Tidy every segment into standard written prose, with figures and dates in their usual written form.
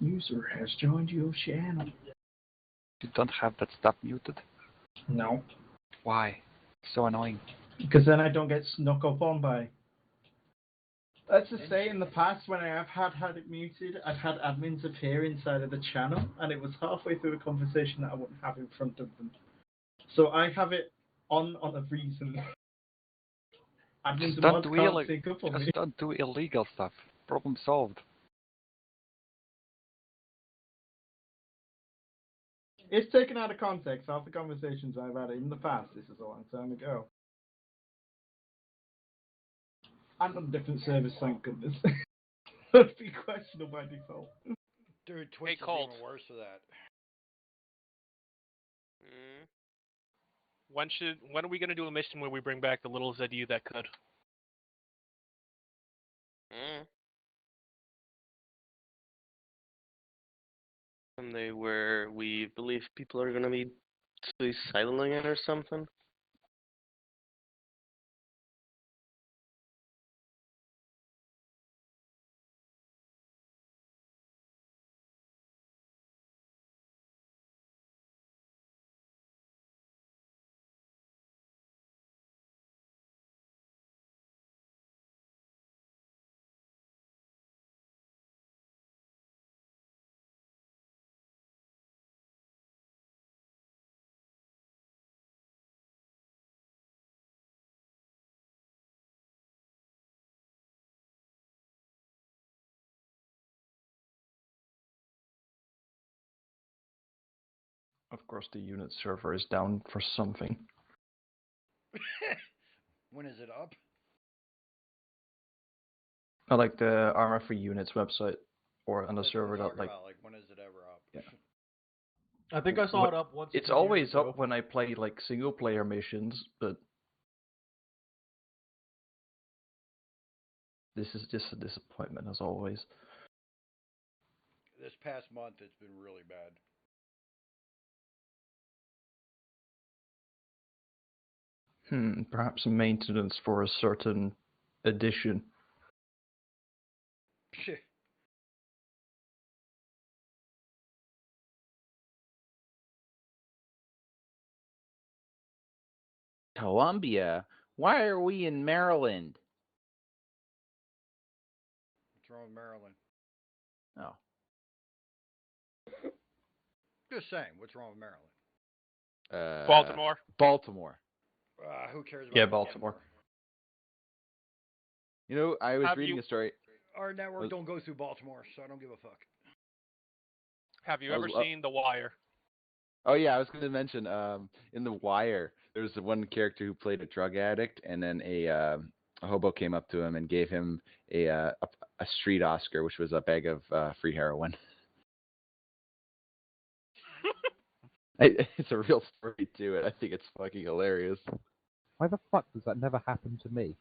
User has joined your channel. You don't have that stuff muted? No. Why? So annoying. Because then I don't get snuck up on by... Let's just say in the past when I have had it muted, I've had admins appear inside of the channel, and it was halfway through a conversation that I wouldn't have in front of them. So I have it on a reason. Admins and mods can't sync up on me. Just don't do illegal stuff. Problem solved. It's taken out of context. Half the conversations I've had in the past, this is a long time ago. I'm on a different service, thank goodness. That'd be questionable by default. Dude, Twitch is even worse for that. When are we gonna do a mission where we bring back the little ZU that could? Someday where we believe people are gonna be suiciding it or something. Of course, the unit server is down for something. When is it up? I like the Arma for Units website, or on the That's server what I'm that talking about, like when is it ever up? Yeah. I think I saw it up once. It's always up when I play like single player missions, but this is just a disappointment as always. This past month, it's been really bad. Perhaps maintenance for a certain edition. Columbia? Why are we in Maryland? What's wrong with Maryland? Oh. Just saying, what's wrong with Maryland? Baltimore. Baltimore. Who cares about Baltimore. You know, I was reading a story. Our network don't go through Baltimore, so I don't give a fuck. Have you ever seen The Wire? Oh yeah, I was going to mention in The Wire, there was one character who played a drug addict, and then a hobo came up to him and gave him a street Oscar, which was a bag of free heroin. It's a real story to it. I think it's fucking hilarious. Why the fuck does that never happen to me?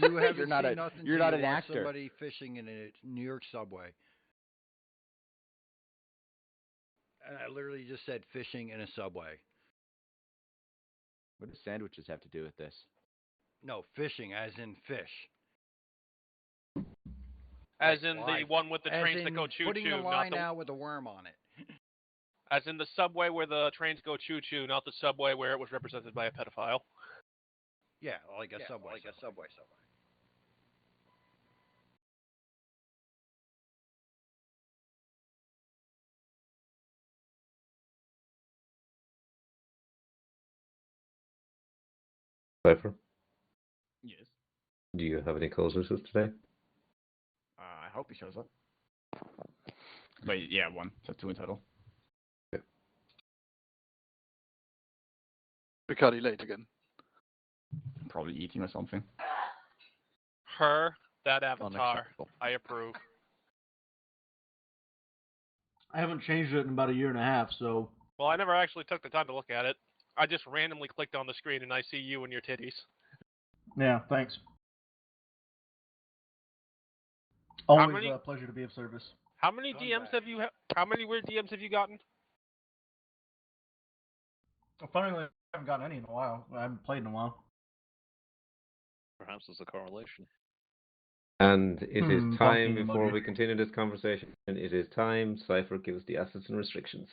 You haven't You're not seen a- nothing. you're till not you an watch actor. Somebody fishing in a New York subway, and I literally just said fishing in a subway. What do sandwiches have to do with this? No, fishing, as in fish. As in the one with the As trains in that go choo-choo, putting the not line the... out with a worm on it. As in the subway where the trains go choo-choo, not the subway where it was represented by a pedophile. Yeah, like a subway. Cypher, Yes. do you have any closers today? I hope he shows up. But yeah, one. So 2 in total. Picardy late again. Probably eating or something. Her, that avatar, Unacceptable. I approve. I haven't changed it in about a year and a half, so... Well, I never actually took the time to look at it. I just randomly clicked on the screen and I see you and your titties. Yeah, thanks. How Always many- a pleasure to be of service. How many DMs have you? How many weird DMs have you gotten? Funnily, I haven't gotten any in a while. I haven't played in a while. Perhaps there's a correlation. And it is time, Bonking before mugger. we continue this conversation, it is time Cypher gives the assets and restrictions.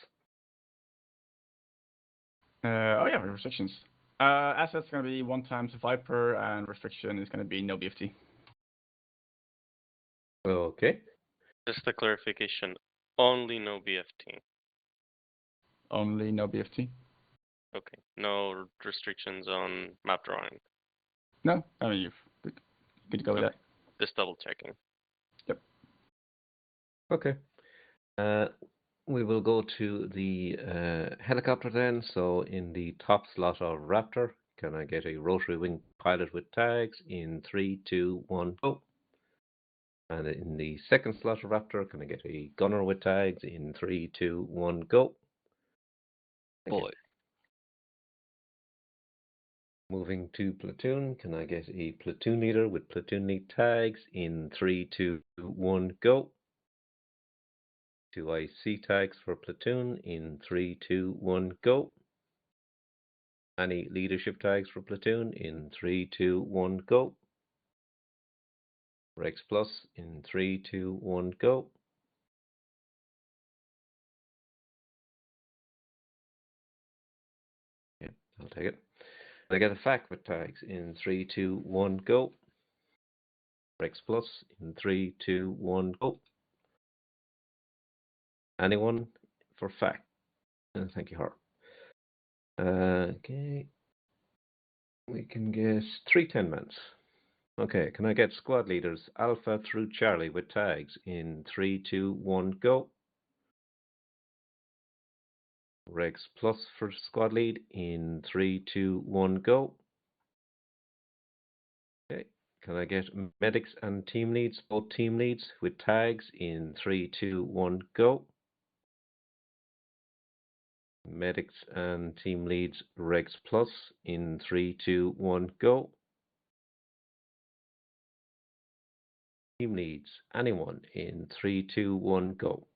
Oh yeah, restrictions. Assets gonna be 1 times Viper, and restriction is gonna be no BFT. Okay. Just a clarification. Only no BFT. Only no BFT. Okay. No restrictions on map drawing. No, I mean you've good to go with Okay. that. Just double checking. Okay. We will go to the helicopter then. So in the top slot of Raptor, can I get a rotary wing pilot with tags in 3, 2, 1, go? And in the second slot of Raptor, can I get a gunner with tags in 3, 2, 1, go? Thank you. Bullet. Moving to platoon, can I get a platoon leader with platoon lead tags in 3, 2, 1, go? 2 IC tags for platoon in 3, 2, 1, go. Any leadership tags for platoon in 3, 2, 1, go. Rex Plus in 3, 2, 1, go. Yeah, I'll take it. I get a FAC with tags in 3, 2, 1, go. Rex Plus in 3, 2, 1, go. Anyone for FAC? Thank you, Har. Okay. We can get 3 10-mans. Okay, can I get squad leaders Alpha through Charlie with tags in 3, 2, 1, go? Rex Plus for squad lead in 3, 2, 1, go. Okay, can I get medics and team leads, both team leads with tags in 3, 2, 1, go? Medics and team leads Rex Plus in 3, 2, 1, go. Team leads, anyone in 3, 2, 1, go.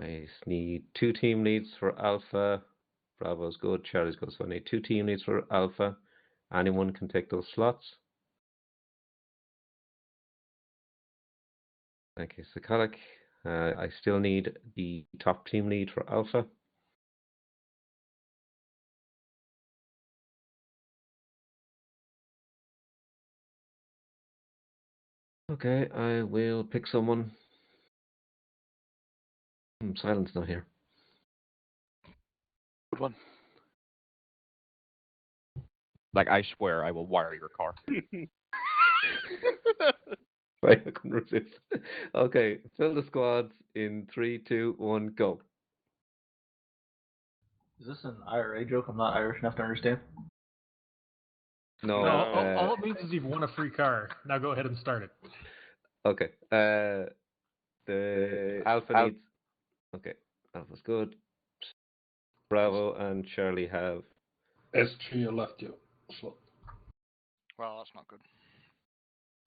I need 2 team leads for Alpha. Bravo's good, Charlie's good. So I need 2 team leads for Alpha. Anyone can take those slots. Thank you, Sakalik. I still need the top team lead for Alpha. Okay, I will pick someone. Silence not here. Good one. Like, I swear I will wire your car. Right, I couldn't resist. Okay, fill the squads in 3, 2, 1, go. Is this an IRA joke? I'm not Irish enough to understand. No. No, all it means is you've won a free car. Now go ahead and start it. Okay. The Alpha needs. Okay, Alpha's good. Bravo and Charlie have. S3 left you. Slot. Well, that's not good.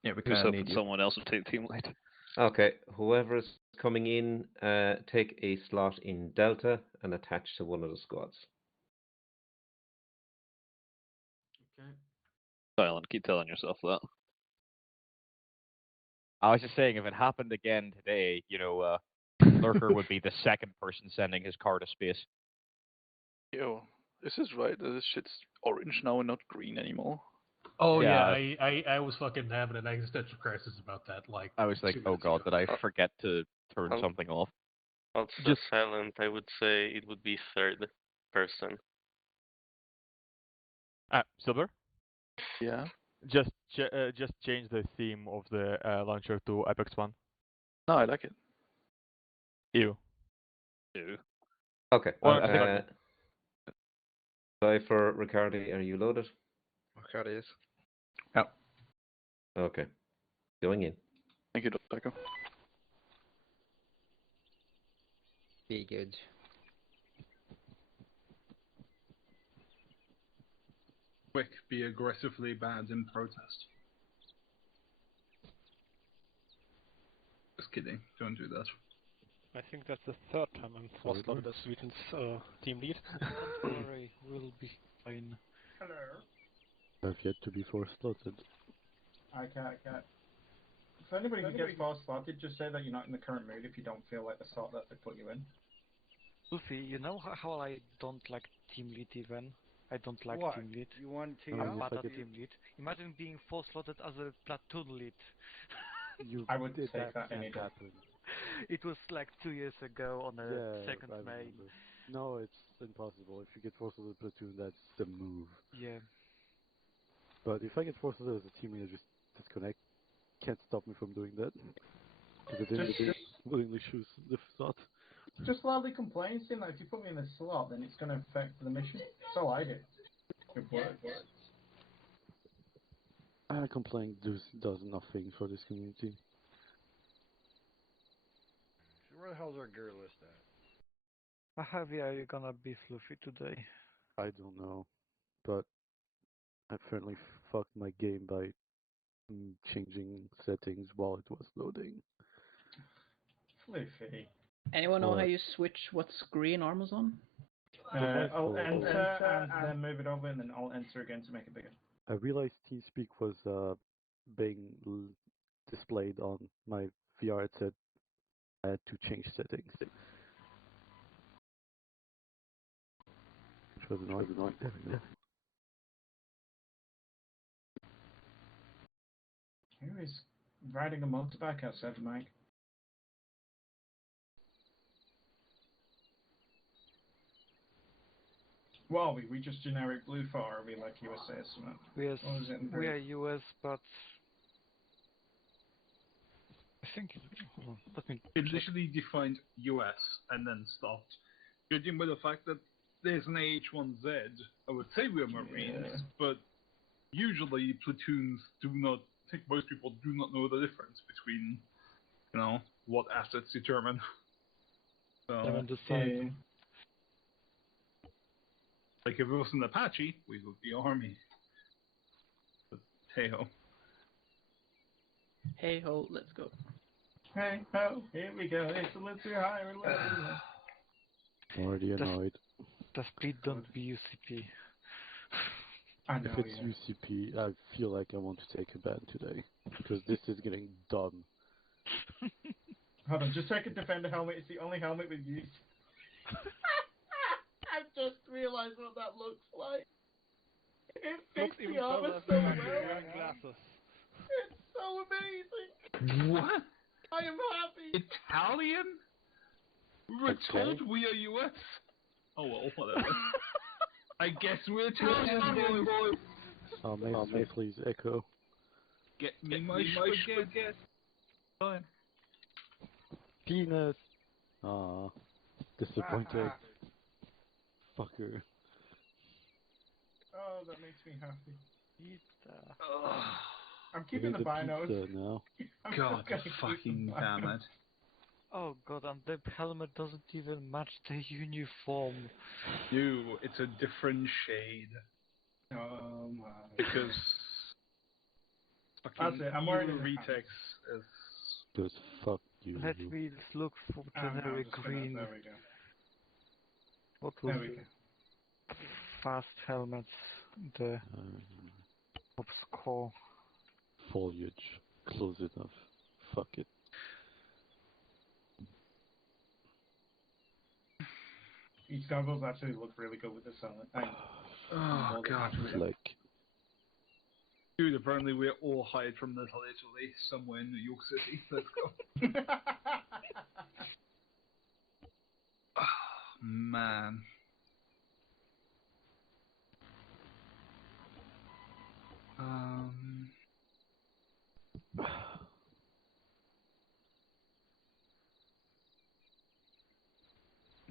Yeah, we Who's kind of hoping need you. someone else will take team lead? Okay, whoever's coming in, take a slot in Delta and attach to one of the squads. Okay. Silent, keep telling yourself that. I was just saying, if it happened again today, Lurker would be the second person sending his car to space. Yo, is this right? This shit's orange now and not green anymore. Oh Yeah. I was fucking having an existential crisis about that. Like I was like, 2 oh minutes god, ago. did I forget to turn something off? Also Just- silent, I would say it would be third person. Silver? Yeah. Just change the theme of the launcher to Apex One. No, I like it. Ew. Ew. Okay. Well, I think Cypher, Riccardi, are you loaded? Riccardi is. Yep. Okay. Going in. Thank you, Dr. Be good. Quick, be aggressively bad in protest. Just kidding. Don't do that. I think that's the third time I'm loaded as Sweden's team lead. Don't worry, we'll be fine. Hello. I've yet to be force slotted. I can't. If anybody who gets force slotted, just say that you're not in the current mood if you don't feel like the slot that they put you in. Luffy, you know how I don't like team lead even? I don't like What? team lead. You want to? I'm bad at team lead. Imagine being force slotted as a platoon lead. I would take that any day. It was like 2 years ago on a Yeah, second I main. remember. No, it's impossible. If you get force slotted platoon, that's the move. Yeah. But if I get force slotted as a team leader, just disconnect. Can't stop me from doing that. Because I didn't willingly choose the slot. Just loudly complain, saying that if you put me in this slot, then it's going to affect the mission. That's all I did. It worked. Complaint does nothing for this community. So where the hell's our gear list at? How heavy are you gonna be, Fluffy, today? I don't know, but I apparently fucked my game by changing settings while it was loading. Fluffy. Anyone know how What? you switch what screen armor's on? I'll enter and then move it over, and then I'll enter again to make it bigger. I realized TeamSpeak was being displayed on my VR headset. I had to change settings. Which was annoying. There we go. Who is riding a motorbike outside the mic? What are we? We just generic blue for, or are we like USA or something? Yes, What was it in we green? are US, but I think hold on, let me It check. literally defined US and then stopped. Judging by the fact that there's an AH-1Z, I would say we're Marines, but usually platoons do not, I think most people do not know the difference between, you know, what assets determine. So, like if it was an Apache, we would be Army. But hey ho. Hey ho, let's go. Hey ho, here we go. It's a little too high. I'm already annoyed. Does please don't be UCP. I know, If it's UCP, I feel like I want to take a ban today. Because this is getting dumb. Hold on, just take a Defender helmet. It's the only helmet we've used. I just realised what that looks like. It fits the armor so well. It's so amazing. What? I am happy. Italian? We were told we are US. Oh well, whatever. I guess we're Italian, boys. Oh, may please echo. Get me my spaghetti. Fine. Penis! Aw. Disappointed. Fucker. Oh, that makes me happy. Pizza. I'm keeping the binos. Now. God fucking damn it. Oh god, and the helmet doesn't even match the uniform. Dude, it's a different shade. Oh my. Because That's it, I'm wearing Retex is... Just fuck you. Let me look for generic green. There we go. What was There we the go. fast helmets? The obscure. Foliage. Close enough. Fuck it. These goggles actually look really good with this helmet. Oh god. Like. Dude, apparently we're all hired from Little Italy, somewhere in New York City. Let's go. Oh, man.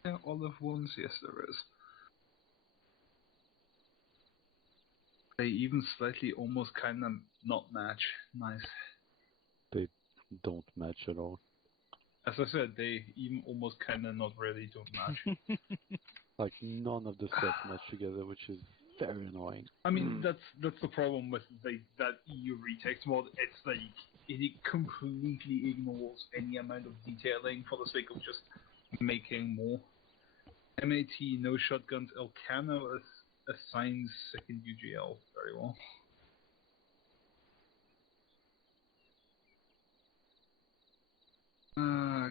Yeah, olive ones, yes there is. They even slightly almost kinda not match. Nice. They don't match at all. As I said, they even almost kinda not really don't match. Like none of the sets match together, which is very annoying. I mean, that's the problem with that EU retext mod. It's like it completely ignores any amount of detailing for the sake of just making more. MAT, no shotguns, Elcano is assigns second UGL very well.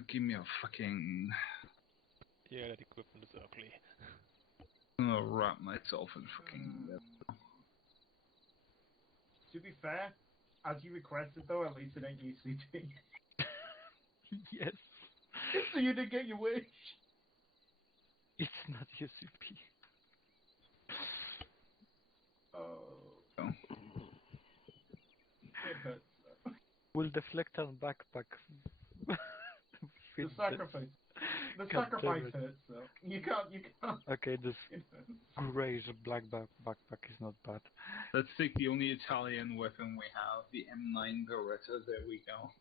Give me a fucking... Yeah, that equipment is ugly. I'm gonna wrap myself in fucking... To be fair, as you requested though, at least it ain't UCT. Yes. So you did get your wish. It's not UCP. Oh. It hurts. Will deflect on backpack. The sacrifice. The sacrifice hurts though. You can't. Okay, this grayish black backpack is not bad. Let's take the only Italian weapon we have, the M9 Beretta. There we go.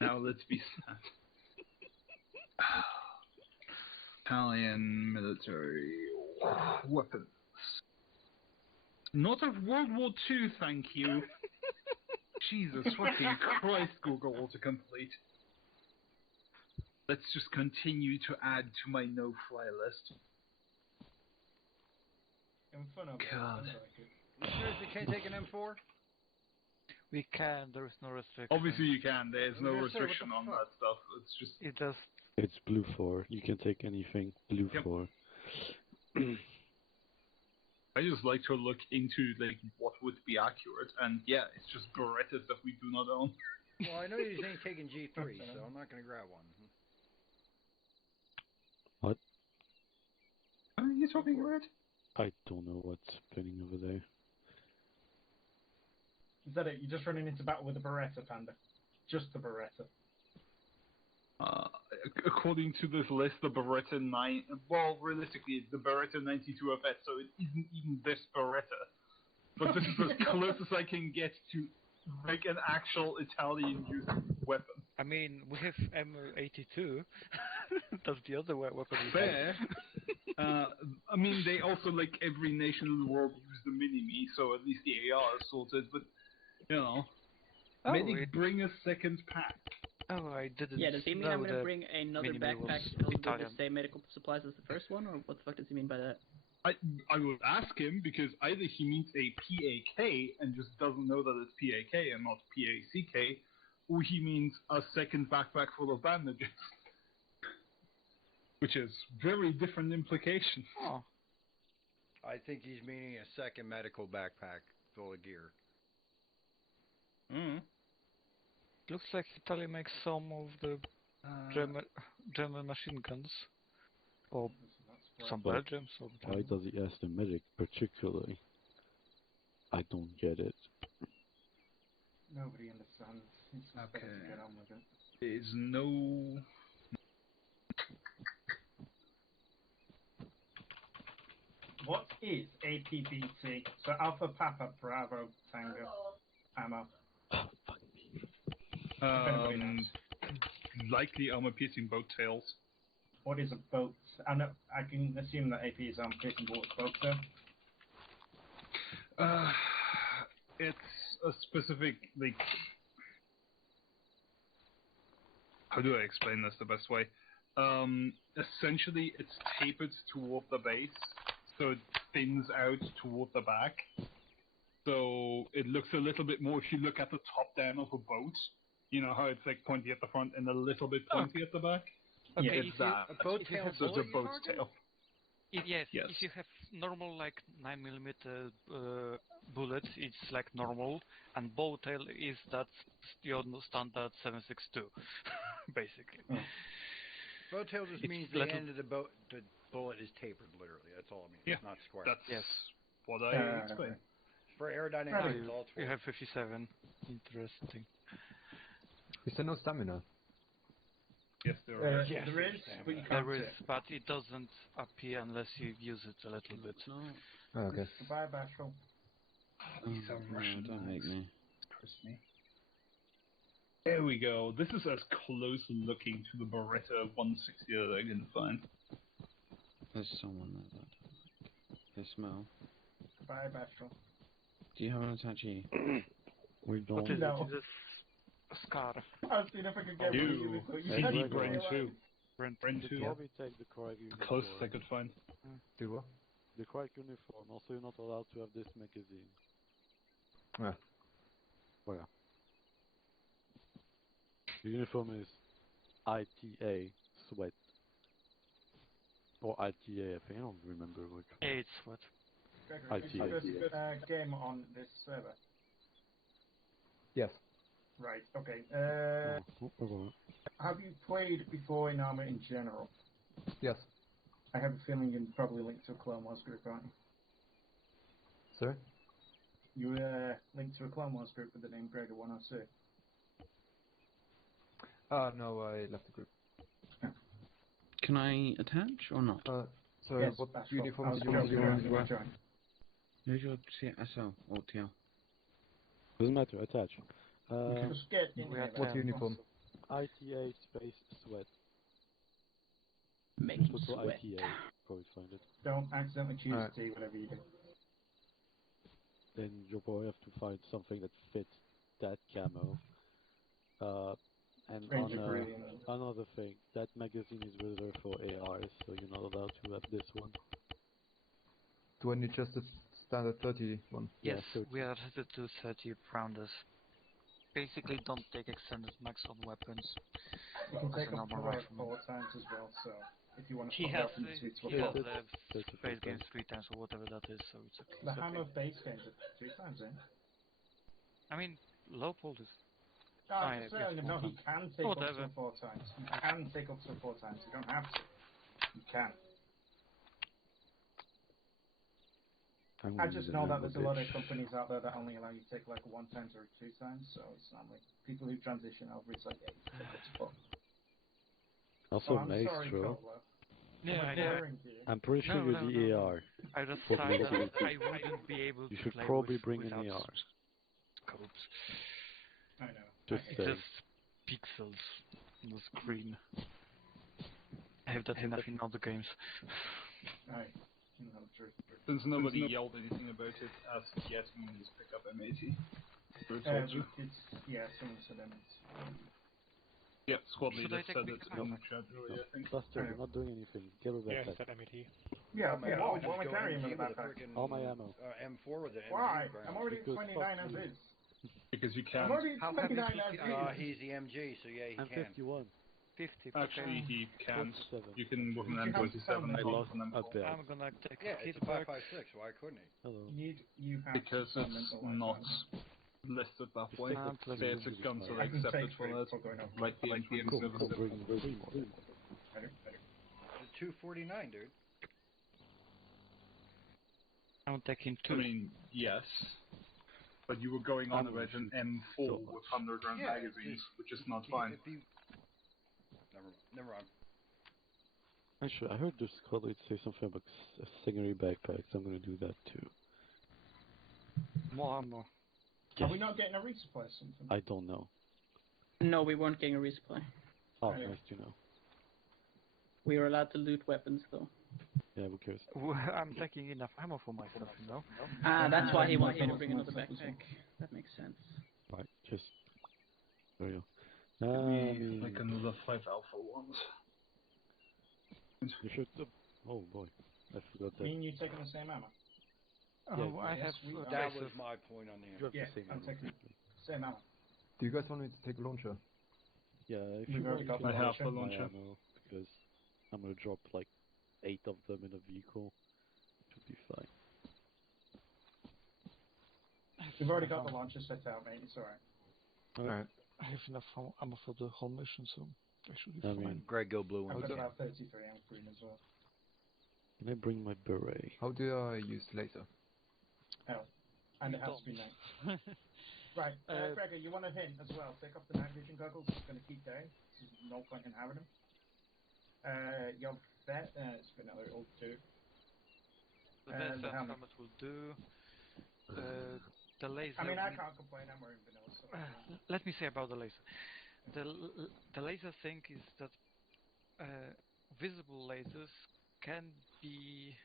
Now let's be sad. Italian military weapons. Not of World War II, thank you. Jesus fucking Christ, Google autocomplete. Let's just continue to add to my no-fly list. God. Listeners, you can't take an M4? We can, there is no restriction. Obviously you can, there's no I was gonna say, restriction what on the that stuff. It's just... It does. It's blue 4. You can take anything. Blue 4. I just like to look into like what would be accurate, and yeah, it's just Berettas that we do not own. Well, I know you're saying taking G3, so I'm not going to grab one. What? Are you talking about? I don't know what's happening over there. Is that it? You're just running into battle with a Beretta, Panda? Just the Beretta? According to this list, the Beretta 9... Well, realistically, it's the Beretta 92FS, so it isn't even this Beretta. But this is as close as I can get to like an actual Italian-used weapon. I mean, we have M82. That's the other weapon we Fair. I mean, they also, like, every nation in the world use the Mini-Me, so at least the AR is sorted, but, you know. Oh, Medic, bring a second pack. Oh, I didn't. Yeah, does he mean I'm going to bring another backpack filled with the same medical supplies as the first one, or what the fuck does he mean by that? I would ask him, because either he means a PAK and just doesn't know that it's PAK and not PACK, or he means a second backpack full of bandages. Which is very different implications. Oh. I think he's meaning a second medical backpack full of gear. Looks like Italy makes some of the German machine guns. Or some But Belgium, some why does he ask the medic particularly? I don't get it. Nobody understands. It's just better to get on with it. There's no... What is APBT? So Alpha Papa Bravo Tango Ammo. Likely armor-piercing boat tails. What is a boat? I can assume that AP is armor-piercing boat tail. It's a specific, like... How do I explain this the best way? Essentially, it's tapered toward the base, so it thins out toward the back. So it looks a little bit more if you look at the top down of a boat. You know how it's like pointy at the front and a little bit pointy at the back? Okay, Yeah, it's that. A boat tail So it's a bullet, boat's tail. Yes, Yes. if you have normal like 9mm bullets, it's like normal, and bow tail is that your standard 7.62, basically. Boat tail just means the end of the bullet is tapered, literally. That's all it means. Yeah, It's not square. that's what I explained. For aerodynamics, it's all You have 57. Interesting. Is there no stamina? Yes, there is. There is, but you can't There is, sit. but it doesn't appear unless you use it a little bit. No. Oh, okay. Goodbye, Bashful. These are Russian don't make me. Christmas. There we go. This is as close looking to the Beretta 160 that I can find. There's someone there that they smell. Goodbye, Bashful. Do you have an Itachi? We don't. What is No. it? Is it a scar? I was seeing if I could get You. CD Brand 2. Brand Brand 2. Probably take the car. The closest I could find. Do what? The correct uniform. Also, you're not allowed to have this magazine. Yeah. Voilà. The uniform is ITA sweat. Or ITA, I think. I don't remember which one. It's sweat. Gregory, is this game on this server? Yes. Right, okay. Oh, Have you played before in Arma in general? Yes. I have a feeling you're probably linked to a Clone Wars group, aren't you? Sorry? You linked to a Clone Wars group with the name Gregor102. No, I left the group. Can I attach or not? So Yes, what that's uniform what- did you I was want to joking, join? Who's your SL or TL? doesn't matter, attach. Just get in here. What uniform? ITA space sweat. Making Just go to sweat. ITA, probably find it. Don't accidentally choose Alright. T, whatever you do. Then you'll probably have to find something that fits that camo. And Ranger on, green. another thing, that magazine is reserved for ARs, so you're not allowed to have this one. Do I need just the standard 30 one? Yes, Yeah, we are restricted to 30 rounders. Basically, don't take extended max on weapons. You can as take a up to normal like rifleman. 4 times as well, so if you want to He swap has up into suits, he has That's base okay. games 3 times or whatever that is, so it's okay. The it's hammer okay. base games are 2 times, eh? I mean, Leopold is. No, I'm just yes, saying, no, he can take Whatever. up to 4 times. You can take up to 4 times. You don't have to. You can. I just know that there's a lot of companies out there that only allow you to take like 1 times or 2 times, so it's not like people who transition over, it's like, yeah, you take up to 4. Also, I'm sorry, Maestro. Cobler. Yeah, Am I I know. boring you? I'm pretty sure you're the AR. I just for decided Blue that I wouldn't be able You to should play probably with, bring an without AR. scopes. I know. Just It's saying. just pixels on the screen. I have that enough in other games. Aye. No, true. Since nobody yelled anything about it as yet, we can just pick up M80. Yeah, someone said M80. Yeah, squad Should leader I take said big it ammo? in the chat earlier, I think. Buster, you're not doing anything. Get rid of Yeah, that. he said MET. Yeah, I why would just am I go carrying MG in the with a backpack? frickin' All my ammo. M4 with an Why? MG I'm already at Because 29 fuck as you. is. Because you I'm can. already at How come 29 it's as 50? is. He's the MG, so yeah, he I'm can. 51. 50. Actually, he can't. 47. You can with an You have M27 some- and I not lost with an a M4. belt. I'm gonna take Yeah, a it's a kit back. 5.56, why couldn't he? Hello. You have Because some it's mental not life, listed that way. Can't let Basic you guns are I can accepted take for three that. for going over. Like the M27. Cool. I'll bring more. It's a 249, dude. I'm taking I 2. mean, yes. But you were going on I'm about an M4 so with 100 round Yeah, magazines, which is not He- fine. if he- Never mind. Actually, I heard this squad lead say something about secondary backpacks. I'm gonna do that too. More ammo. Are we not getting a resupply or something? I don't know. No, we weren't getting a resupply. Oh, Yeah. nice to know. We were allowed to loot weapons though. Yeah, who cares? I'm taking enough ammo for myself, you know. Ah, that's why he wanted me to Someone bring another else as well. backpack. That makes sense. Right, just there you Give go. me like another 5 alpha ones. You should. Oh boy, I forgot that. Me and you taking the same ammo? Oh, I Yes, have. we are. That was my point on the You have Yeah, the same I'm ammo. taking same ammo. Do you guys want me to take a launcher? Yeah, if We've you already want, got you the can launcher. have my ammo because I'm gonna drop like 8 of them in a vehicle. Should be fine. We've already got the launcher set out, mate. It's alright. Alright. I have enough ammo for the whole mission, so I should be I fine. mean, Greg, go blue I've one. got about 33 ammo green as well. can I bring my beret? How do I use laser? Hell. And it has to be night. Right, Gregor, you want a hint as well? Take off the night vision goggles. It's going to keep going. There's no point in having them. Your vet, it's vanilla, it'll do. The best the helmet. helmet will do. The laser. I mean, I can't complain. I'm wearing vanilla. So Let me say about the laser. The laser thing is that visible lasers can be.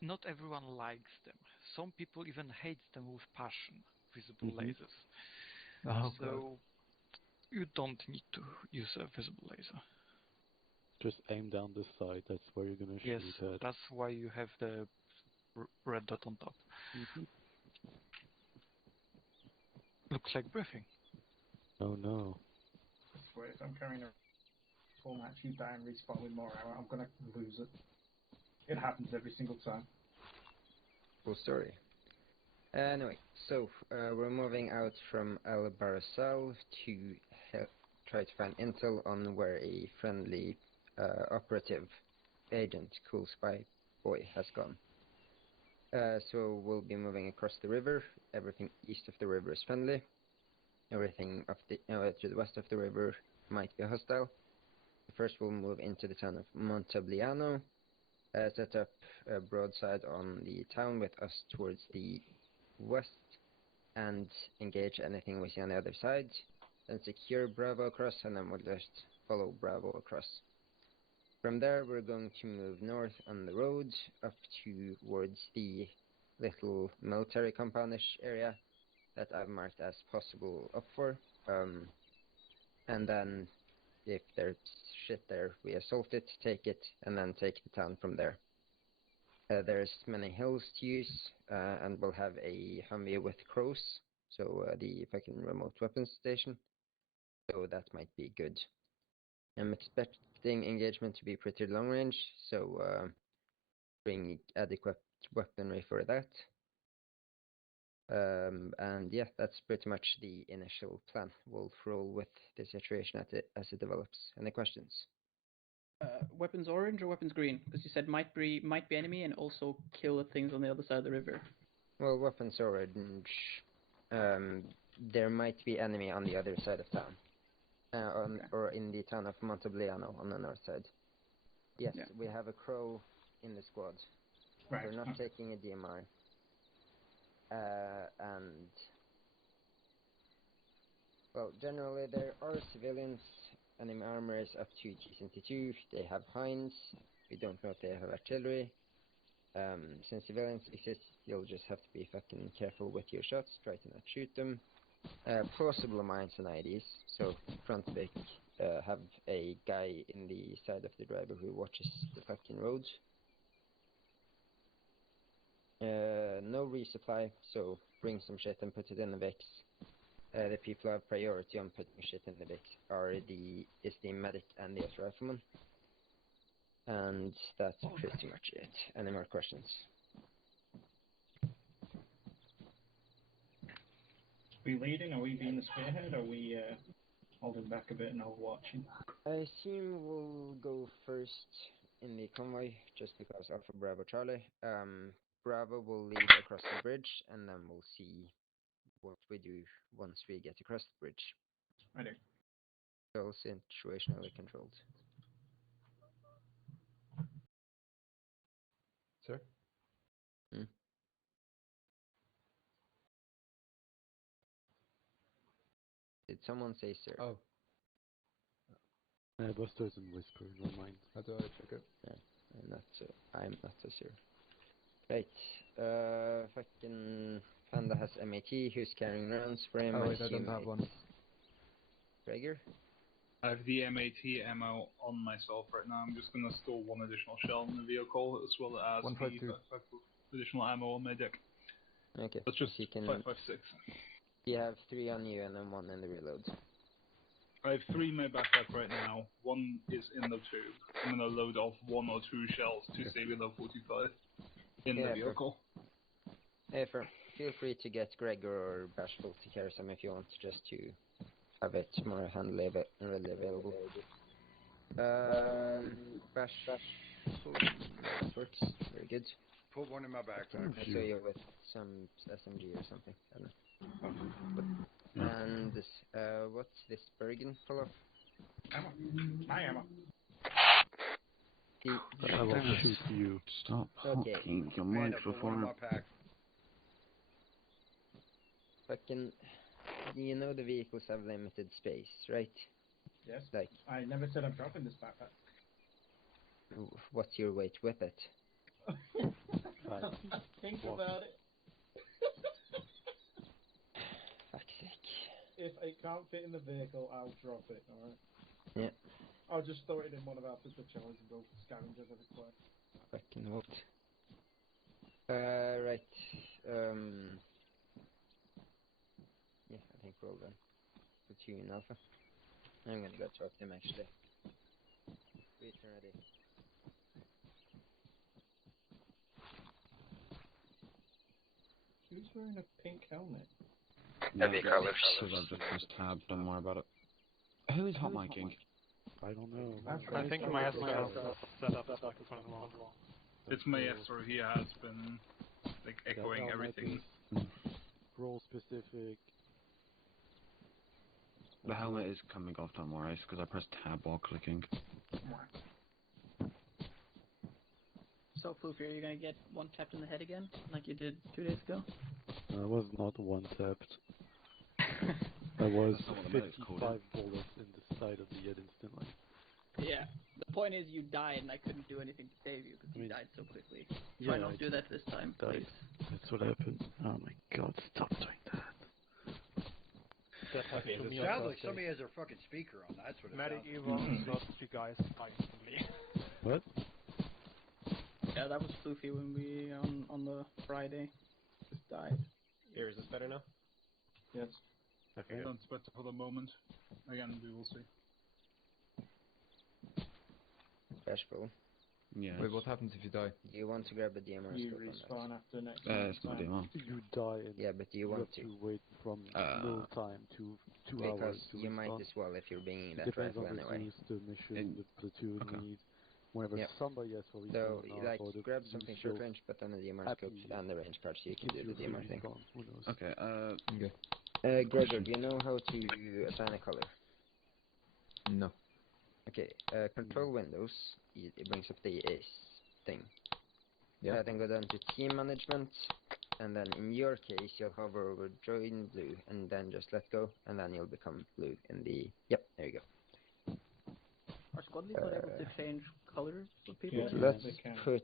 Not everyone likes them. Some people even hate them with passion. Visible lasers. Oh, so you don't need to use a visible laser. Just aim down this side. That's where you're gonna Yes, shoot at. that's why you have the red dot on top. Looks like briefing. Oh no. I swear, if I'm carrying a full match, you die and respawn with more ammo, I'm gonna lose it. It happens every single time. Cool story. Anyway, so we're moving out from Al Barasal to try to find intel on where a friendly operative agent, Cool Spy Boy, has gone. So we'll be moving across the river. Everything east of the river is friendly. Everything of the to the west of the river might be hostile. First, we'll move into the town of Montabliano. Set up a broadside on the town with us towards the west, and engage anything we see on the other side. Then secure Bravo across, and then we'll just follow Bravo across. From there, we're going to move north on the road up towards the little military compoundish area that I've marked as possible up for. And then, if there's shit there, we assault it, take it, and then take the town from there. There's many hills to use, and we'll have a Humvee with crows, so the fucking remote weapons station. So that might be good. I'm expecting engagement to be pretty long range, so bring adequate weaponry for that. And yeah, that's pretty much the initial plan. We'll roll with the situation as it develops. Any questions? Weapons orange or weapons green? Because you said might be enemy and also kill the things on the other side of the river. Well, weapons orange. There might be enemy on the other side of town. Or in the town of Montabliano on the north side. Yes, we have a crow in the squad. Right. We're not taking a DMR. And well, generally there are civilians. Enemy armor is up to G72. They have Hinds. We don't know if they have artillery. Since civilians exist, you'll just have to be fucking careful with your shots. Try to not shoot them. Plausible mines and IDs. So front big, have a guy in the side of the driver who watches the fucking roads. No resupply, so bring some shit and put it in the VIX. The people who have priority on putting shit in the VIX is the medic and the rifleman. And that's pretty much it. Any more questions? Are we leading? Are we being the spearhead? Are we holding back a bit and watching? I assume we'll go first in the convoy, just because Alpha Bravo Charlie. Bravo will lead across the bridge, and then we'll see what we do once we get across the bridge. I do. All situationally controlled. Sir? Did someone say sir? Oh. Buster doesn't whisper, never mind. How do I check it? Yeah, I'm not a sir. Right, fucking Panda has MAT, who's carrying rounds for him. Oh wait, I don't have one. Gregor? I have the MAT ammo on myself right now. I'm just gonna store one additional shell in the vehicle, as well as 152. Additional ammo on my deck. Okay. That's just you can, 556. You have 3 on you and then 1 in the reload. I have 3 in my backpack right now. 1 is in the tube. I'm gonna load off 1 or 2 shells to save it at 45 in the vehicle. Feel free to get Gregor or Bashful to carry some if you want, just to have it more handily readily available. Bashful, that works. Very good. Put one in my backpack. I saw you with some SMG or something. I don't know. And this, what's this Bergen full of? Ammo. My ammo. I will shoot you. Stop hacking your microphone. Fucking, you know the vehicles have limited space, right? Yes. Like, I never said I'm dropping this backpack. What's your weight with it? Think about it. Fuck's sake. If it can't fit in the vehicle, I'll drop it, alright? Yeah. I'll just throw it in one of our channels and go scavengers if required. Fucking what? Right. Yeah, I think we're all done. Platoon Alpha. I'm gonna go talk to him actually. Wait, ready. Who's wearing a pink helmet? Heavy colors. Because I've just pressed tab, don't worry about it. Who is hot micing? I don't know. I think Maestro has set up stuff in front of the wall. It's Maestro. He has been like echoing everything. Role specific. The helmet is coming off, don't worry, because I pressed tab while clicking. So, Floofy, are you gonna get one tapped in the head again, like you did 2 days ago? I was not one tapped. I was 55 bullets in the side of the head instantly. Yeah. The point is, you died, and I couldn't do anything to save you because you died so quickly. Try not to do that this time, please. That's what happened. Oh my god, stop doing that. Okay, it sounds like somebody has their fucking speaker on. That's what it Medic sounds Evo like. lost 2 guys instantly. What? Yeah, that was Floofy when we on the Friday just died. Here, is this better now? Yes. Okay, good. Sounds better for the moment. Again, we will see. Bashful. Yeah. Wait, what happens if you die? Do you want to grab a DMR You scope on respawn that? after next It's not DMR. You die and Yeah, but do you you want have to? to wait from no time to 2 hours Because to you might respawn. as well if you're bringing that Depends rifle on the anyway. use, the mission, the platoon need. Whenever Yep. somebody has for So, respawn like, or the grab use something short show range, but then the DMR happy scopes and the range cards, so you can gives do you the a DMR free thing. respawn. Who knows? Okay, Okay. Gregor, do you know how to assign a color? No. Okay, control windows, it brings up the ace thing. Yeah. Then go down to team management, and then in your case, you'll hover over join blue, and then just let go, and then you'll become blue in the, yep, there you go. Are squad leads not able to change colors for people? Yeah, Let's they can. put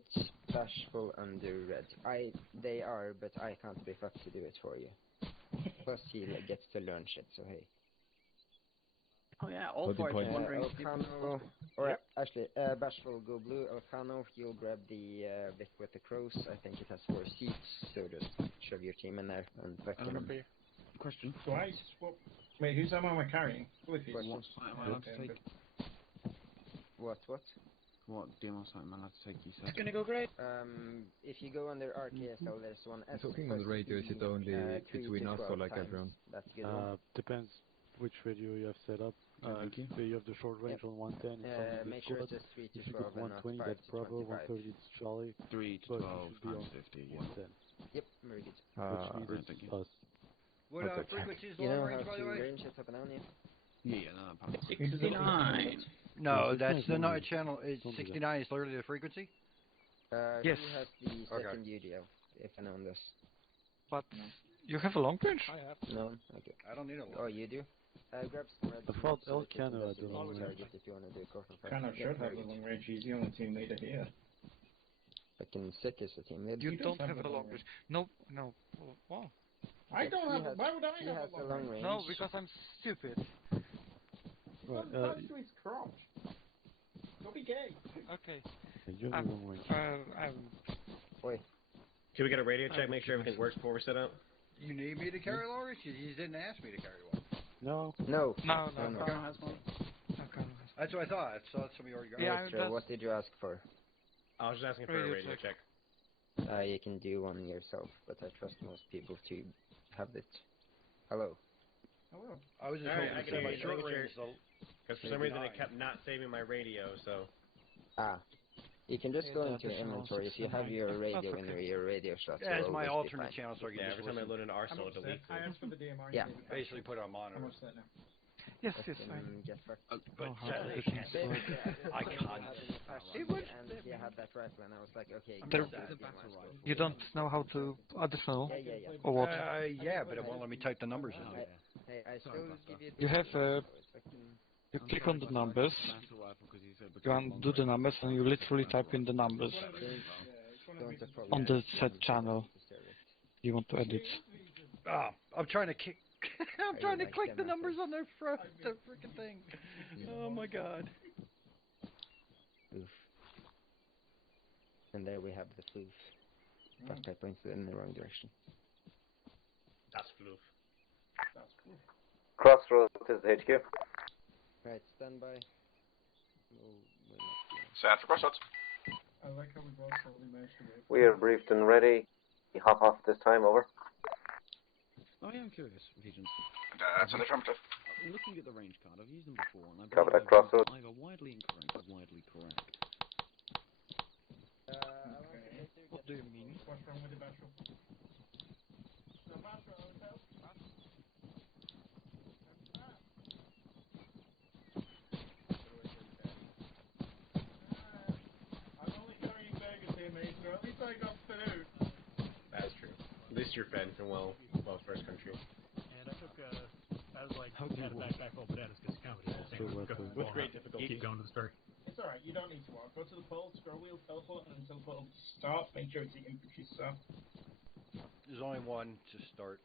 Bashful under red. They are, but I can't be fucked to do it for you. Plus he gets to learn shit, so hey. Oh yeah, all four are just wondering if people Elcano, or actually, Bashful go blue. Elcano, you'll grab the Vic with the crows. I think it has 4 seats, so just shove your team in there and fucking... question. Twice? What? Wait, whose ammo am I carrying? Flippy. What site am I allowed to take? What? What DMR site am I allowed to take, you said? It's gonna go great. If you go under RKSL, there's one S. Talking on the radio, is it only between us or like everyone? That's a good one. Depends which radio you have set up. Thank you. If you have the short range on 110, it's only Make sure squad. it's just 3 to If you 12 put and not 120, 5 that's to Bravo, 25. 130, it's Charlie. 3 to but 12 you should be on and 50, yeah. 110. Yep, very good. Which means Right, it's thank you. us. What Okay. frequency is You long know range, how by to the way? range it up and down, yeah? Yeah, no, probably. 69. No, Yes, that's it's the nice. night channel. Is Don't do that. 69 is literally the frequency? Yes. Who has the Okay. second UDL, if anyone does? But you have a long range? I have. No? Okay. I don't need a Oh, long you do? Grab some red I thought so that you can Elcano had just the long remove range. target if you want to do a coffin fight. Kind of Yeah, should have very a good. long range. He's the only team leader here. Fucking sick is the team lead. You He does don't have have a a long long range. No. Wow. I don't He have. has- Why would I he have has a long range? range. No, because I'm stupid. Right, Don't touch to his crotch. Don't be gay. Okay. you have the long range. Wait. Can we get a radio check, make sure everything works before we set out? You need me to carry Laurie? You didn't ask me to carry one. No. No. No. Elcano has one. That's what I thought. I thought somebody already got Yeah, it. So what did you ask for? I was just asking for a radio check. You can do one yourself, but I trust most people to have it. Hello. Hello. I was just Alright, hoping I to can say hear my you. short Making sure- range, so... Because for some reason it kept not saving my radio, so... You can just Yeah, go the into your additional inventory. If you have your radio in your radio slot, Yeah, it's you'll my always be alternate fine. channel, so I can Yeah, just every time I listen. load into Arsenal, it deletes I it. asked for the DMR. Yeah. Basically put it on How monitor. much is that now? Yes, Fucking get fucked. But how sadly, efficient. I can't. And he had that rifle, and I was like, okay. There- grab that DMR scope. You don't know how to additional Yeah. or what? Yeah, but it won't let me type the numbers in. Hey, I still give you. You have you click on the numbers, you undo the numbers, and you literally type in the numbers on the set channel you want to edit. Ah, I'm trying to kick. I'm Are trying you to like click the them, numbers on the freaking thing. Oh my god. floof. And there we have the floof. But I pointed in the wrong direction. That's floof. That's cool. Crossroads is the HQ. Right, stand by. Stand for crossroads. I like how we both totally managed to wait. We are briefed and ready. You hop off this time, over. Oh yeah, I'm curious, Regents. That's an affirmative. Looking at the range card, I've used them before, and I Cover believe that crossroads. either widely incorrect or widely correct. What do you mean? What's wrong with the battery? The battery hotel? I'm only carrying burgers here, mate, so at least I got food. That's true. At least you're fed from well first country. And I took I was like, had a backpack full of bananas because comedy. With great difficulty. Keep going to the start. It's alright, you don't need to walk. Go to the pole, scroll wheel, teleport, and then teleport over to start. Make sure it's the infantry start. There's only one to start.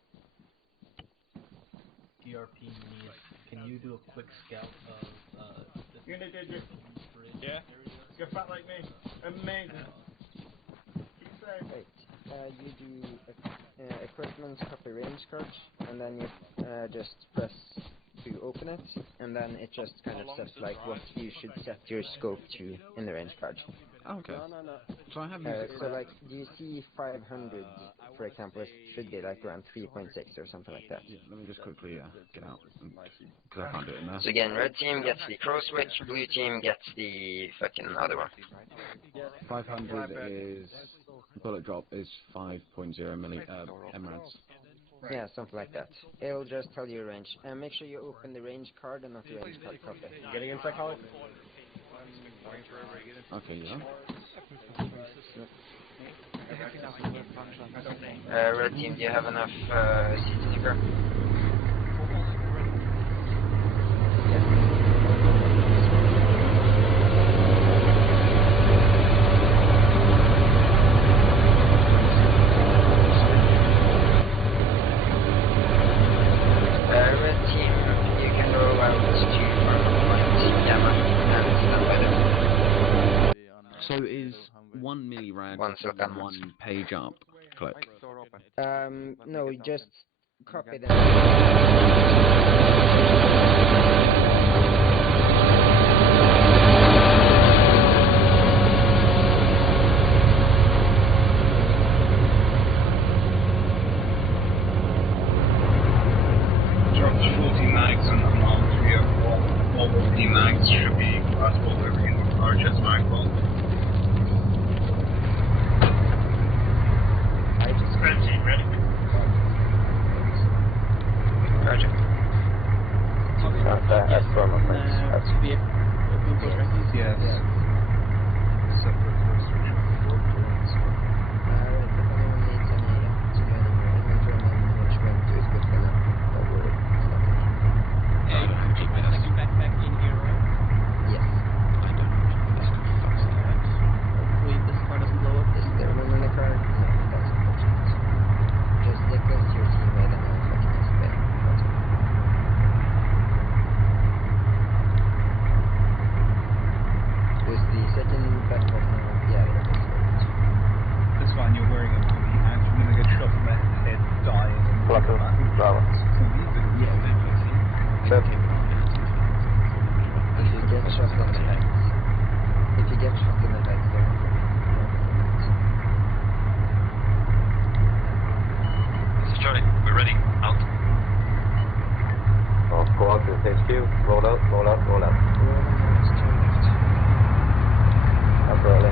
DRP needs. Can you do a quick scout of Unit digit. Yeah. You're fat like me. Amazing. Keep safe. Right. You do equipment copy range cards, and then you just press to open it, and then it just kind of says like what you should set your scope to in the range card. Oh, okay. No. So I have So like, do you see 500, for example, it should be like around 3.6 or something like that. Yeah, let me just quickly get out, because I can't do it in there. So again, red team gets the crow switch, blue team gets the fucking other one. 500 is, bullet drop is 5.0 emirads. Yeah, something like that. It'll just tell you range. And make sure you open the range card and not the range card copy. Getting in psychology? Okay, yeah. Red team, do you have enough seats in your car? Red team, you can roll out to Point Gamma and stand by there. So is 1 millirad one page up clip? No, just copy them. Dropped 40 mags and I'm on 304. All 40 mags should be compatible with everything in the car, just my fault. Red team, ready? Roger. That's for my friends. Yes. That's fine, you're wearing a hoodie and you're gonna get shot in the head, die, and Bravo. yeah, maybe. If you get shot in the head, then This is Charlie. We're ready. Out. All squad to HQ. Roll out, roll out, roll out. Up early.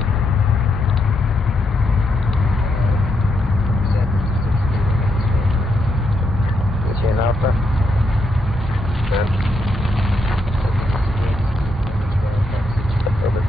Is he in Alpha? Then. Over.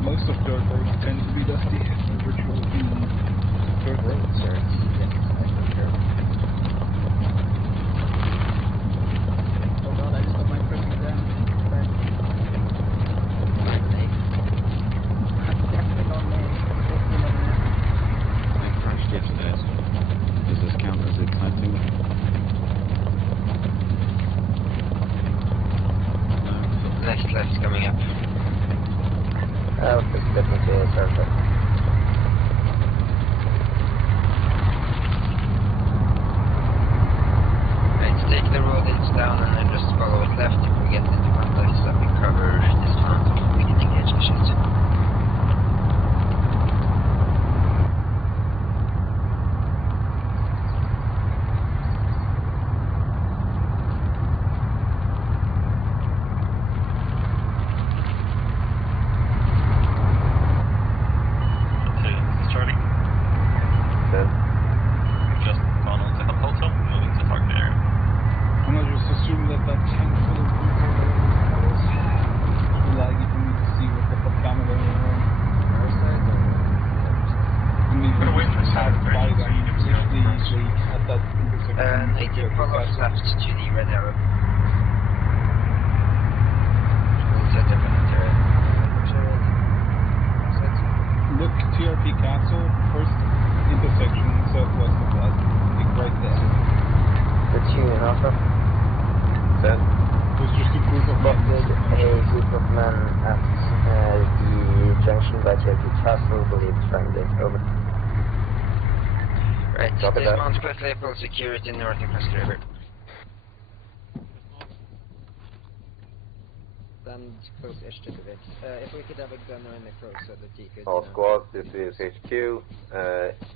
Most of dirt roads tend to be dusty. Virtual human dirt actually at that intersection. Native follows left to the red arrow. We'll set up an turret. Look, TRP cancel, first intersection southwest of that. Like right there. It's Union Alpha. Then. There's just a group of men. A group of men at the junction by TRP Castle, believed friendly. Over. Right, Copy that. dismount quickly, full security north of Crest River. Stand close-ish to the bit. If we could have a gunner in the close so that he could... All squads, this is HQ.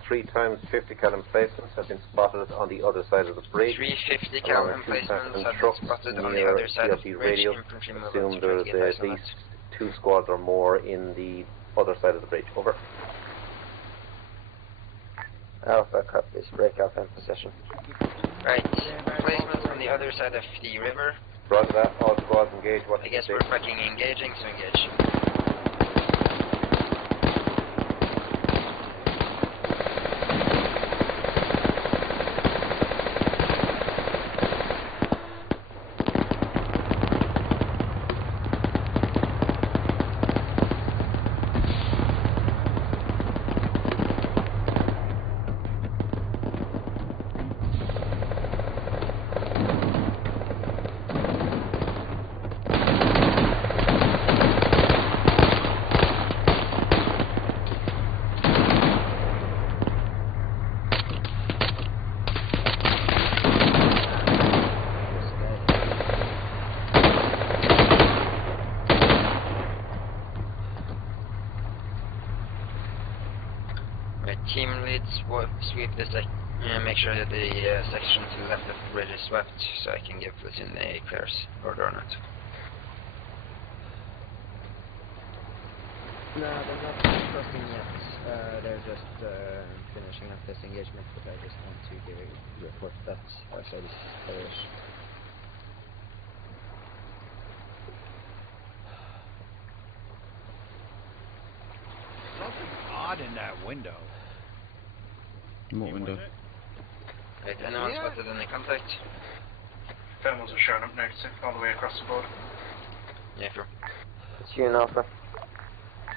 3 times 50 cal emplacements have been spotted on the other side of the bridge. 350 cal emplacements have been spotted on the other side of the bridge. Infantry Assume movement there's at least 2 squads or more in the other side of the bridge. Over. Alpha copies. Break up in position. Right, emplacements on the other side of the river. Roger that. All squads engage. What I guess we're fucking engaging, so engage. Team leads sweep the make sure that the section to the left of the bridge is swept, so I can give platoon a clear order on it. No, they're not crossing yet. They're just finishing up this engagement, but I just want to give a report that our side is clearish. Something odd in that window. What window? Right, anyone spotted any contact? Thermals are showing up next, all the way across the board. Yeah, sure. It's Union Alpha.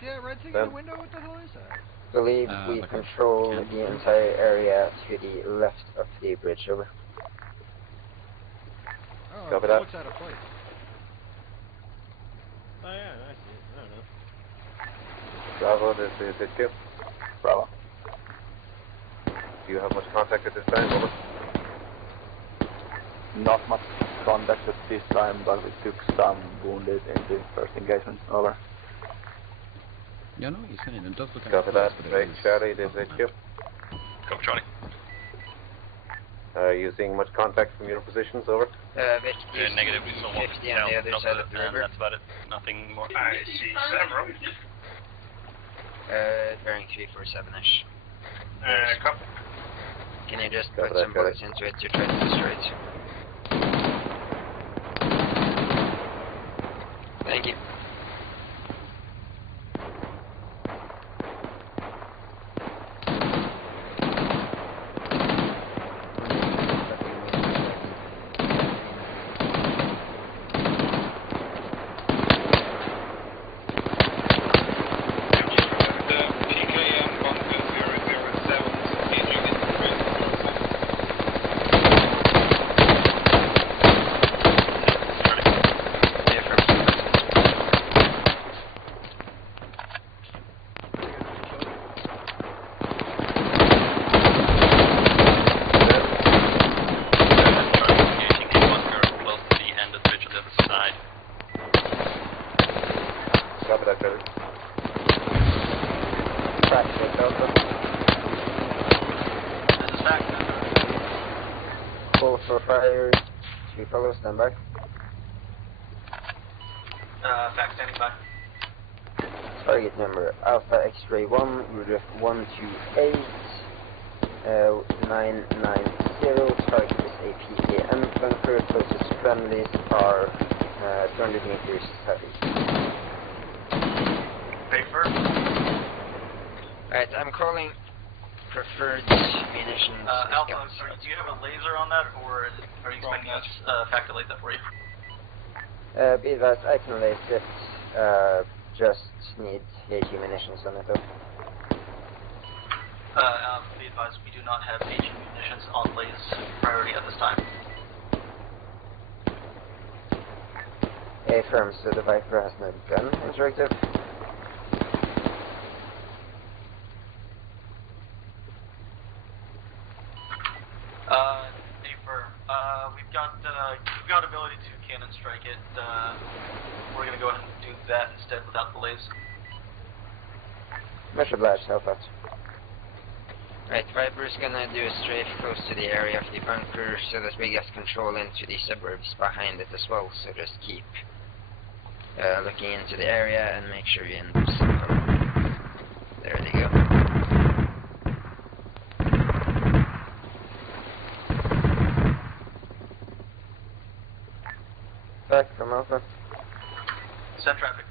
Yeah, red thing in the window, what the hell is that? Believe we control the entire area to the left of the bridge. Over. Oh, Copy it that. looks out of place. Oh yeah, I see it. I don't know. Bravo, this is HQ. Bravo. Do you have much contact at this time? Over. Not much contact at this time, but we took some wounded in the first engagement. Over. Yeah, I know what you're saying. It does look Copy that. Right, Charlie, this is HQ. Copy, Charlie. Are you seeing much contact from your positions? Over. Vic, negative, we saw one 50 on the other side of the river. That's about it. Nothing more. I see several. Bearing 347-ish. Copy. Can you just Copy put that, some bullets into it to try to destroy it? Thank you. Call for fire. 3 follow, stand by. Back standing by. Target number Alpha X-ray 1, Rudolph 128, 990. Target is a PKM bunker. Closest friendlies are 200 meters southeast. Paper. Alright, I'm calling preferred munitions. Alpha, I'm sorry, do you have a laser on that, or are you expecting us to calculate that for you? Be advised, I can lace it. Just need HE munitions on it though. Be advised, we do not have HE munitions on lays priority at this time. Affirm, so the Viper has no gun interactive. Affirm. We've got ability to cannon strike it. We're gonna go ahead and do that instead without the lays. Much obliged, help out. Right, Viper's gonna do a strafe close to the area of the bunker so that we get control into the suburbs behind it as well, so just keep looking into the area and make sure you end up somehow. There they go. Back from Alpha. Send traffic.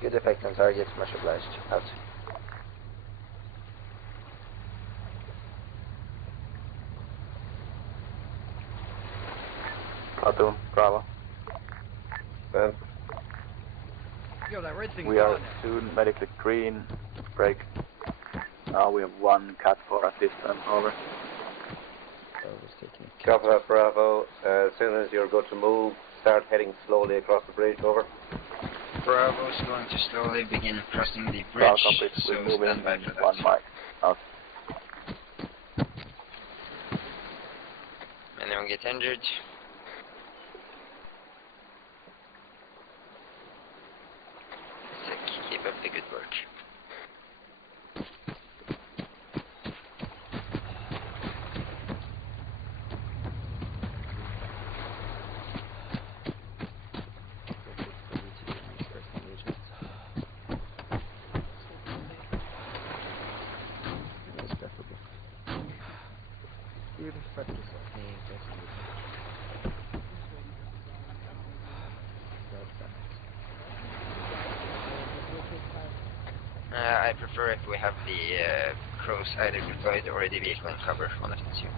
Good effect on target, much obliged. Out. Auto, Bravo. Ben. Yo, that red thing's We are gone now. soon medically green. Break. Now we have one Cat 4 at this time. Over. Copy that, Bravo. As soon as you're good to move, start heading slowly across the bridge. Over. Bravo's going to slowly begin crossing the bridge, Bravo, so we move in stand by for that. 1 mic. Out. Anyone get injured? Sick. Keep up the good work. I prefer if we have the crows either deployed or the vehicle in cover, one of the two.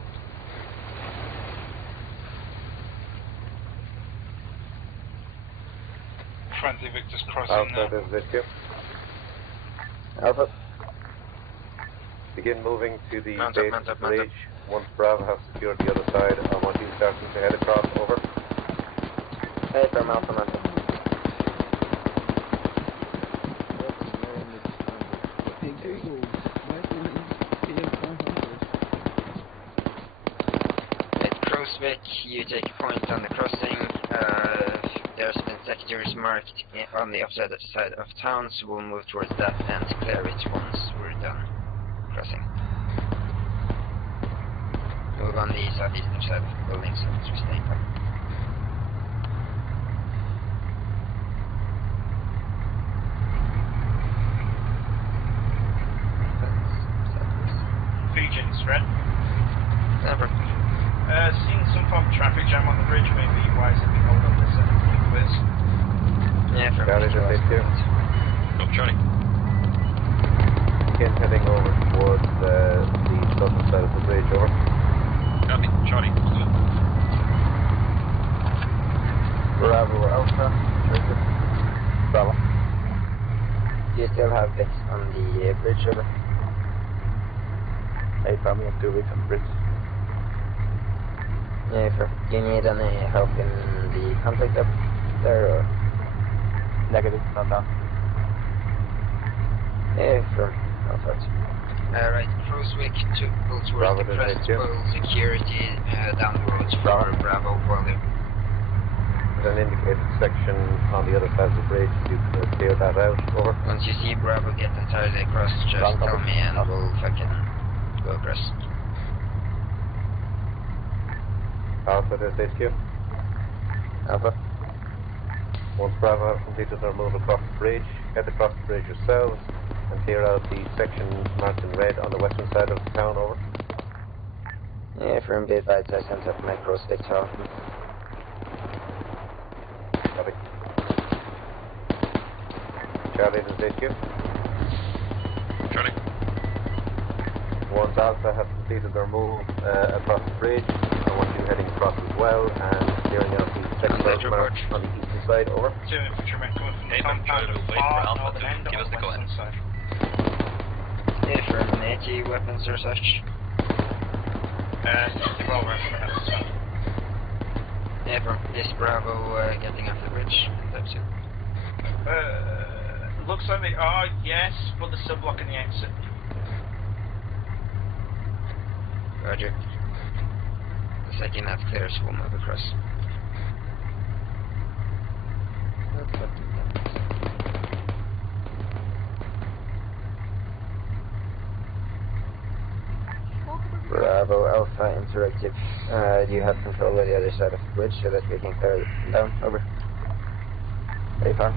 Friendly Victor's crossing Alpha, now. this is HQ. Alpha. Begin moving to the Mount base up, of the mount up. bridge. Once Bravo has secured the other side, I want you starting to head across. Over. Hey, from Alpha, mount up. At Crowswick, you take a point on the crossing. There's been sectors marked on the opposite side of town, so we'll move towards that and clear it once we're done crossing. Move on the southeastern side of the building so as we stay in cover. Fijian, Red. Never. Seeing some form of traffic jam on the bridge, maybe wise if we hold on this quiz. Yeah, for Charlie, just HQ. Oh, Charlie. Begin heading over towards the southern side of the bridge. Over. Copy, Charlie. Bravo Alpha. Bravo. Do you still have bits on the bridge over? Hey, family and 2 weeks on the bridge. Yeah, for. Do you need any help in the conflict up there or? Negative, not down. Yeah, for. Alpha. Right, Crowswick to pull towards Bravo, the crest, HQ. pull security down the road for Bravo while they. There's an indicated section on the other side of the bridge. You can clear that out. Over. Once you see Bravo get entirely across, just tell me and we'll fucking go across. Alpha, this is HQ. Alpha. Once Bravo have completed their move across the bridge, head across the bridge yourselves and clear out the section marked in red on the western side of the town. Over. Yeah, for be advised, I sent up my Crowswick to Alpha. Copy. Charlie, this is HQ. Charlie. Once Alpha have completed their move across the bridge, I want you heading across as well and clearing out the second mark on the eastern side. Over. 2 infantrymen coming from the compound at the far northern end on the western side. Affirm, AT weapons or such. Bravo, Affirm, is Bravo getting off the bridge? That's it. Looks like they are, yes, but they're still blocking the exit. Roger. The second that's clear, so we'll move across. Bravo Alpha Interactive. Do you have control of the other side of the bridge so that we can clear it down? Over. Very far.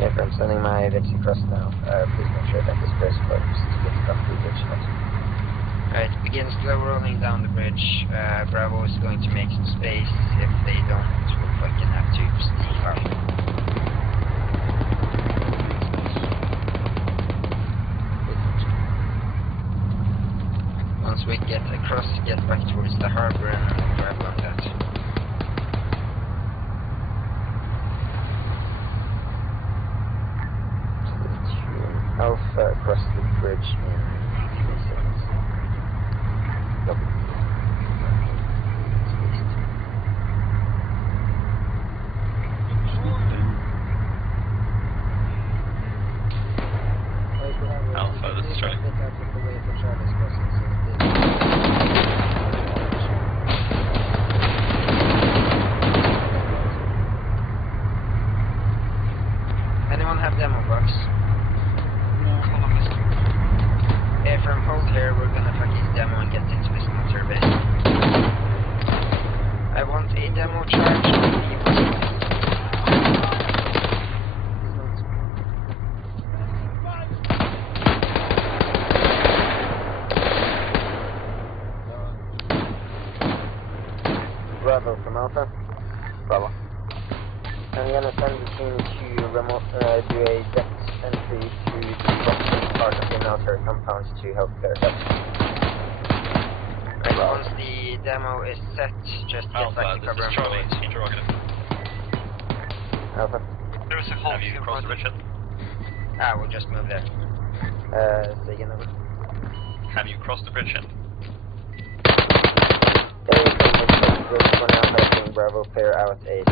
Yeah, I'm sending my bits across now. Please make sure that this space closed to get across the bridge. Alright, begin slow rolling down the bridge. Bravo is going to make some space. If they don't, we'll fucking have to sneak off. Once we get across, get back towards the harbor and we'll grab on that. Alpha across the bridge in 3 seconds. Copy. Alpha, this is Charlie. Anyone have demo box? From hold here, we're gonna fuck his demo and get into his military base. I want a demo charge on the Bravo from Alpha. Bravo. I'm gonna send the team to remote, do a depth entry to the western part of the military compound to help clear it up. Right, once the demo is set, just get back to cover and Charlie, interrogative. Alpha. There's a hold. Have you crossed the bridge yet? Ah, we'll just move there. Say again, over. Have you crossed the bridge yet? Everything is good for now, helping Bravo clear out a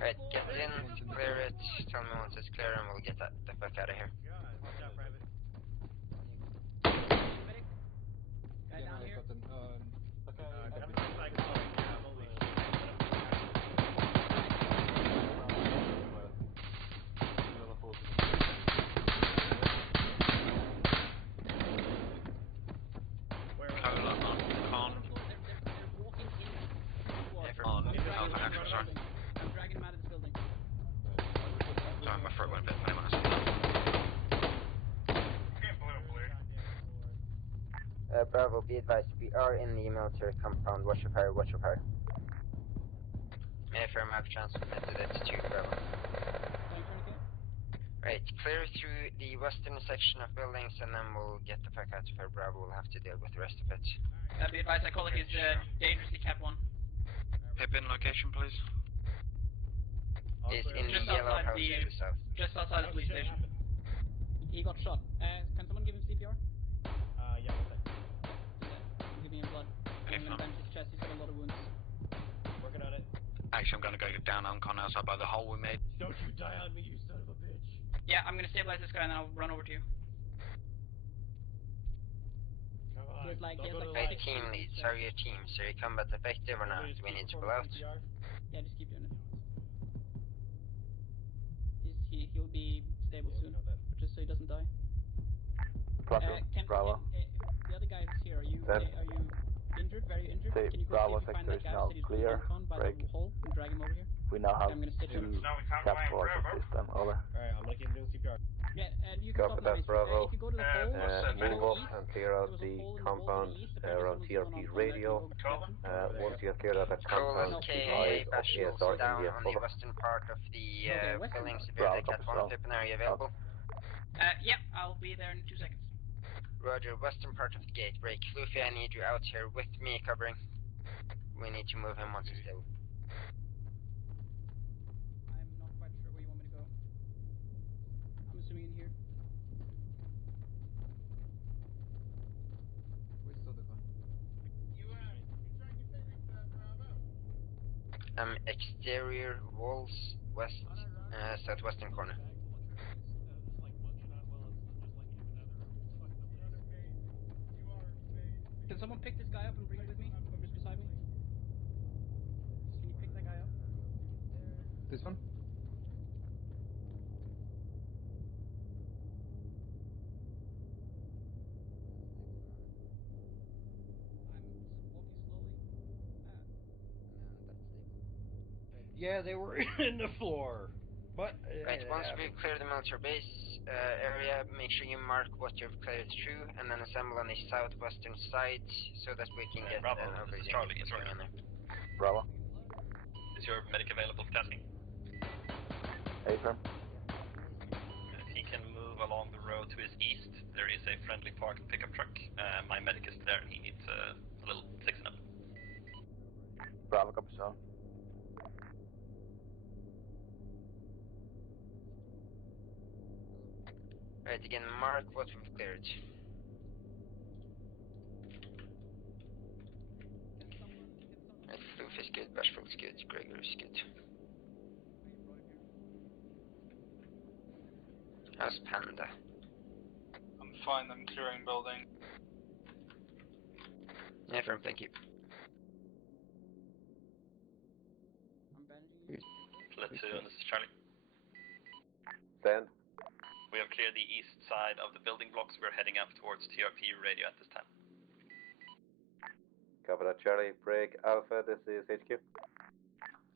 Right, get in, clear it, tell me once it's clear and we'll get the fuck out of here. Bravo, be advised, we are in the military compound. Watch your fire, watch your fire. Affirm, I've transmitted it to Bravo. Right, clear through the western section of buildings and then we'll get the fuck out of here. Bravo will have to deal with the rest of it. Be advised, I call it is dangerously Cat 1. Pip-in location, please. Is in the yellow house to the south. Just outside the police station. He got shot. Can someone give him CPR? Yeah, one second. Give me him blood. I'm gonna bench his chest, he's got a lot of wounds. Working on it. Actually, I'm gonna go down Uncon outside by the hole we made. Don't you die on me, you son of a bitch. Yeah, I'm gonna stabilize this guy and then I'll run over to you. Come on. There's like Hey, team leads, how are your teams? Are your combat effective or not? Do we need to pull out? Yeah, just keep doing it. He'll be stable soon, but just so he doesn't die. Bravo. The other guys here, are you injured? Very injured? Can you go Bravo see if you find sector that is guy now who said he's clear. recon by Break. the hole and drag him over here? We now have I'm gonna stay 2 Cat 4 system. Over. Alright, I'm gonna keep doing CPR. Yeah, and you can Copy stop that, now. Bravo. If you go to the hole, Move up and clear out the compound around TRP radio. Once you have cleared out that compound, keep eyes up ASR down India. on the western part of the building severely Cat 1. Pippin, are you available? Yep, I'll be there in 2 seconds. Roger, western part of the gate break. Luffy, I need you out here with me covering. We need to move him once he's stable. I'm not quite sure where you want me to go. I'm assuming in here. Exterior walls, west, southwestern corner. Can someone pick this guy up and bring him with me? Whoever's beside me? Can you pick that guy up? This one? Yeah, they were in the floor. But right, once we've cleared the military base area, make sure you mark what you've cleared through, and then assemble on the southwestern side so that we can get Bravo, an overview this is Charlie, of what's going on there. Bravo. Is your medic available for tasking? Affirm. He can move along the road to his east. There is a friendly parked pickup truck. My medic is there. He needs a little fixing up. Bravo, copy, so. Right, again, mark what we've cleared. Right, Floof is good, Bashful is good, Gregor is good. How's Panda? I'm fine, I'm clearing building. Yeah, firm, thank you. I'm bandaging you. Platoon, this is Charlie. Stand. We have cleared the east side of the building blocks. We're heading up towards TRP radio at this time. Cover that, Charlie. Break Alpha, this is HQ.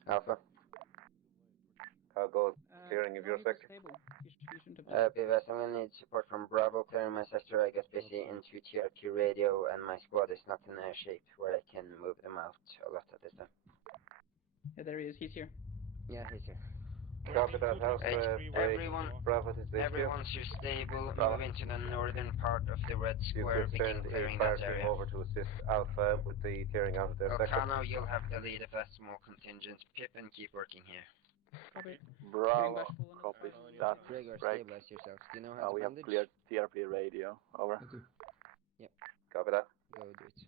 Alpha. How goes clearing of your sector? BVS, I'm gonna need support from Bravo clearing my sector. I got busy into TRP radio, and my squad is not in a shape where I can move them out a lot at this time. Yeah, there he is. He's here. Yeah, he's here. Copy that, House. Everyone should stable, move into the northern part of the red square, begin clearing that area. Over to assist Alpha with the clearing of their sector. Okano, you'll have the lead if that's more contingent. Pippin, keep working here. Copy. Bravo, copy. That's Gregor, break. stabilize yourself. Do you know how to We have bandage? cleared TRP radio. Over. Yep. Copy that. Go do it.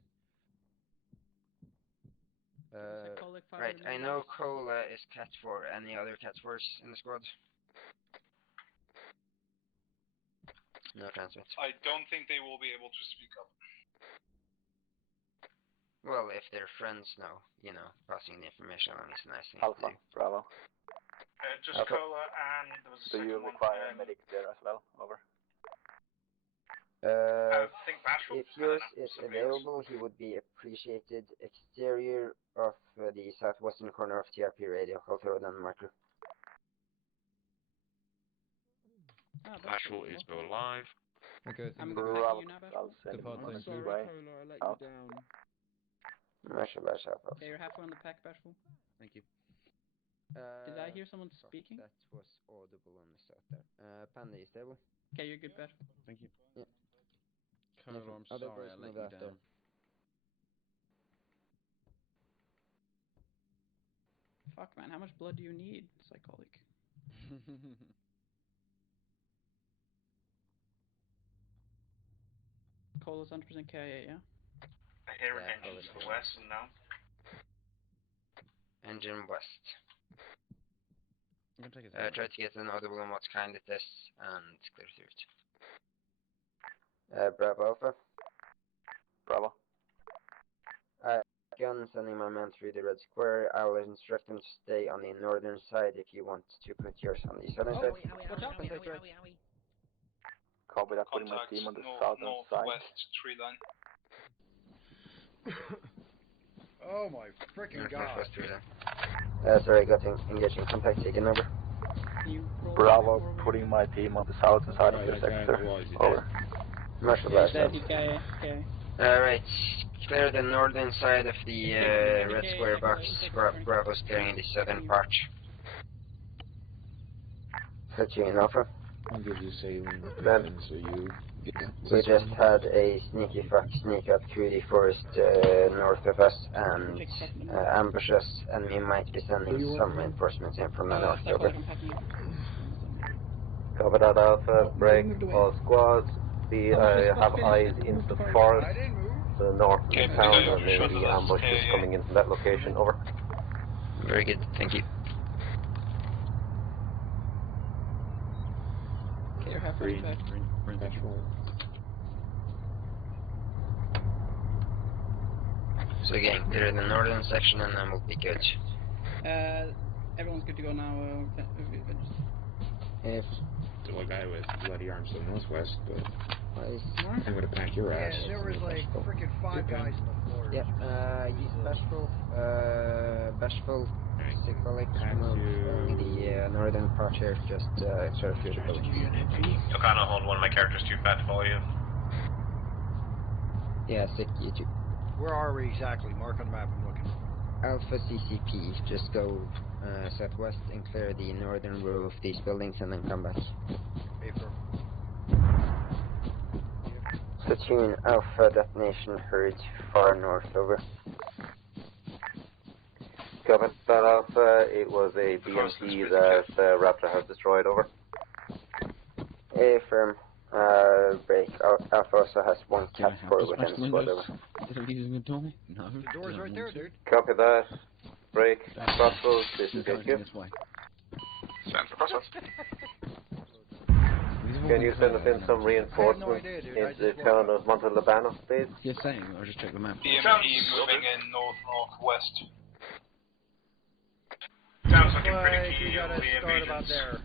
Right, I know Cola is Cat 4. Any other Cat 4s in the squad? No transmits. I don't think they will be able to speak up. Well, if they're friends, no. You know, passing the information along is a nice thing. Alpha, Bravo. Just Alpha. Cola and there was a Do you second require a one. medic there as well? Over. I think Bashful. If yours is available, he would be appreciated. Exterior of the southwestern corner of TRP radio. I'll throw it on the marker. Bashful is still alive. Okay, I'm Bravo. you now, I'll send Depart him on lane. his way. Cola, I let Out. you down. Okay, you're halfway on the pack, Bashful. Thank you. Did I hear someone speaking? That was audible on the south there. Panda, you stable? Okay, you're good, Bashful. Thank you. Yeah. Cola, I'm Other sorry I person let move you after. down. Fuck, man, how much blood do you need, Psycholic? Cola's 100% KIA, yeah? I hear engines to the west and now. Engine west. I'm gonna take his Try to get an audible on what kind it is and clear through it. Bravo Alpha. Bravo. Gun, sending my men through the red square. I will instruct them to stay on the northern side if you want to put yours on the southern side. Watch out! Copy that, putting my team on the southern side. Northwest tree line. Oh my freaking god. Northwest tree line. Sorry, got engaging contact, taken over. Bravo, putting my team on the southern side of the sector. Over. Marshal Yeah, Blast. okay. Right, clear the northern side of the red square box. Bravo's clearing the southern part. Platoon Alpha. I'll give you sailing Then so you... We just had a sneaky fuck sneak up through the forest north of us and ambush us, and we might be sending some reinforcements in from the north. Over. Copy that, Alpha. Break all squads. Have eyes into the forest, to the north of the town, and maybe ambushes coming in from that location. Over. Very good, thank you. Okay, you're halfway back. So again, clear the northern section and then we'll be good. Everyone's good to go now. If the guy with bloody arms to the northwest, but I'm gonna pack your ass. Yeah, there was like freaking 5 guys in the floor. Yep, use Bashful, Sikalik, move the northern part here, just sort of through the village. O'Connell, hold one of my characters too fat to follow you. Yeah, Sick, you too. Where are we exactly? Mark on the map, I'm looking. Alpha CCP, just go southwest and clear the northern row of these buildings and then come back. Platoon Alpha detonation heard far north, over. Copy that, Alpha. It was a BMP that Raptor has destroyed, over. Affirm. Break. Alpha also has one Cat 4 within the squad, over. The door's right there, dude. Copy that. Break. Crossroads. This is HQ. Can you send us in some reinforcements into the town of Montalbano, please? Yes, saying. I'll just check the map. BMP moving in north-northwest. Sounds looking pretty key. You gotta start about there.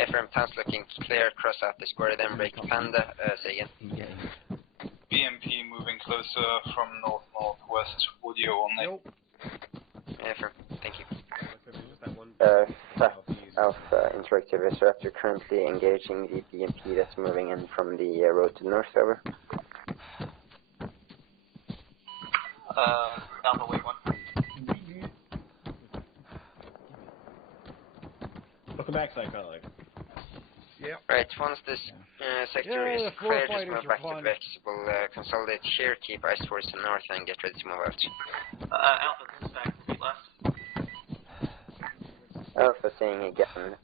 Affirm, town's looking clear, cross out the square, then break Panda, say again. BMP moving closer from north-northwest, audio only. Nope. Affirm, thank you. Alpha Interactive is Raptor currently engaging the BMP that's moving in from the road to the north, over. Alpha, wait one. Welcome back, Psychology. Yep. Right, once this sector is clear, just move back to Vex. We'll consolidate here, keep ice towards the north, and get ready to move out. Alpha, this is back to last. Alpha saying again,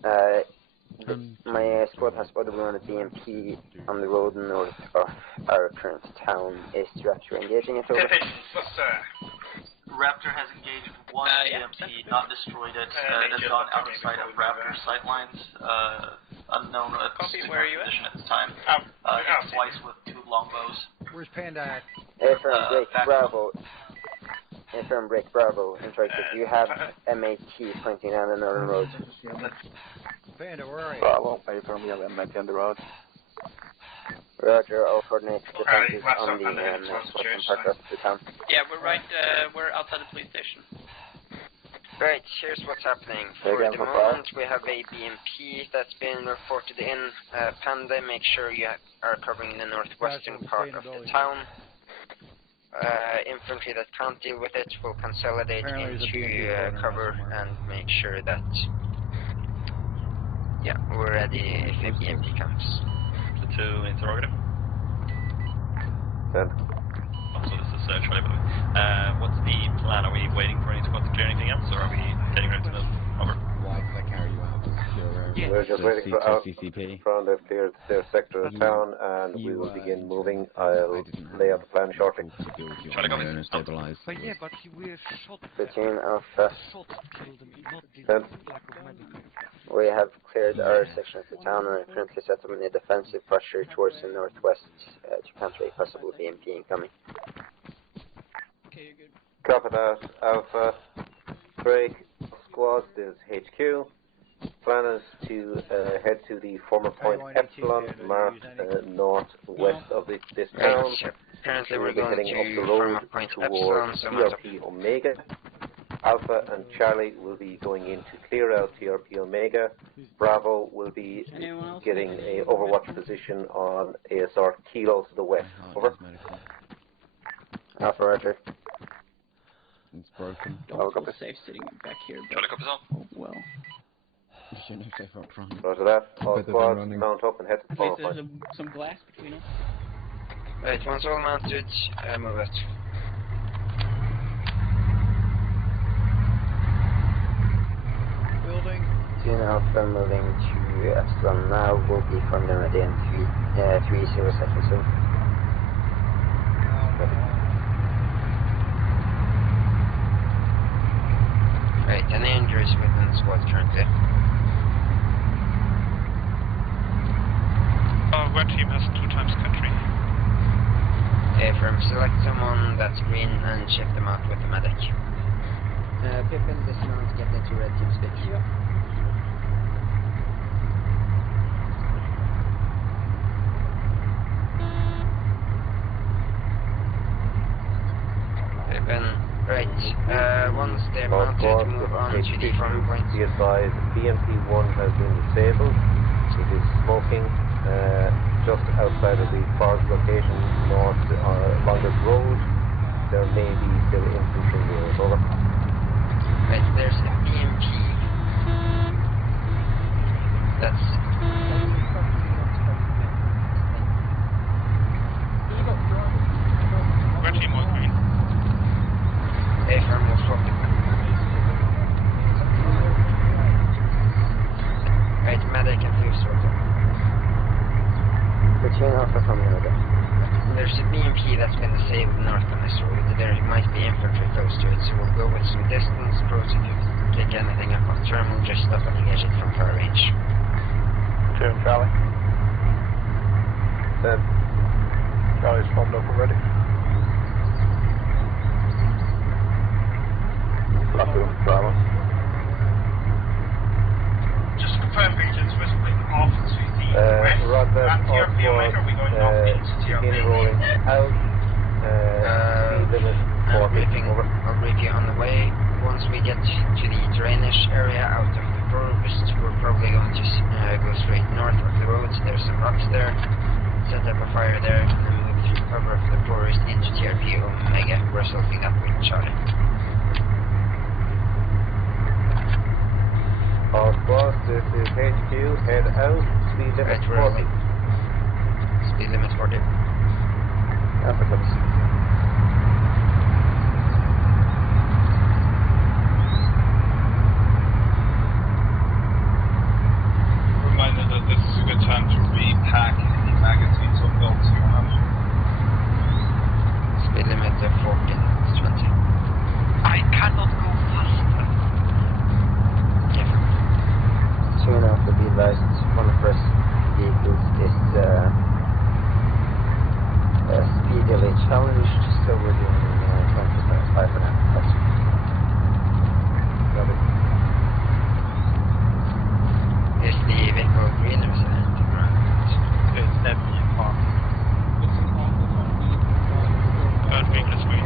my squad has spotted one of the BMP on the road north of our current town. Is Raptor engaging it, over? Raptor has engaged one BMP, not destroyed it. It has gone outside of Raptor's sightlines. Unknown position at this time. Hit twice with 2 longbows. Where's Panda at? Affirm, break, Bravo. Affirm, break, Bravo. Interactive, do you have MAT pointing down the northern road? Panda, where are you? Bravo, affirm, we have MAT on the road. Roger, all coordinates defenses on the western part of the town. Yeah, we're right, we're outside the police station. Right, here's what's happening. For the moment, we have a BMP that's been reported in. Panda, make sure you are covering the northwestern part of the town. Infantry that can't deal with it will consolidate into cover and make sure that, yeah, we're ready if a BMP comes. Platoon interrogative. Then. Oh, so this is Charlie, by the way. What's the plan? Are we waiting for any squad to clear anything else, or are we getting ready to move? Over. Why did I carry you out? We're just waiting for out from the cleared their sector of town, and we will begin moving. I'll lay out the plan shortly. Try to go in. But yeah, but we're shot. Platoon Alpha. Then. We have cleared our section of the town and are currently set up in a defensive posture towards the northwest to counter a possible BMP incoming. Okay, you're good. Copy that, Alpha. Break squad, this is HQ. Plan is to head to the former point Epsilon, marked northwest of this town. Currently we're going heading up the road towards TRP Omega. Alpha and Charlie will be going in to clear out TRP Omega. Bravo will be getting a overwatch position on ASR Kilo to the west. Over. Alpha Roger. It's broken. Don't feel safe sitting back here. Charlie copies on. Oh well. You shouldn't have safe up front. Roger that. All squads, mount up and head to the Wait, former there's point. some glass between us. Right, once all mounted, move it. Building. 2 Alpha moving to Epsilon now. Will be from the ready in 30 seconds soon. Right, any injuries within the squad currently? Red team has 2 times country. Okay, firm. Select someone that's green and shift them out with the medic. Pippin, dismount, get into red team speak. Yep. Pippin, right. Once they're mounted, move on to the forming point. Be advised, BMP-1 has been disabled. It is smoking just outside of the forest location, north along this road. There may be still infantry here. Over. Right, there's a BMP. That's... Red team was green. Okay, firm, we'll swap it. Right, medic and fuse sorted. Return Alpha from the order. There's a BMP that's been disabled north on this road. There might be infantry close to it, so we'll go with some distance, approach it, pick anything up on terminal, just stop and engage it from far range. 2 Charlie. Then Charlie's formed up already. Platoon, Bravo. Just to confirm regions, we're splitting off to the west Roger, at TRP, all or are we going north into TRP? begin rolling out. Speed limit 40. Over. I'll brief you on the way. Once we get to the drainage area out of the forest, we're probably going to go straight north of the road. There's some rocks there. Set up a fire there, and then move through cover of the forest into TRP Omega. We're selfing up with Charlie. All squads, this is HQ. Head out. Speed limit 40. Speed limit 40. Alpha comes. Reminder that this is a good time to repack any magazines or belts you have. Speed limit 40. It's 20. I cannot go faster. Yeah. Soon after be advised, one of the first vehicles is speedily challenged, so we're doing 20.5 for now. Got it. Is the vehicle green or is it anything around? It's definitely a car. Vehicle is green.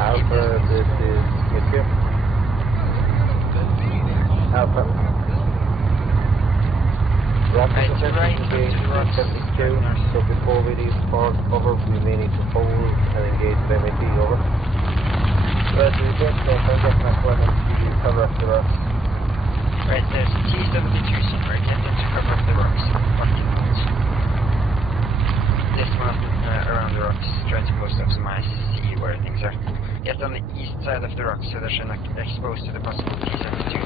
Alpha, this is HQ. Alpha. Right, turn right, engage 72. So before we leave forest cover, we may need to hold and engage the MAT. Over. But we get there, so get my coordinates to cover up the rocks. Right, there's a T-72 somewhere. Get into cover of the rocks. Parking lot. This one around the rocks. Try to post up some ice, see where things are. Get on the east side of the rocks so they're not exposed to the possible T-72.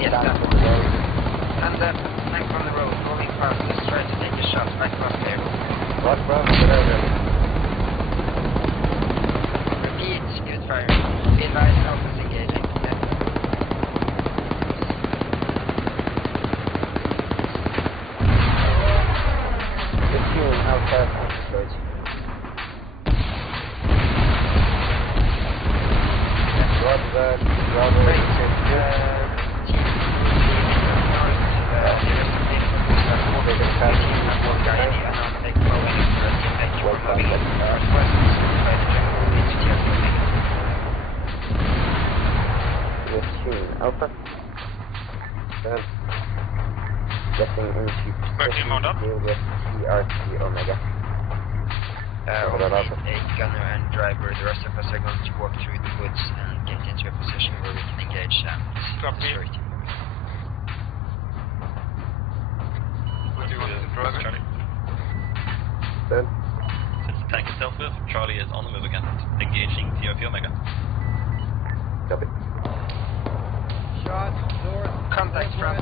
Yes, that one. And tank on the road, moving fast. Just try to take a shot back up there. Rock, get out there. Repeat, good fire. Be advised, Alpha's engaging. Yeah. Alpha destroyed. Roger that. Bravo. One guy, I don't take getting into position to deal with TRC Omega. Only a gunner and driver. The rest of us are going to walk through the woods and get into a position where we can engage and destroy team. What do you want to drive, Charlie? Then? Since the tank is self-move, Charlie is on the move again, engaging TRP Omega. Copy. Shot, north, contact front.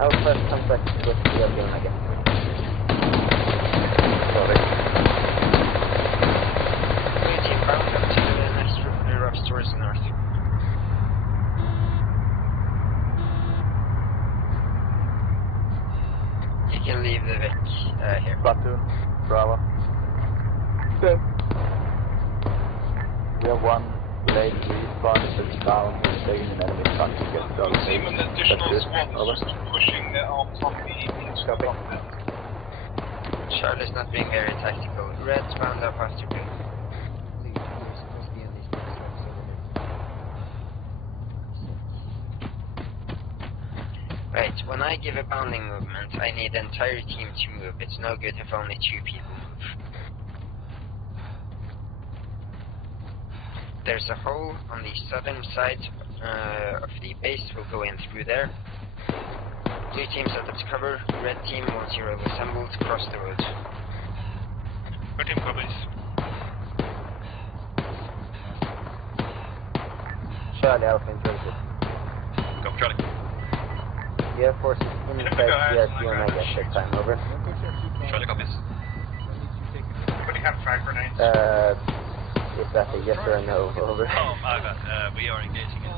Alpha contact with the Omega. Sorry. Blue team bound up to the next rocks towards the north. You can leave the Vic here. Platoon, Bravo. Good. We have one late respawn, it's down, we're taking an enemy truck to get done. Same an additional squad just pushing the arms on the Copy. Charlie's not being very tactical. Red's bound up after blue. Right, when I give a bounding movement, I need the entire team to move. It's no good if only 2 people move. There's a hole on the southern side of the base. We'll go in through there. Blue team set up to cover. Red team, once you're all assembled, cross the road. Red team copies. Charlie Alpha intrusive. Go, Charlie. You have forces inside TRC Omega at this time, over. Charlie copies. Anybody have frag grenades? Is that a yes or a no, over? Oh, my bad. We are engaging in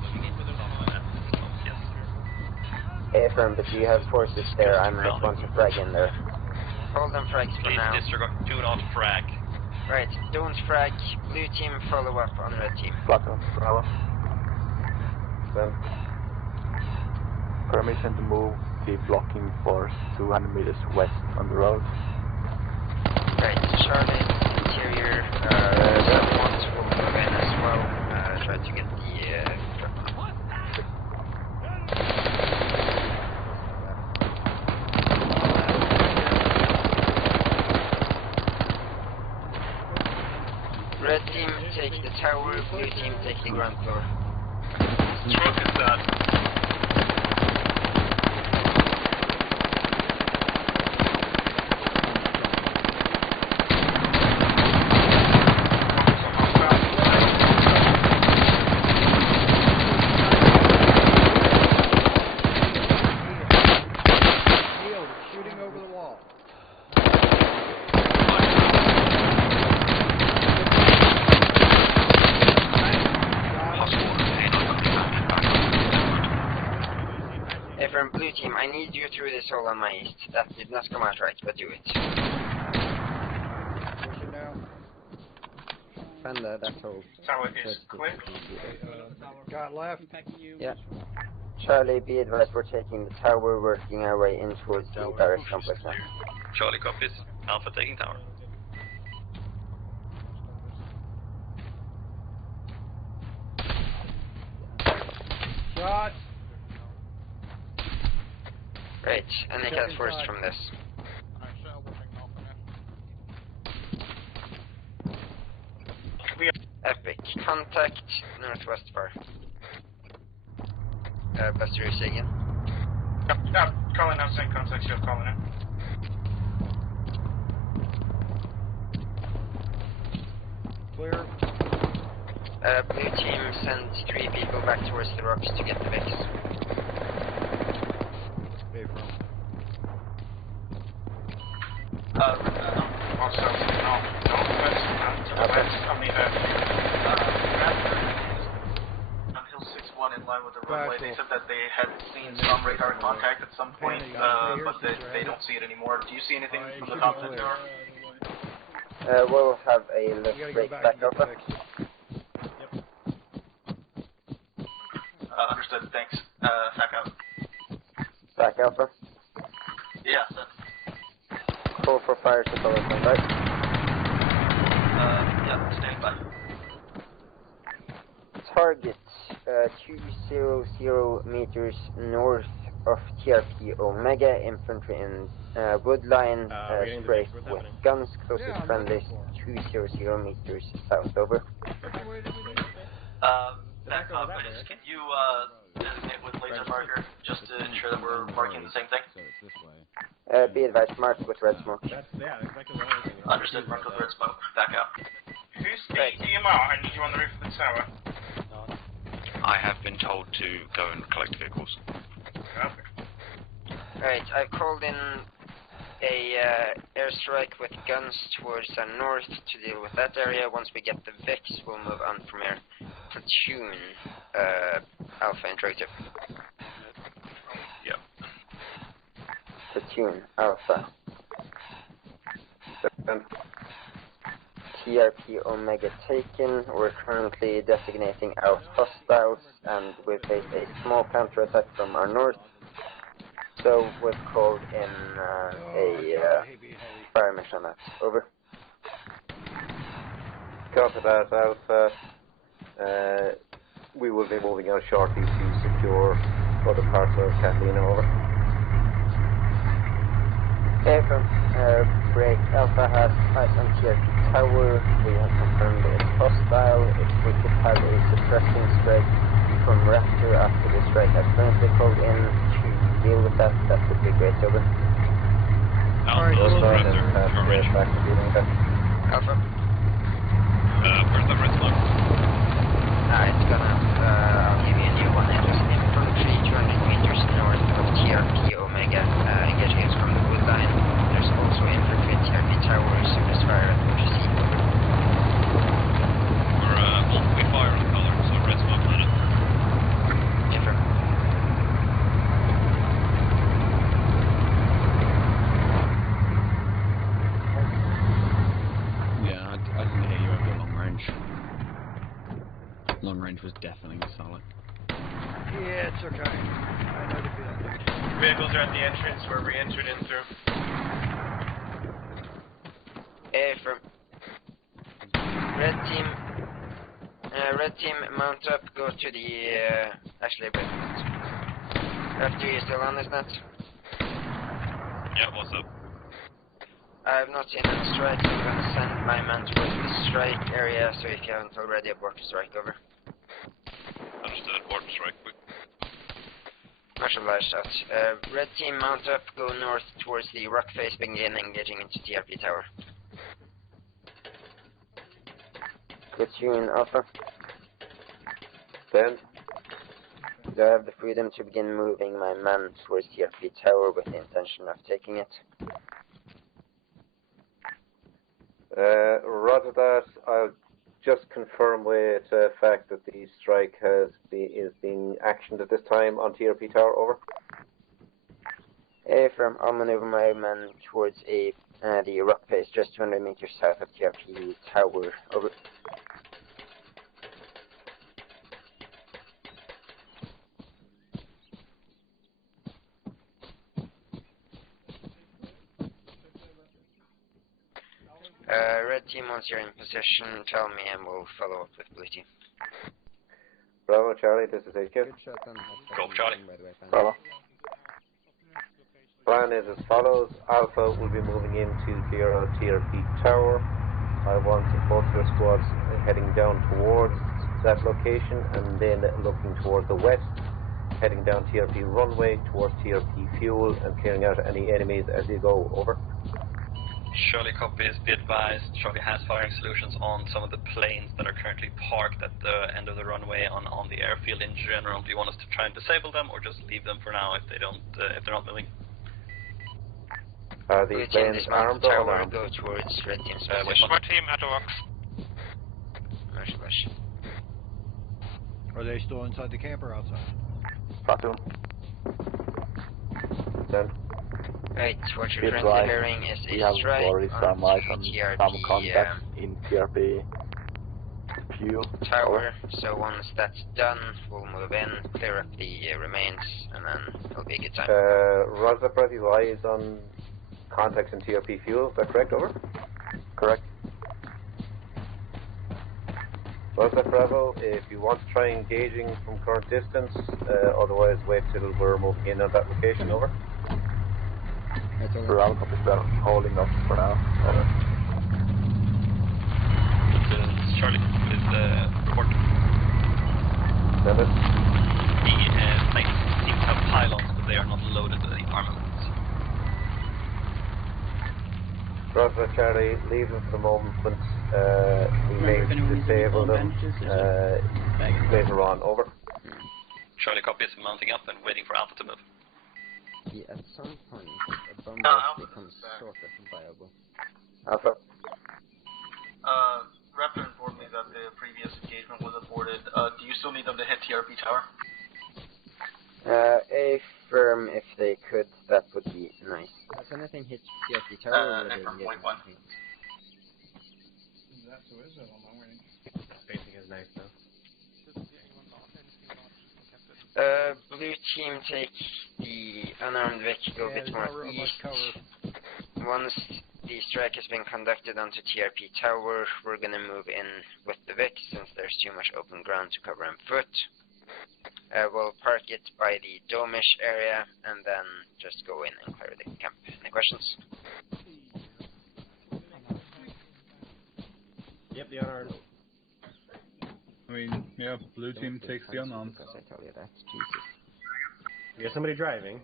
yes. Affirm, but you have forces there. I might want to frag in there. Hold them frags for now. Disregard. Do not frag. Right, don't frag. Blue team, follow up on red team. Platoon, Bravo. Then? Permission to move the blocking force 200 meters west on the road. Right, Charlie, interior, someone will move in as well. Try to get the truck. Red team take the tower, blue team take the ground floor. Truck is dead. From blue team, I need you through this hole on my east. That did not come out right, but do it. Panda, that's all. Tower is clear. Got left. Yeah. Charlie, be advised, we're taking the tower, working our way in towards the barracks complex now. Charlie copies. Alpha taking tower. Shot. Right, and they got first from this. Epic. Contact northwest far. Buster, you say again? Yep, calling out, send contact shield, calling in. Clear. Blue team send 3 people back towards the rocks to get the Vix. Also, no, to the west, I mean, on Hill 6-1 in line with the runway, they said that they had seen some radar contact at some point, but they don't see it anymore. Do you see anything from the top of the tower? We'll have a look break back Alpha. Understood, thanks. Back out. Back Alpha. Yeah, sir. Call for fire to follow from right. Yeah, Stand by. Target 200 meters north of TRP Omega. Infantry in woodline. Straight with guns. Closest friendlies 200 meters south. Over. Back up. Can you designate with laser marker just to ensure that we're marking the same thing? Be advised, mark with red smoke. Yeah, exactly what I was thinking. Understood. Mark with red smoke. Back out. Who's the DMR? I need you on the roof of the tower. I have been told to go and collect vehicles. Right, I've called in a airstrike with guns towards the north to deal with that area. Once we get the VIX, we'll move on from here. Platoon, Alpha interrogative. Yep. Platoon, Alpha. TRP Omega taken. We're currently designating out hostiles, and we've faced a small counterattack from our north. So we've called in a fire mission on that. Over. Copy that, Alpha. We will be moving out shortly to secure other parts of Catalina. Over. From break, Alpha has eyes on TRP Tower. We have confirmed it's hostile. If we could have a suppressing strike from Raptor after the strike I've currently called in to deal with that, that would be great. Over. Alpha, back to dealing with that. Alpha. Where's the red smoke? It's gonna, I'll give you a new one. It was infantry 200 meters north of TRP Omega. Engaging us from the wood line. There's also infantry at TRP Tower. Surface fire at OGC. We fire on color, so red smoke on it. Different. Yeah, I didn't hear you over the long range. Long range was deafening solid. Yeah, it's okay. I know the feeling. Vehicles are at the entrance where we entered in through. From red team, mount up, go to the, actually, wait. After you still on this net? Yeah, what's up? I have not seen any strikes, so I'm gonna send my men towards the strike area, so if you haven't already, abort the strike. Over. Understood, abort the strike. Marshal out. Red team, mount up, go north towards the rock face, begin engaging into TRP Tower. Platoon Alpha. Then? Do I have the freedom to begin moving my men towards TRP Tower with the intention of taking it? Roger that. I'll just confirm with the fact that the strike is being actioned at this time on TRP Tower. Over. From I'll maneuver my men towards the rock face just 200 meters south of TRP Tower. Over. Red team, once you're in position, tell me and we'll follow up with blue team. Bravo, Charlie, this is HQ. Go for Charlie. Bravo. Plan is as follows. Alpha will be moving into TRP Tower. I want both your squads heading down towards that location and then looking toward the west, heading down TRP runway towards TRP fuel and clearing out any enemies as you go. Over. Charlie copies. Be advised, Charlie has firing solutions on some of the planes that are currently parked at the end of the runway on the airfield in general. Do you want us to try and disable them, or just leave them for now if they don't if they're not moving? Are these planes armed or unarmed? Go towards red team's What team at the rocks? Are they still inside the camp or outside? Platoon. Then. Right, what you're It's currently right. hearing is We a have strike already on some contact in TRP fuel. Tower, so once that's done, we'll move in, clear up the remains, and then it'll be a good time. Roger, Bradley lies on contacts in TRP fuel, is that correct? Over? Correct. Rosa Bravo, if you want to try engaging from current distance, otherwise wait till we're moving in on that location, over. Bravo, copy Bravo, holding up for now, over. Charlie, is report. Send it. The planes seem to have pylons, but they are not loaded with any armaments. Roger, Charlie, leave them for the moment. We may disable them later on. Over. Charlie, copy is mounting up and waiting for Alpha to move. Yeah, at some point, a bomb becomes sort of viable. Alpha. Raptor informed me that the previous engagement was aborted. Do you still need them to hit TRP tower? Affirm if they could, that would be nice. Has anything hit TRP tower? Affirm, point 1. Spacing is nice though. Blue team take the unarmed vehicle a bit more east. Once the strike has been conducted onto TRP tower, we're gonna move in with the Vic since there's too much open ground to cover on foot. We'll park it by the Domish area and then just go in and clear the camp. Any questions? Yep, the unarmed. I mean, yeah, blue team takes the unarmed. Because I tell you that, Jesus. You got somebody driving?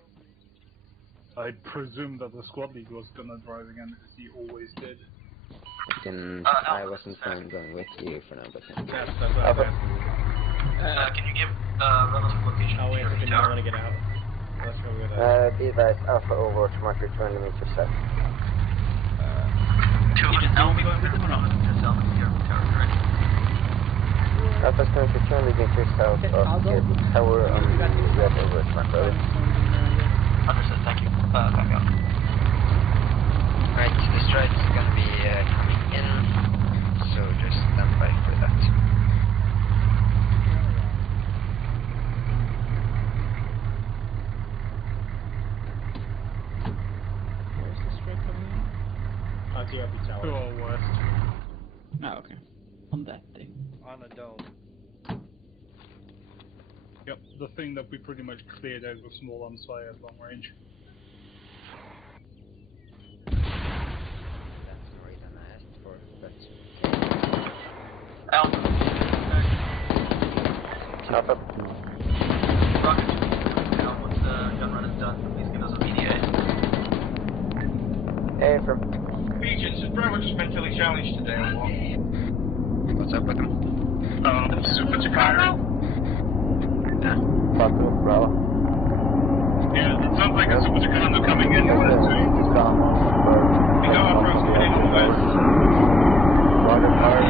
I presume that the squad lead was gonna drive again because he always did. I wasn't planning on going with you for now, but that's what I was asking. Can you give relative location? Oh wait, I want to get out. Let's go with be advised, Alpha over to marker 200 meters south. 200, now we're going to the front to south of the tower, correct? Alpha's going to 200 meters south of the tower on the red over to marker. Understood, thank you. Back out. Right, the strike is going to be coming in, so just stand by for that. Where's the strike coming in? On TRP tower. To our west. Oh, okay. On that thing. On the dome. Yep, the thing that we pretty much cleared out with small arms fire at long range. That's more than I asked for, but... Alpha. Alpha. Rocket, now once the gun run is done, please give us a PDA. Affirm. Regents, is Bravo just mentally challenged today or what? What's up with them? Super Takara. Bravo. Yeah, it sounds like a Super Takara coming in. We go up first, heading to the west. Roger, fire.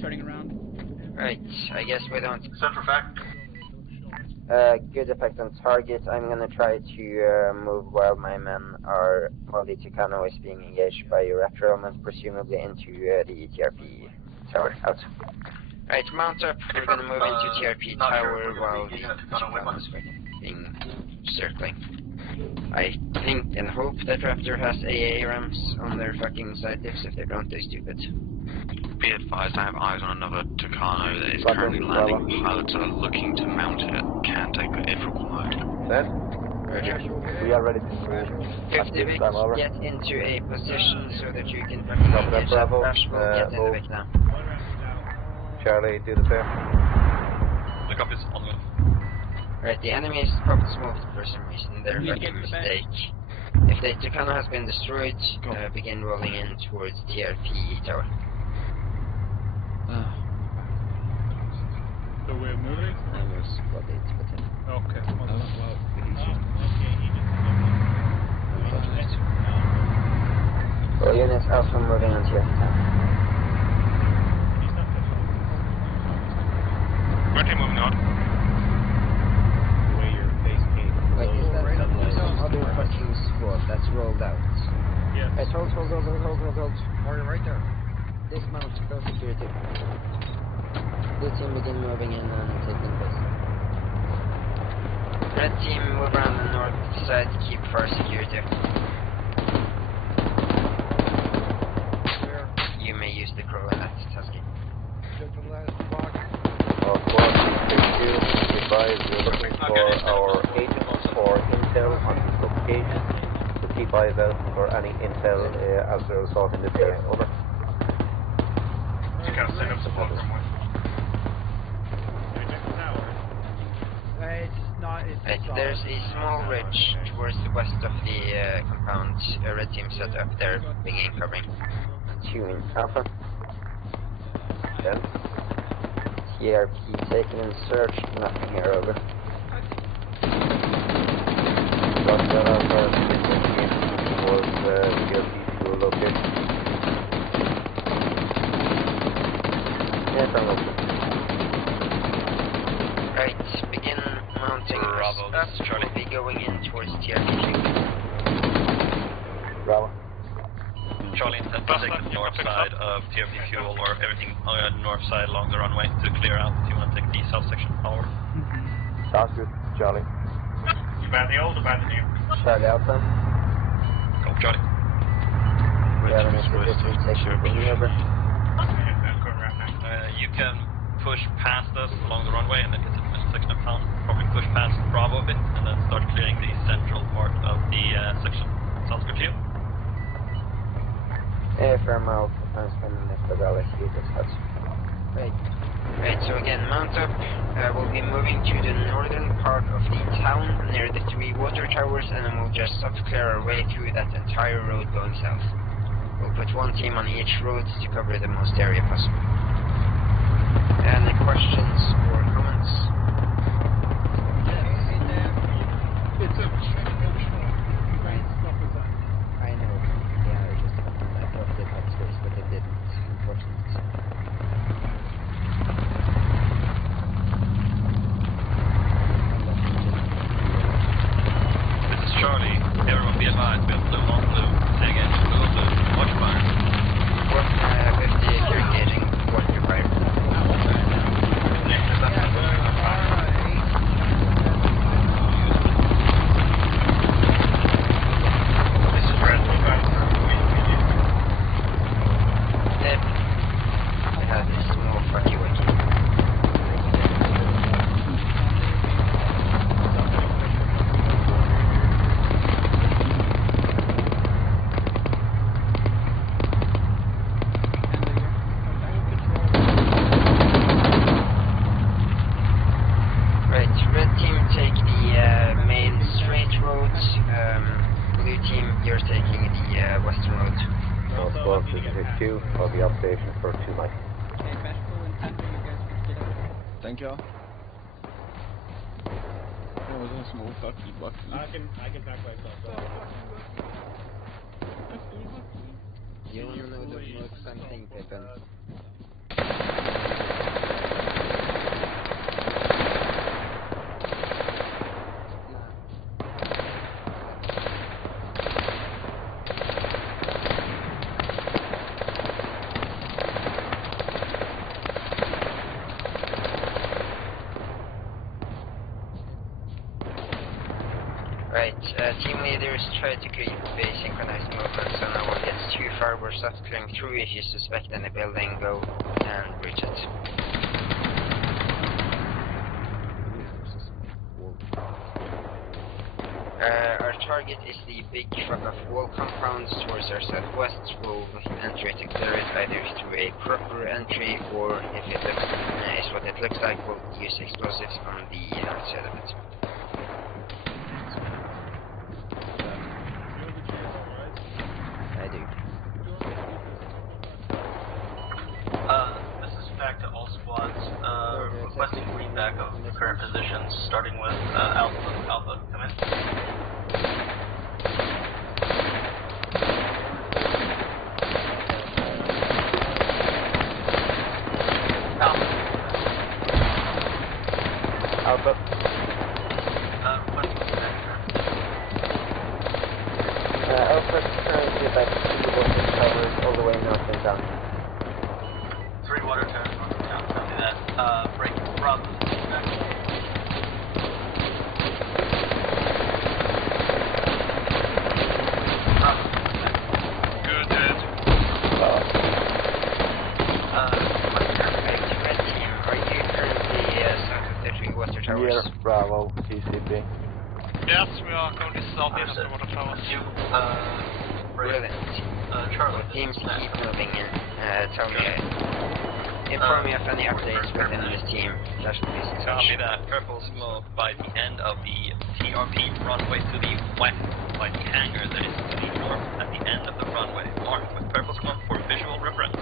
Turning around. Right, I guess we don't... Central fact. Good effect on target. I'm gonna try to move while my men are... while the Tucano is being engaged by your Raptor element, presumably into the TRP tower. Out. Right, mount up. We're gonna move into TRP tower while the Tucano is being circling. I think and hope that Raptor has AA rams on their fucking side lifts. If they don't, they're stupid. Be advised, I have eyes on another Tucano that is currently landing. Pilots are looking to mount it. Can take it if required. Roger. We are ready to move. 50 Vic, get into a position so that you can fucking engage that Bravo. Get in the Vic now. Charlie, do the same. The copy is on the move. Right, the enemy is probably moved for some reason. Their fucking mistake. If the Tucano has been destroyed, begin rolling in towards TRP tower. So we're moving? Almost squad 8, but okay. well, units also moving on TRP tower. Where are you moving on? Where your base came. Wait, is that some other fucking squad that's rolled out? Yes. Right, hold. Or right there. Dismount, go security. Blue team begin moving in and taking place. Red team, move around the north side to keep fire security. You may use the crow in that, Tusky. Of course, we advise we're looking for our agents or intel on this location. So keep eyes out for any intel as a result in this area. Over. Set up support from one. There's a small ridge towards the west of the compound. A red team set up there, beginning covering. Tuning Alpha. 10. TRP taken in search, nothing here, over. Roger Alpha, towards TRP to location. Right, begin mounting Bravo, up. this is Charlie. We'll be going in towards TRP. Bravo. Charlie, intend to take the north side of TRP fuel or everything on the north side along the runway to clear out if you want to take the south section. Over. Sounds good, Charlie. You bad the old or bad the new? Charlie Alpha. Go, Charlie. We have an assistant section being over. You can push past us along the runway and then get to the middle section of town. Probably push past Bravo a bit and then start clearing the central part of the section. Sounds good to you? Fair mouth, I'm spending the valley, Right, so again, mount up. We'll be moving to the northern part of the town near the 3 water towers, and then we'll just soft clear our way through that entire road going south. We'll put one team on each road to cover the most area possible. Any questions or comments? It's a I know. Yeah, I thought they had space, but they didn't, unfortunately. This is Charlie. Everyone be advised, we have blue on blue. Say again, blue on blue. Watch fire. 50 if you're engaging, watch your fire. Thank y'all. Oh, was a small fucky bucky. I can back myself. You wanna know the most fun thing, Pippin? Team leaders try to create a synchronized movement so no one gets too far. We're soft clearing through. If you suspect any building, go and breach it. Our target is the big truck of wall compounds towards our southwest. We'll enter it to clear it either through a proper entry or if it looks is what it looks like, we'll use explosives on the outside of it. This is back to all squads. Requesting feedback of current positions, starting with Alpha. Alpha, come in. Alpha. Requesting feedback. Alpha currently back north of town. 3 water towers north of town. Copy that. Break. Bravo. Good, dead. Red team, are you currently south of the 3 water towers? Here, Bravo, CCP. Yes, we are currently southeast of the water towers. Brilliant. Charlie. Teams keep moving in. Tell me, inform me of any updates within this team. Copy that. Purple smoke by the end of the TRP runway to the west, by the hangar that is to the north at the end of the runway, marked with purple smoke for visual reference.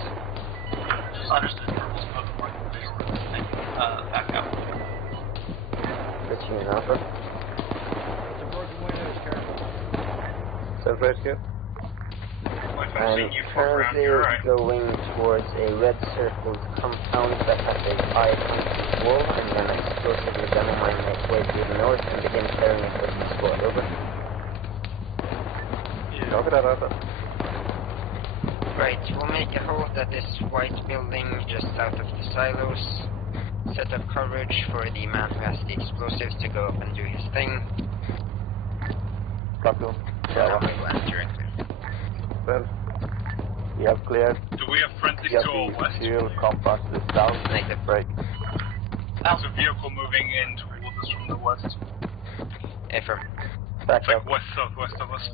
Understood. Purple smoke marked for visual reference. Thank you. Back out. Pitching an alpha. Some broken windows, careful. Self-rescue. I'm currently going towards a red circled compound that has a high concrete wall. I'm going to explosively dynamite my way to the north and begin clearing it with my squad. Over. Copy that, Alpha. Right, we'll make a hold at this white building just south of the silos. Set up coverage for the man who has the explosives to go up and do his thing. Platoon, Bravo. We'll enter it. Well, we have cleared. Do we have friendly Get to our the west? fuel compound to the south. Negative. Break. There's a vehicle moving in towards us from the west. Affirm. Back Like up. west southwest of us.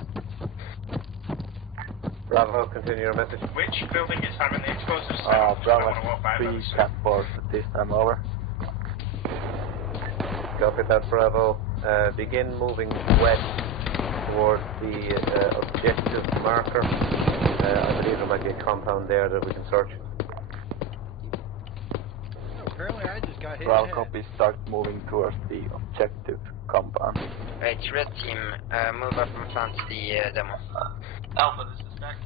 Bravo, continue your message. Which building is having the explosives? Bravo 3 Catboard this time over. Copy that, Bravo. Begin moving west towards the objective marker. I believe there might be a compound there that we can search. Apparently I just got hit. Bravo copy, start moving towards the objective compound. Right, red team, move up and plant the demo. Alpha, this is back.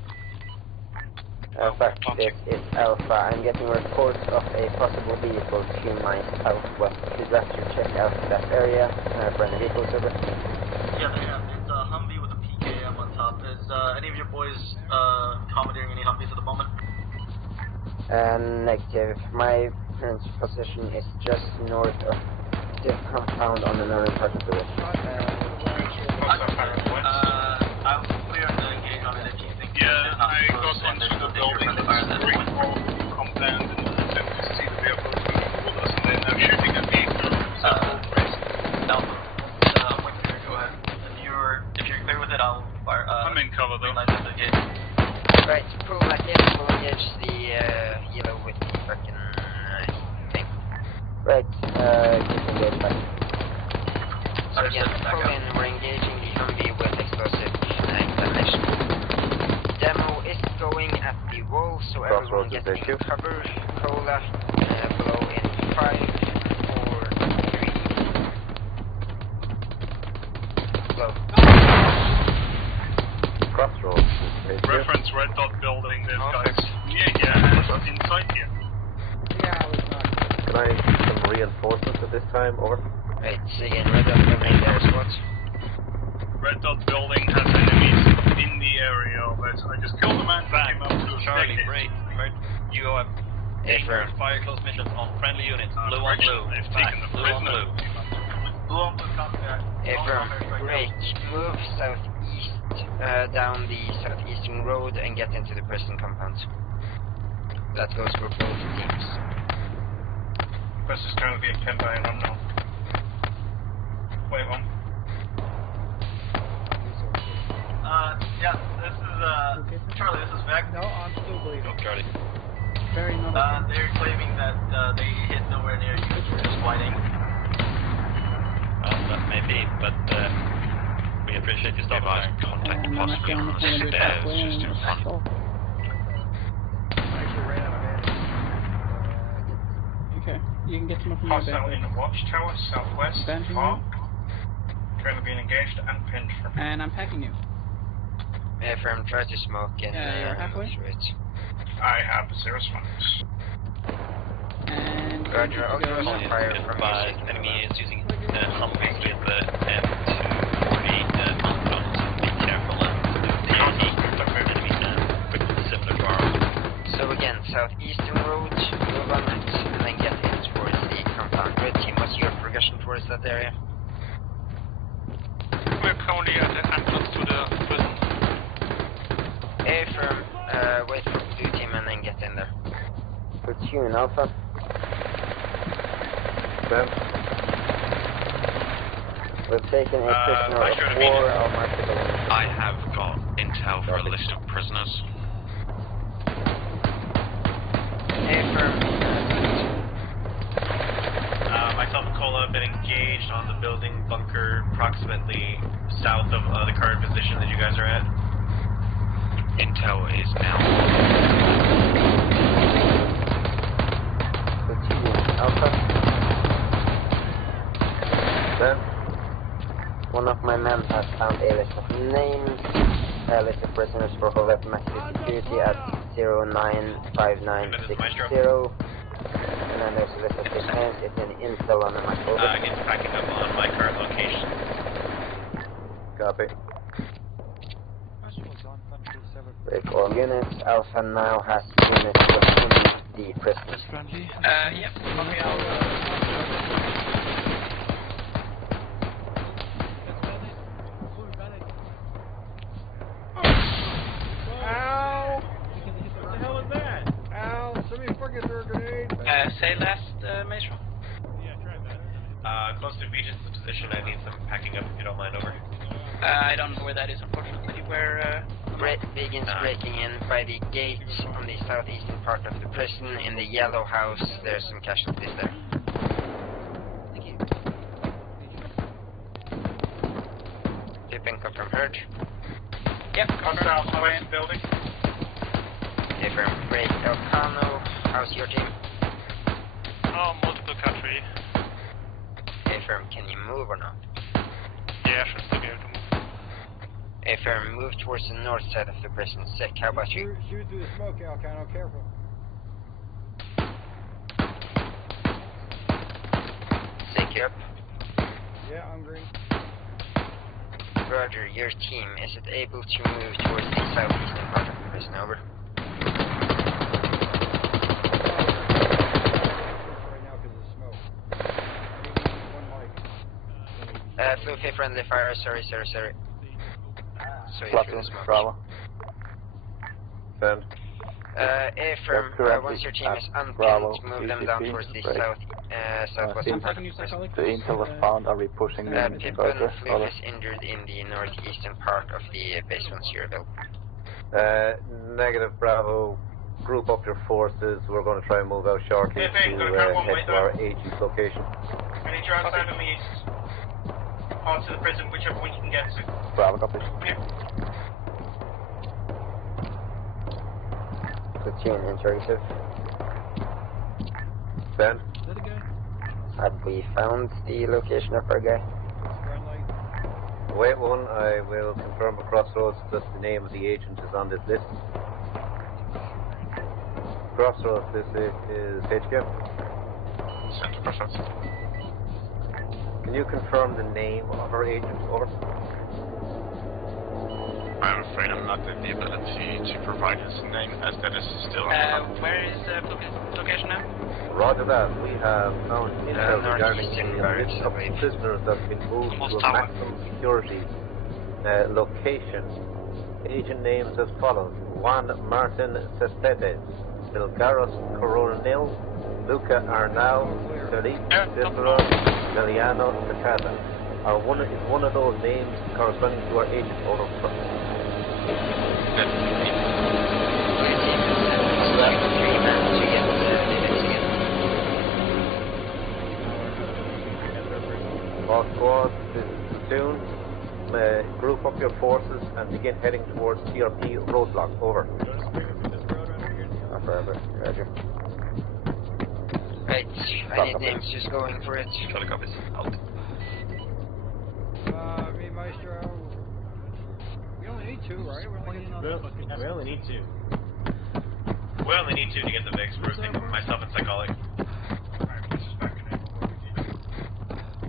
Fact, this is Alpha. I'm getting reports of a possible vehicle 2 miles southwest. Please after check out that area for any vehicles over. Yeah, they have. It's a Humvee with a PKM on top. Is any of your boys commandeering any Humvees at the moment? Negative. My current position is just north of the compound on the northern part of the ridge. I was clear to engage on it if you think yeah, I got into the building that's straight forward from the compound and attempt to see the vehicle moving toward us, and then I'm shooting at me through several places. Alpha, I'm with you. Go ahead. If you're clear with it, I'll fire. I'm in cover though. Right, pull back in, we'll engage the yellow with the fucking thing. Right, keep engaged back. So again, pull in, we're engaging the Humvee with explosive examination. Demo is going at the wall, so everyone get in cover. Cola, below in 5, 4, 3. Blow. Crossroads. Reference red dot building, there's guys near here and inside here. Yeah, I was not. Can I get some reinforcements at this time? Over. Right, so again, red dot building, there's what? Red dot building has enemies in the area of it. I just killed a man back up to a Charlie, break. You have taken fire close missions on friendly units. Blue on blue. They've Back. taken the Blue on prisoner. blue. Blue on blue, copy that. Affirm. Break. Move southeast down the southeastern road and get into the prison compound. That goes for both teams. Quest is currently being pinned by an unknown. Wait, one. Yeah, this is, Charlie, this is Vec. No, I'm still bleeding. Go, Charlie. Very not. They're claiming that they hit nowhere near you, you're just whiting. That may be, but we appreciate you stopping by. Contact possibly on the stairs just in front. I actually ran out of ammo. Okay, you can get some from your Hostile in the watchtower, southwest, Banshee far. Currently being engaged and pinned from. And I'm packing you. Affirm, try to smoke in you're halfway? I have 0 smokes. And Roger, I'll throw some fire from by enemy is using Humvees with the M240 compounds. Be careful of the enemy similar to our own. southeastern road, move on it, and then get in towards the compound. Red team, what's your progression towards that area? We're currently at the entrance to the prison. Affirm, wait for blue team and then get in there. Platoon Alpha. Ben. We've taken a prisoner of war, I'll mark the building. I have got intel for a list of prisoners. Myself and Cola have been engaged on the building bunker approximately south of the current position that you guys are at. Intel is now. Alpha. Ben. One of my men has found a list of names, a list of prisoners for Hovet Maxi Security at 095960. And then there's a list of detained. It's an intel on the map. It's packing up on my current location. Copy. Break all units. Alpha now has units within the prisoners. Yep. Copy. Say last, Maestro? Yeah, try that. Close to Regent's position, I need some packing up if you don't mind, over. I don't know where that is, unfortunately. Where, begins breaking in by the gate on the southeastern part of the prison. In the yellow house, there's some casualties there. Thank you. Tipping confirm heard. Yep, South west building. Confirm break Elcano. How's your team? Oh, multiple country. Affirm, can you move or not? Yeah, I should still be able to move. Affirm, move towards the north side of the prison. Sick, how about you? Shoot through the smoke, Elcano, careful. Sick, you up? Yeah, I'm green. Roger, your team, is it able to move towards the southeastern part of the prison? Over. Fluffy friendly fire, sorry. So you through the smoke. Bravo. Send. Affirm, once your team is unpinned, move them down towards the southwestern part of the prison. The intel was found, are we pushing them Pippin, further? Fluff is injured in the northeastern part of the base once you're available. Negative, Bravo. Group up your forces. We're going to try and move out shortly to head to our AG's location. I need you outside of the east. On to the prison, whichever one you can get to. Bravo, copy. Platoon interrogative. Ben? Have we found the location of our guy? Wait one, I will confirm at Crossroads that the name of the agent is on this list. Crossroads, this is HQ. Central Crossroads. Can you confirm the name of our agent, over? I'm afraid I'm not in the ability to provide his name, as that is still where is the location now? Roger that. We have found intel regarding a list of prisoners that have been moved to a maximum security location. Agent names as follows: Juan Martin Cespedes, Bilgaros Coronel, Luca Arnau, Felipe Cicero, Emiliano Tejada. Is one of those names corresponding to our agent, over? All squads, this is platoon. Group up your forces and begin heading towards TRP roadblock. Over. Forever. Roger. Right, I need names just going for it. Charlie copies. Out. Me, Maestro. We only need two, right? We only need two. We only need two to get the VIX, myself and Psycholic.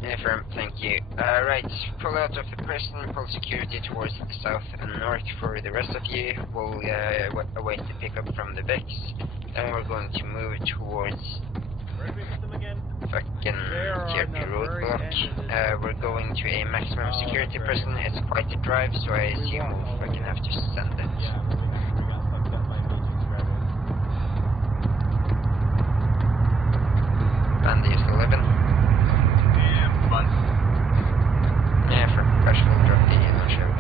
Affirm, thank you. Right, pull out of the prison, pull security towards the south and north for the rest of you. We'll await the pickup from the Vex, and we're going to move towards Where did we put them again? fucking TRP roadblock. We're going to a maximum security prison. It's quite a drive, so I assume we'll fucking have to send it. Yeah, we got fucked up by meetings forever. Bandy is 11. Yeah, fun. Yeah, for professional drop the show.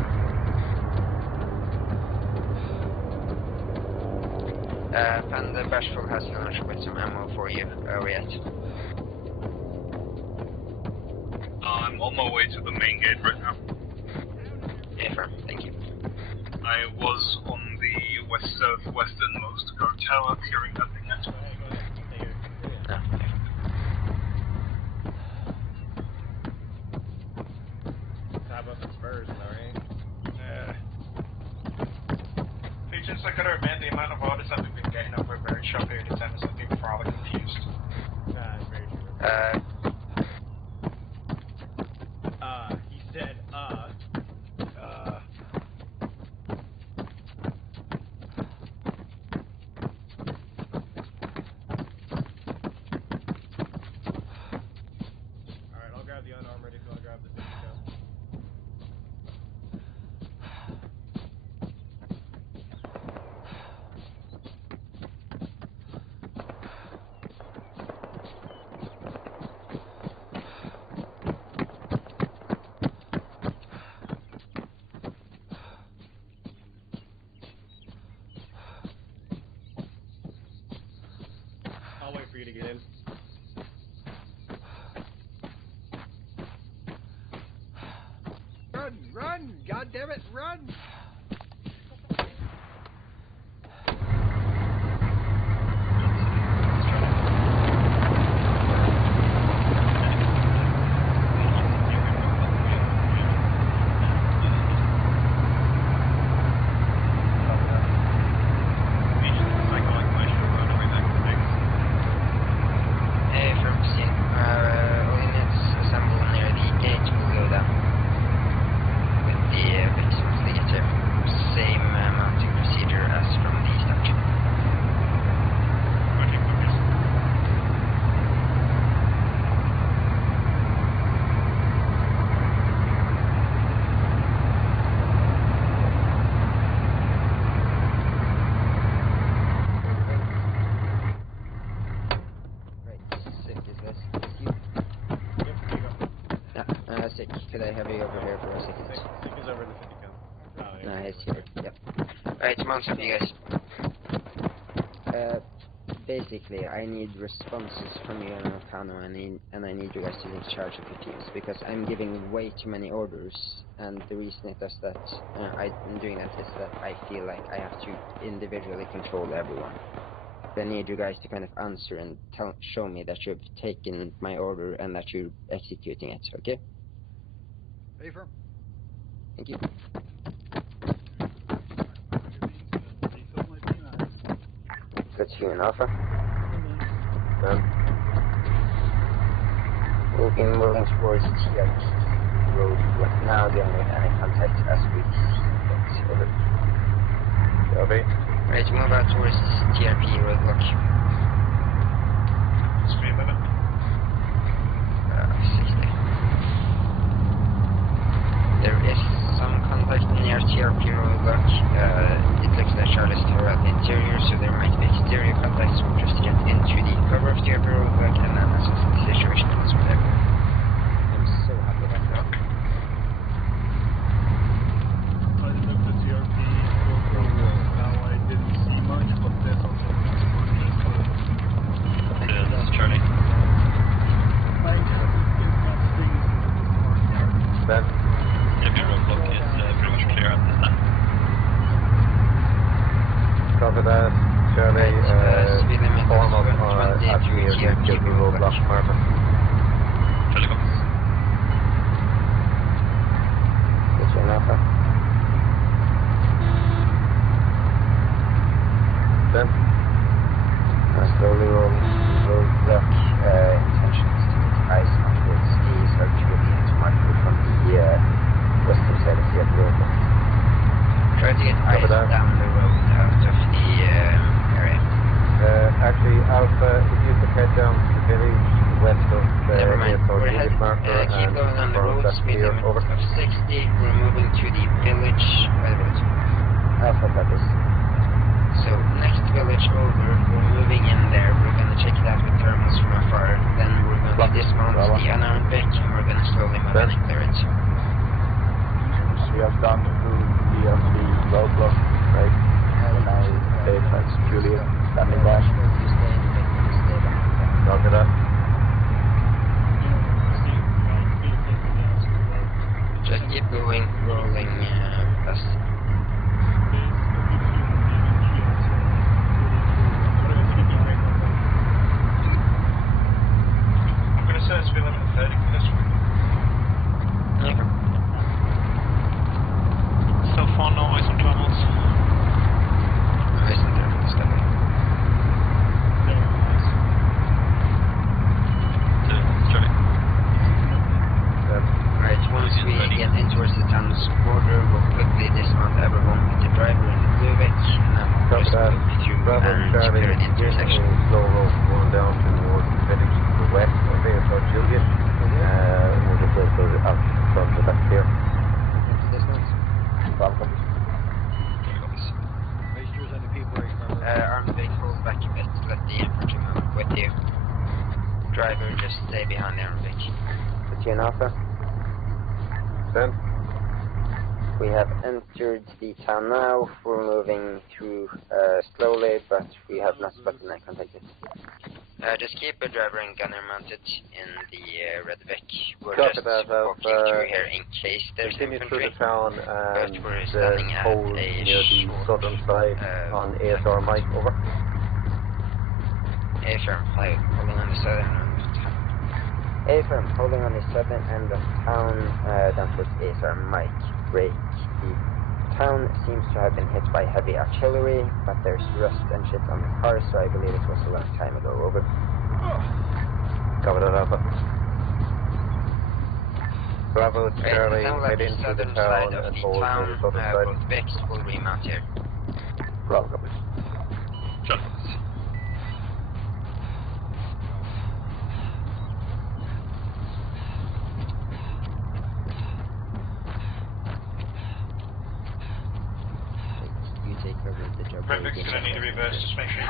Panda Bashful has launched with some ammo for you. Where are we at? I'm on my way to the main gate right now. Yeah, firm. Thank you. I was on the west-southwesternmost guard tower, hearing nothing yet. No. How about the Spurs, alright? Features like other man, the amount of orders that we've been getting over a very short period of time is I think we're all confused. Nah, it's very true. He said, Alright, I'll grab the unarmored if you want to grab the 50 cal. I'll wait for you to get in. Run! Run! God damn it! Run! Hey, from scene. All units assemble near the gate will go down. With the Vixen fleet, same mounting procedure as from the statue. Right, sick, is this you? Yep, here you go. Yeah, sick. Could I have you over here for a second? Sick is over in the 50 cal. Oh, yeah. No, he's here. Yep. Alright, mount up, you guys. Basically, I need responses from you and Elcano, and I need you guys to take charge of the teams, because I'm giving way too many orders, and the reason it does that, I'm doing that is that I feel like I have to individually control everyone. So I need you guys to kind of answer and show me that you've taken my order and that you're executing it, okay? Affirm. Thank you. That's you and Alpha. Done. Moving towards TRP road, but now dealing with any contact as we see it. Over. Copy. Ready to move out towards TRP roadblock. Speed limit. 60. There is some contact near TRP roadblock. It looks like Charlie's throughout the interior, so there might be exterior contacts. We'll just get into the cover of TRP roadblock and then assess the situation elsewhere there. I'm so happy about that. I looked at TRP roadblock. Now I didn't see much, but there's also That's Charlie. Ben. TRP roadblock is pretty much clear at this time. Copy that. Charlie, speed limit form up is at rear TRP roadblock marker. Charlie comes. Good to Alpha. Ben. Slowly roll roadblock intentions to eyes onwards. A search Alpha, if you could head down to the village west of the Juliet marker keep going on the road, speed limit of 60. We're moving to the village. Alpha copies. So next village over, we're moving in there. We're going to check it out with thermals from afar. Then we're going to dismount the unarmed Vic, and we're going to slowly move in and clear it. We have gone through the roadblock, right? And now that's Juliet standing by. Roger that. Just keep going, rolling fast. I'm going to say it's been 11:30 for this one. Okay. So far, no ice on tunnels. Ice on tunnels, definitely. Alright, once we get in towards the town's border, we'll quickly dismount everyone with the driver in the blue Vic, and then we'll just move through and secure an intersection. Slow road going down towards the village to the west of ASR Juliet. We'll just wait for the out from the back here. Welcome. Maesters and the people right Armed Vic, hold back a bit, let the infantry move with you. Driver, just stay behind the armed Vic. Platoon Alpha. Then? We have entered the town now. We're moving through slowly, but we have not spotted any contact yet. Just keep a driver and gunner mounted in the Red Vic. We're just walking through here in case there's continue infantry. Through the town But and we're standing at hold a near the southern side on ASR Mike, over. A-firm, holding on the southern end of town. A-firm, holding on the southern end of town, down towards ASR Mike. Break. The town seems to have been hit by heavy artillery, but there's rust and shit on the car, so I believe it was a long time ago. Over. Cover that, Alpha. Bravo, Charlie, head into the town and hold near the southern side. Both Vics will remount here. Bravo, copy. Sure. You take over the job. Red Vic's going to need to reverse, just make sure.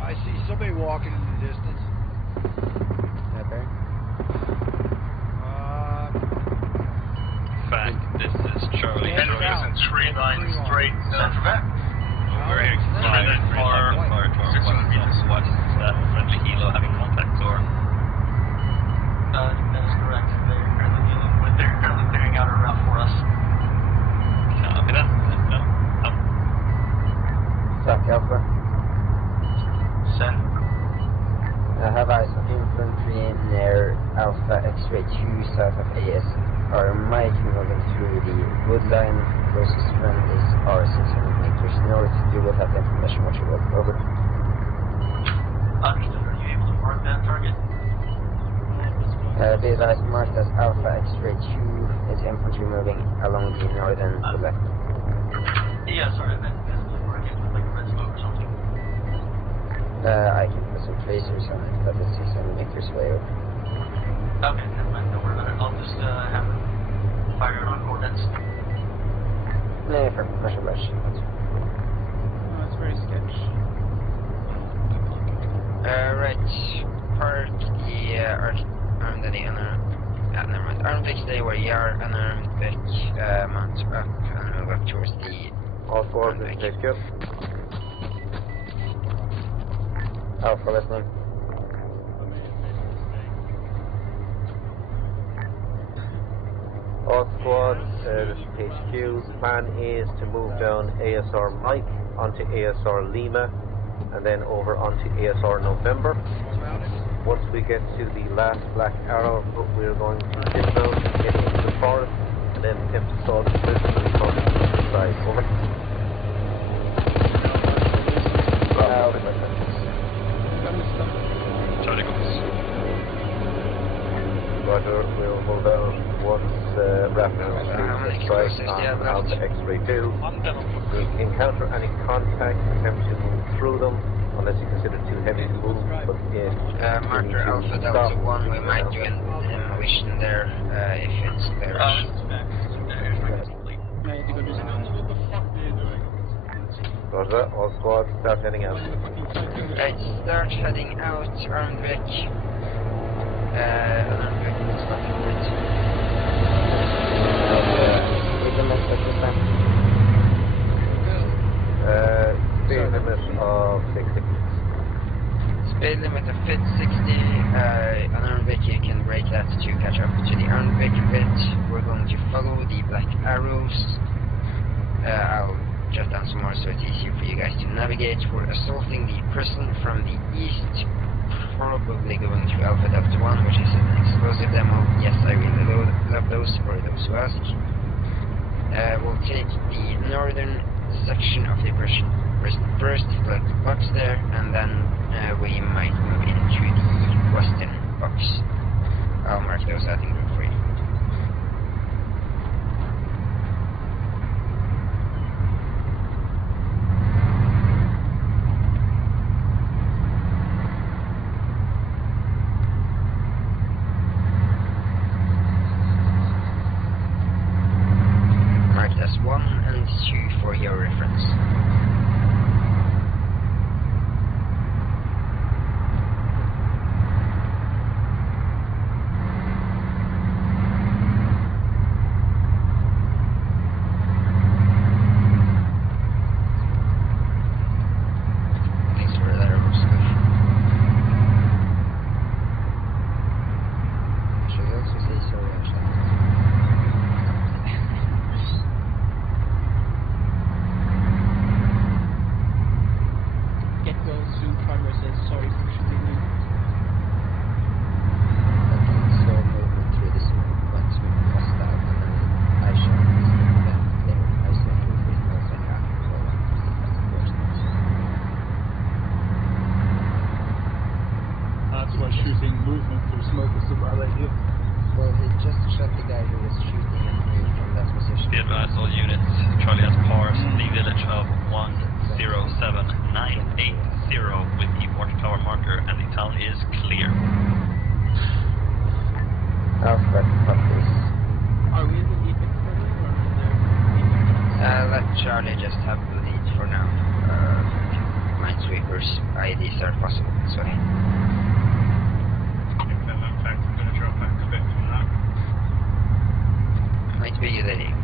I see somebody walking in the distance. Okay. Fact, this is Charlie. Enemies in tree line straight center back. We're flying far to our west. Friendly helo having contact, or? That is correct. They're currently clearing out a route for us. Copy that. No. Up. Back, Alpha. Send. I have eyes on infantry near Alpha X-ray 2 south of ASR Mike, moving through the wood line. Closest friend is R600 meters north. You will have information what you will. Over. Understood. Are you able to mark that target? These eyes marked as Alpha X-ray 2 is infantry moving along the northern wood line. Yeah, sorry, I meant visibly marking with like a red smoke or something. I can put some tracers on it, but it's 600 meters away. Okay, never mind. Don't worry about it. I'll just have them fire it on coordinates. No, for pressure rush. Oh, that's very sketch. Right. Park the armed and the unarmed. Never mind. Armed Vic, stay where you are. Unarmed Vic, mount up and move up towards the. All four, please take you. Alpha, listening. All squads, this is HQ. Plan is to move down ASR Mike onto ASR Lima and then over onto ASR November. Once we get to the last black arrow, we're going to dismount, get into the forest, and then attempt to stall the prisoners from the other side. Over. Gun is stuck. encounter will move out once Raptor receives a strike on Alpha X-Ray 2. The encounter any contact, attempt to move through them, unless you consider too heavy to move, but Marker Alpha Delta 1, we might do an demolition there if it's there. Roger, all squads start heading out. Right, start heading out, armed Vic. Armed Vic is starting right. With the message this time. Speed limit of 60. Speed limit of 60. Unarmed Vic, you can break that to catch up to the armed Vic bit. We're going to follow the black arrows. I'll jot down some more so it's easier for you guys to navigate. We're assaulting the prison from the east, probably going to Alpha Delta 1, which is an explosive demo. Yes, I really love those for those who ask. We'll take the northern section of the prison first, like the box there, and then we might move into the western box. I'll mark those out in group 3. Marked as 1 and 2 for your reference. Charlie just have the lead for now. Minesweepers, IEDs are possible, sorry. In fact, I'm going to drop back a bit from that. Might be the lead.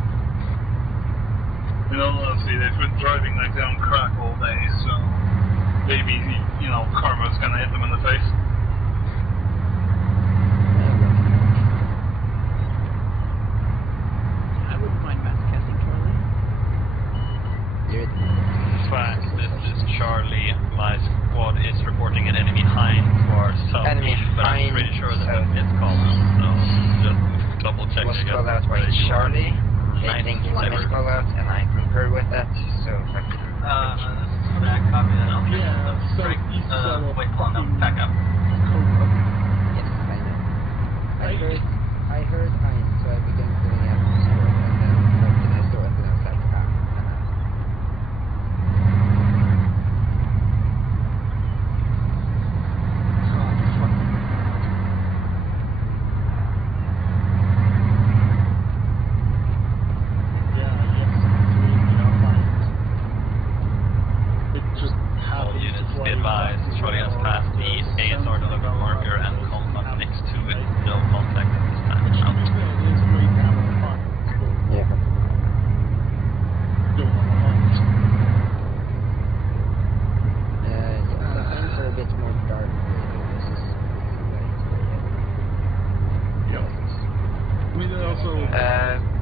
In all honesty, they've been driving like down crack all day, so maybe, you know, karma's going to hit them in the face. Charlie, my squad is reporting an enemy Hind for southeast, but I'm pretty sure that that's miscalled, so just double check. Was called out by Charlie. I think it's a miscall out, and I concur with that, so if I can... this is back, copy that. I'll wait till I'm back up. Yes, I know. I heard Hind, so I began filling out the score, and then I saw it, and I was like,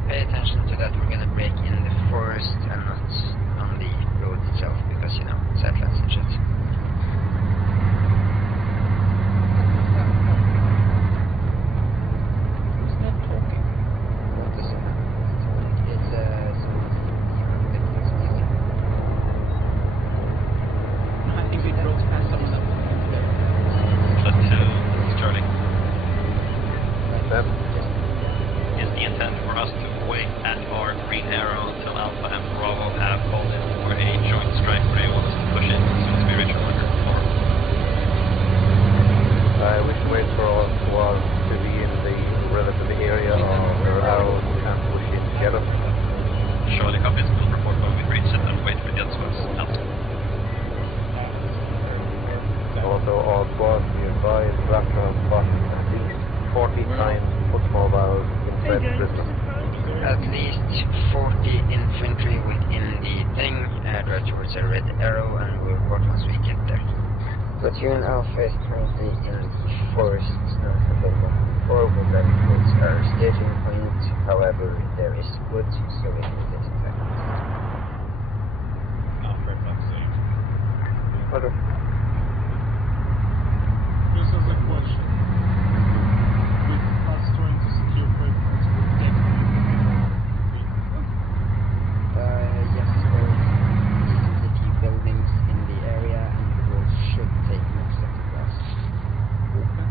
pay attention to that. We're going to break in the forest and not on the road itself because, you know, settlers and shit. So all squads be advised, Raptor on spot at least 40 times foot mobiles inside the system. At least 40 infantry within the thing, drive towards a red arrow, and we'll report once we get there. Platoon Alpha is currently in the forest north of London. 4 will drive towards our staging point, however there is wood, so we can get attacked. Oh, for fuck's sake. Okay. Just as a question. With us trying to secure breakpoints, will we get yes, there is a few buildings in the area, and the walls should take most of the glass. Okay.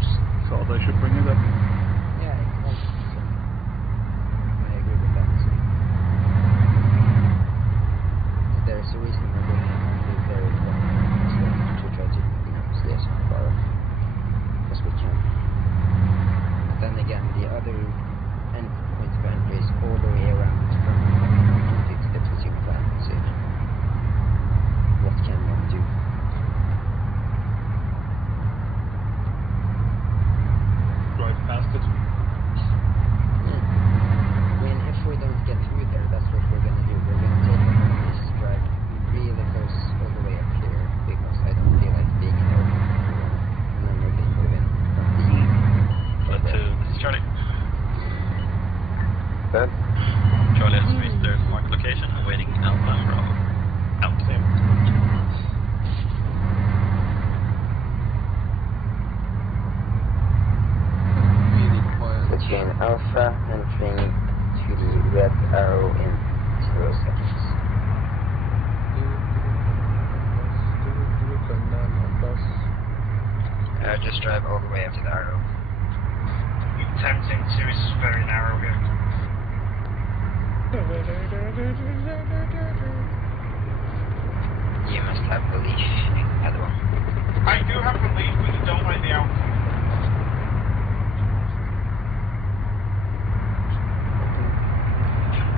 Just thought I should bring it up. Yeah, exactly. I agree with that. There's a reason we're doing it very well, to try to stay as far as we can. But then again, the other end point of entry is all the way around from the platoon plan, so what can one do? Drive past it. I mean, if we don't get through there, that's what we're gonna do. We're gonna take this drive really close all the way up here, because I don't feel like being in open, and then we're gonna move in from the... This is Charlie. Ben? Charlie has reached their marked location and waiting Alpha and Bravo. Out. Same. Platoon Alpha entering to the red arrow in 0 seconds. Just drive all the way up to the arrow. Tempting to, it's very narrow here. You must have belief in Padua. I do have belief, but you don't like the outcome.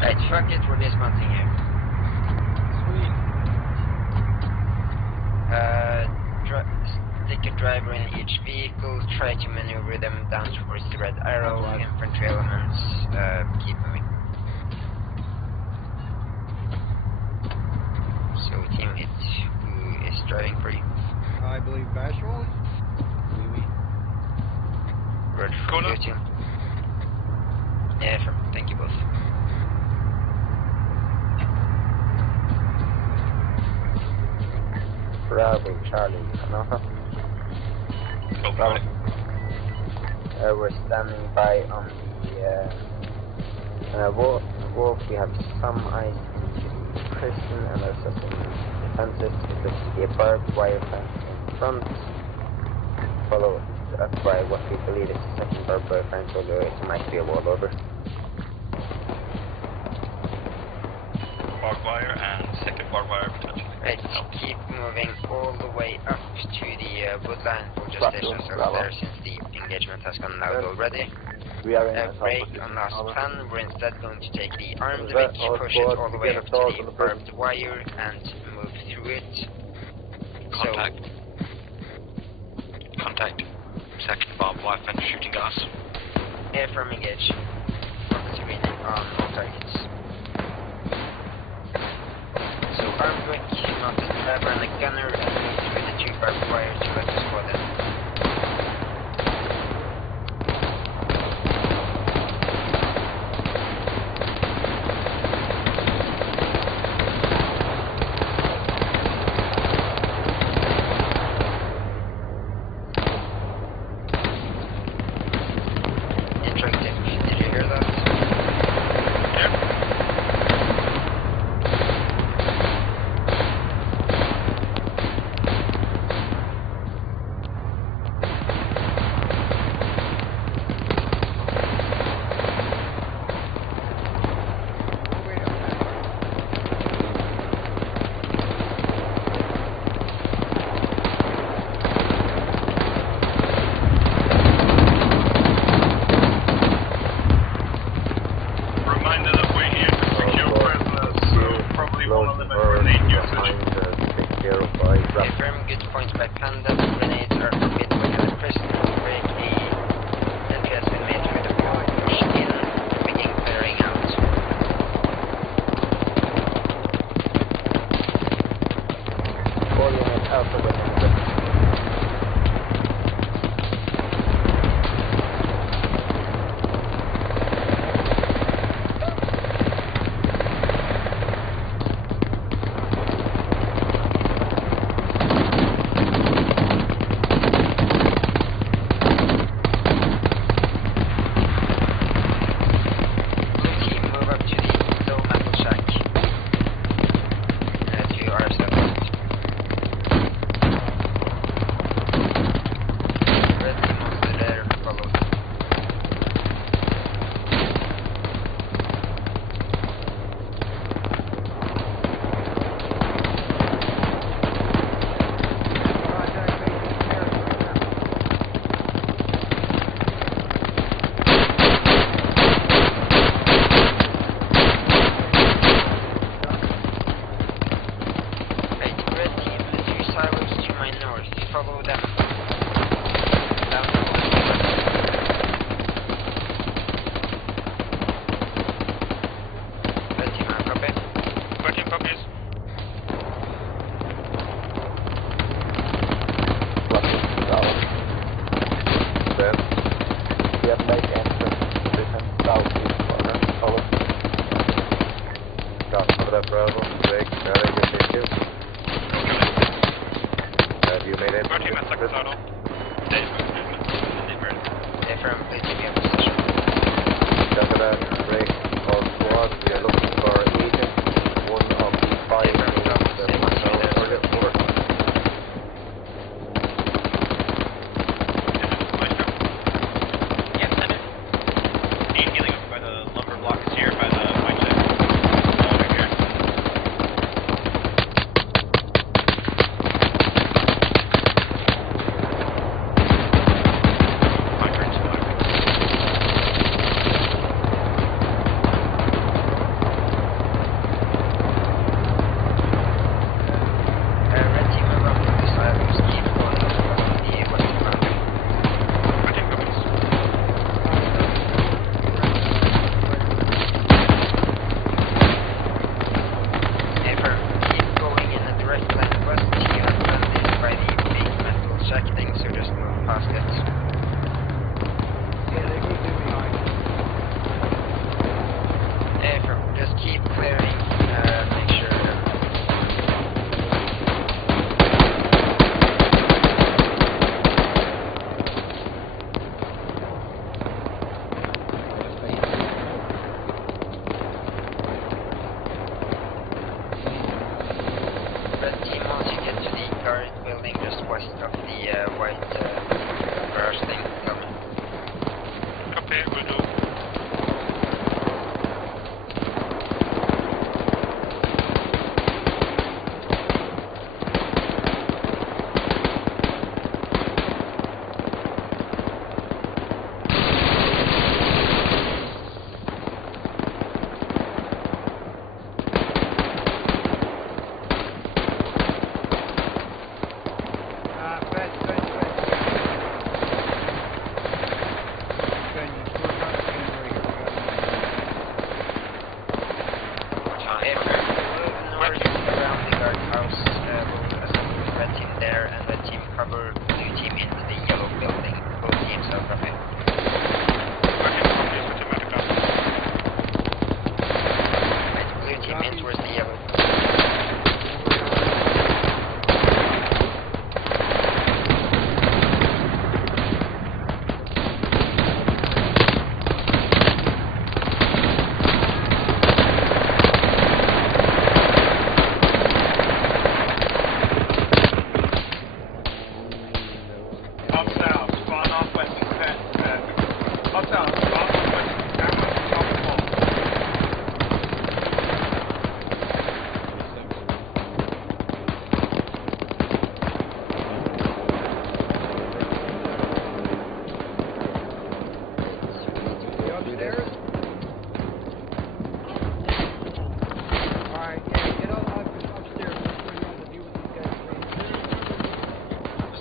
Right, fuck it, we're dismounting here. Sweet. Stick a driver in each vehicle, try to maneuver them down towards the red arrow, infantry elements, keep moving. So teammate, who is driving for you? I believe Bashful. Word from your team. Yeah, thank you both. Bravo, Charlie, Kanaka. Bravo. We're standing by on the wharf. We have some eyes into the prison and assessing defenses. It looks to be a barbed wire fence in front, followed up by what we believe is a second barbed wire fence, although it might be a wall over. Barbed wire and second barbed wire potentially. Right, keep moving all the way up to the woodland fortress stations over there, since the engagement has gone out already. We are in break on last plan. We're instead going to take the armed Vic, push it all the way up to the barbed wire and move through it. Contact. Contact. Second barbed wire fence shooting us. Airframe engage. Screening on all targets. So armed Vic, mounted driver and a gunner, and move through the 2 barbed wire to let the squad in. points by pandas. Grenades are forbidden when you're a prisoner. Break the entry has been made through the wall. Push in and begin clearing out. All units out of weapons.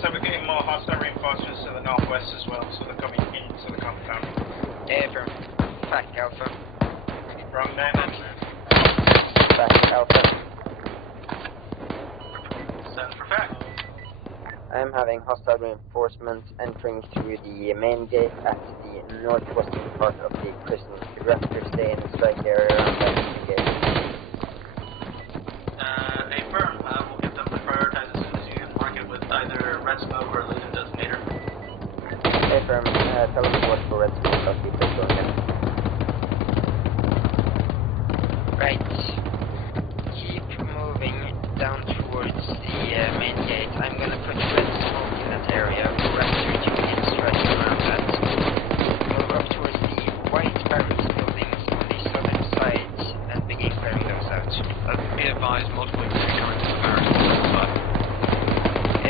So we're getting more hostile reinforcements to the northwest as well, so they're coming into the compound. Affirm. Fact Alpha. Wrong name. Fact Alpha. Send for fact. I am having hostile reinforcements entering through the main gate at the northwestern part of the prison. Raptor stay in the strike area around that gate. Affirm. We'll get them to prioritize as soon as you can mark it with either red smoke or laser designator. Affirm. Tell them to watch for red smoke. I'll keep this going in. Right. Keep moving down towards the main gate. I'm gonna put red smoke in that area. Raptor to strike around that. Move up towards the white barracks buildings on the southern side and begin clearing those out. Be advised, multiple coming to the barracks on the side.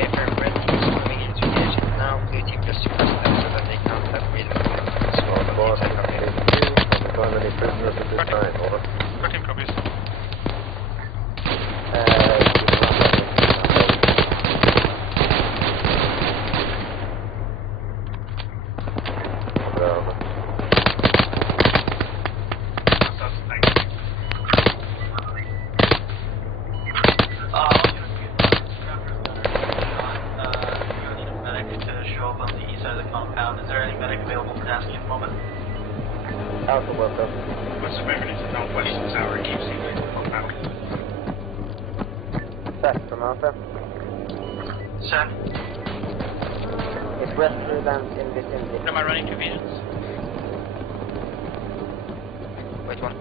Affirm. Red team is moving into the edge now. Blue team just suppress them so that they can't have real movement. How many prisoners at this time? Over. 13 copies. Alpha, welcome. What's the memory to northwest tower? Keep seeing the compound. Back from Alpha. Send. If Raptor lands in vicinity. Am I running to Venus? Wait one.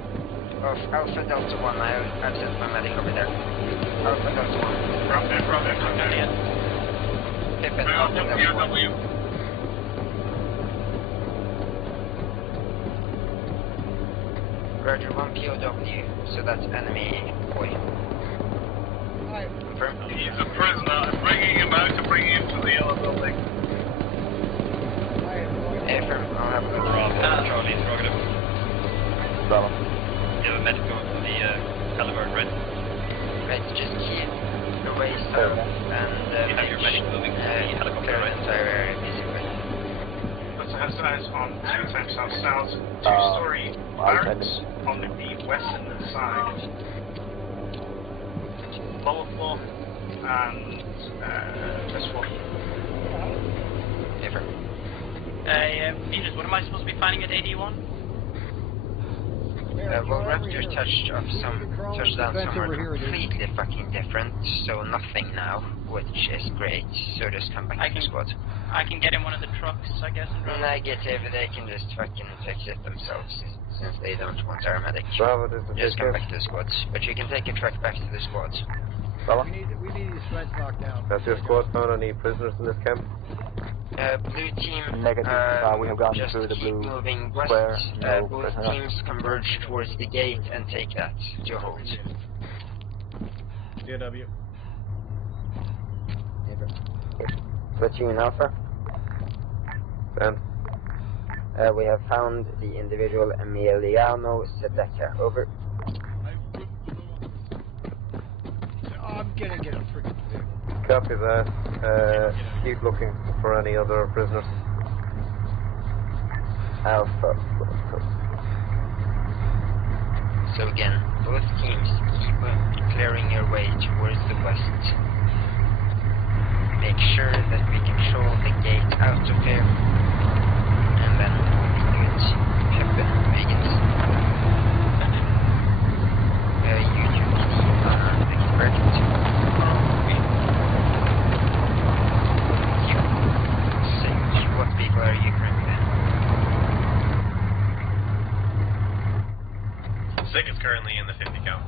Of Alpha Delta 1, I've sent my medic over there. Alpha Delta 1. From there. Pippin, Alpha Delta 1. Roger, 1 POW, so that's enemy boy. Confirm. He's a prisoner. I'm bringing him out to bring him to the yellow building. Affirm, I'll have a look. Charlie's rocket. Bravo. You have a medic going to the Caliber, right? Right, just keep away south and you have your medic moving to the helicopter, right? Entire area, basically. Has eyes on 2 times south, 2-story barracks on the western side. Lower floor and this one. Different. Venus, what am I supposed to be finding at 81? Well, Raptor touched down somewhere completely fucking different, so nothing now, which is great, so just come back to the squad. I can get in one of the trucks, I guess. Negative, they can just fucking fix it themselves, since they don't want aeromedic. Bravo, this is just come back to the squad, but you can take a truck back to the squad. We need these threats knocked down. Has your squad found any prisoners in this camp? Blue team, Negative. We have gone just through the blue moving west. square. No Both prisoner. teams converge towards the gate and take that to hold. DW. Platoon Alpha. Send. We have found the individual Emiliano Sedeka. Over. I'm gonna get a freaking vehicle. Copy that. Keep looking for any other prisoners. Alpha. So again, both teams keep clearing your way towards the west. Make sure that we control the gate out of there. And then we can Pippin Vegas. You two can convert it. What vehicle are you currently in? SIG is currently in the 50 count.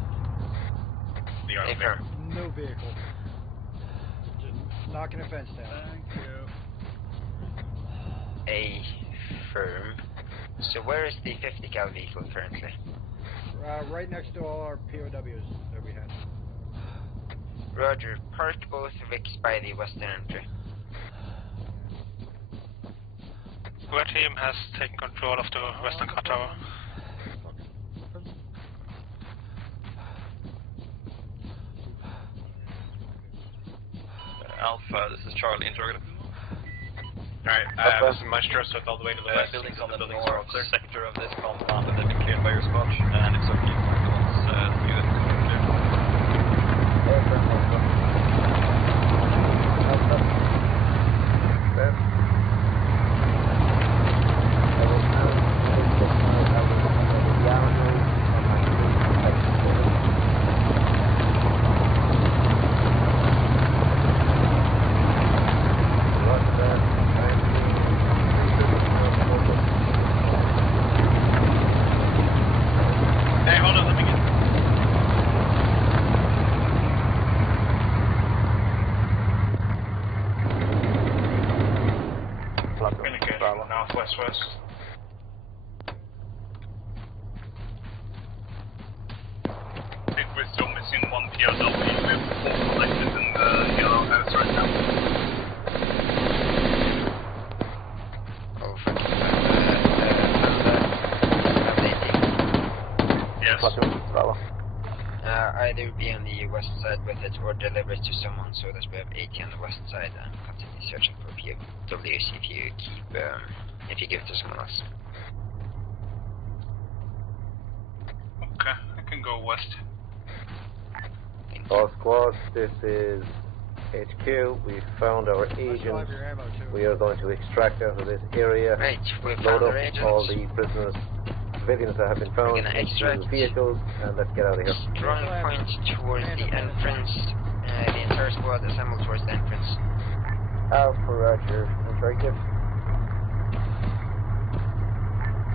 The army vehicle. No vehicle. Just knocking a fence down. Thank you. A firm. So where is the 50 cal vehicle currently? Right next to all our POWs that we had. Roger. Park both Vicks by the western entry. Where team has taken control of the western car tower? Alpha, this is Charlie, interrogative. Alright, this is Maestro, so it's all the way to the west. Buildings on the north sector of this compound have been cleared by your squad, and it's up to you to find the ones you have West. I think we're still missing one POW. We're all collected in the yellow house right now. Oh, fucking yes. Either be on the west side with it or deliver it to someone so that we have 80 on the west side and continue searching for POWs if you keep if you give it to someone else. Okay, I can go west. All squads, this is HQ. We found our agents. We are going to extract out of this area, load up all the prisoners, civilians that have been found into vehicles, and let's get out of here. Strong point towards the entrance. The entire squad assembled towards the entrance. Alpha, Roger. Interrogative.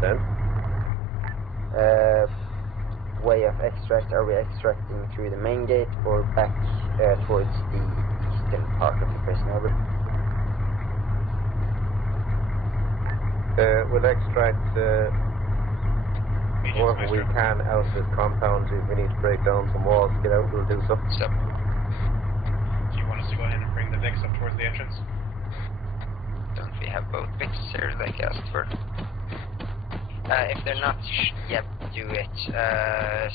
Then? Way of extract, are we extracting through the main gate or back towards the eastern part of the prison? Over. We'll extract whatever we can out of this compound. If we need to break down some walls to get out, we'll do so. Do you want us to go ahead and bring the Vicks up towards the entrance? Don't we have both Vicks here like I asked for? If they're not, yep, do it.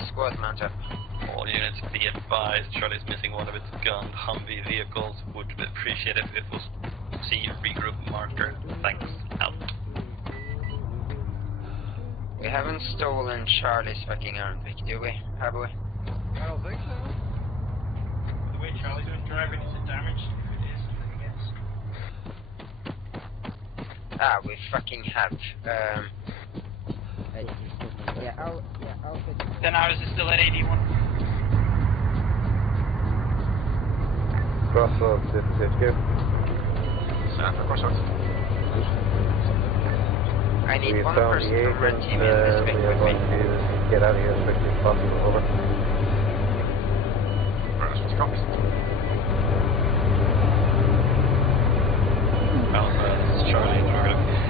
Squad mount up. All units be advised, Charlie's missing one of its gunned Humvee vehicles. Would appreciate it if it was see regroup marker. Thanks. Out. We haven't stolen Charlie's fucking Iron Pick, do we? Have we? I don't think so. The way Charlie's was driving, is it damaged? If it is, Ah, we fucking have. Then ours is still at 81. Crossroads, this is HQ. Crossroads. I need one found person the from Red agent, Team in this Vic we are with me. going to get out of here as quickly as possible. Over. Alpha, this is Charlie, interrogative.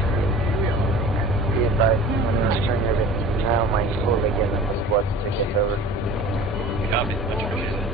Be advised, when I return everything now, my hooligan and the squads to get over. Copy, much appreciated.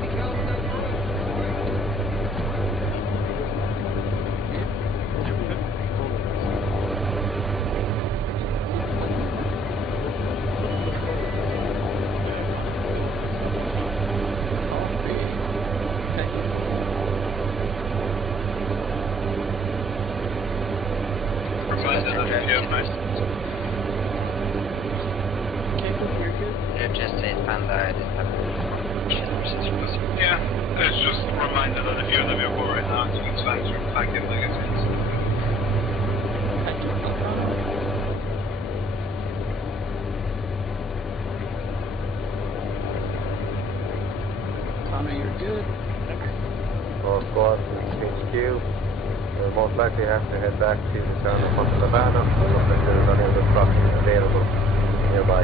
Yeah, it's just a reminder that if you're in the vehicle right now, you can try to pack it like it's Connor, you're good. All squads, HQ. We'll most likely have to head back to the town of Montalbano unless there's any other crossings available nearby.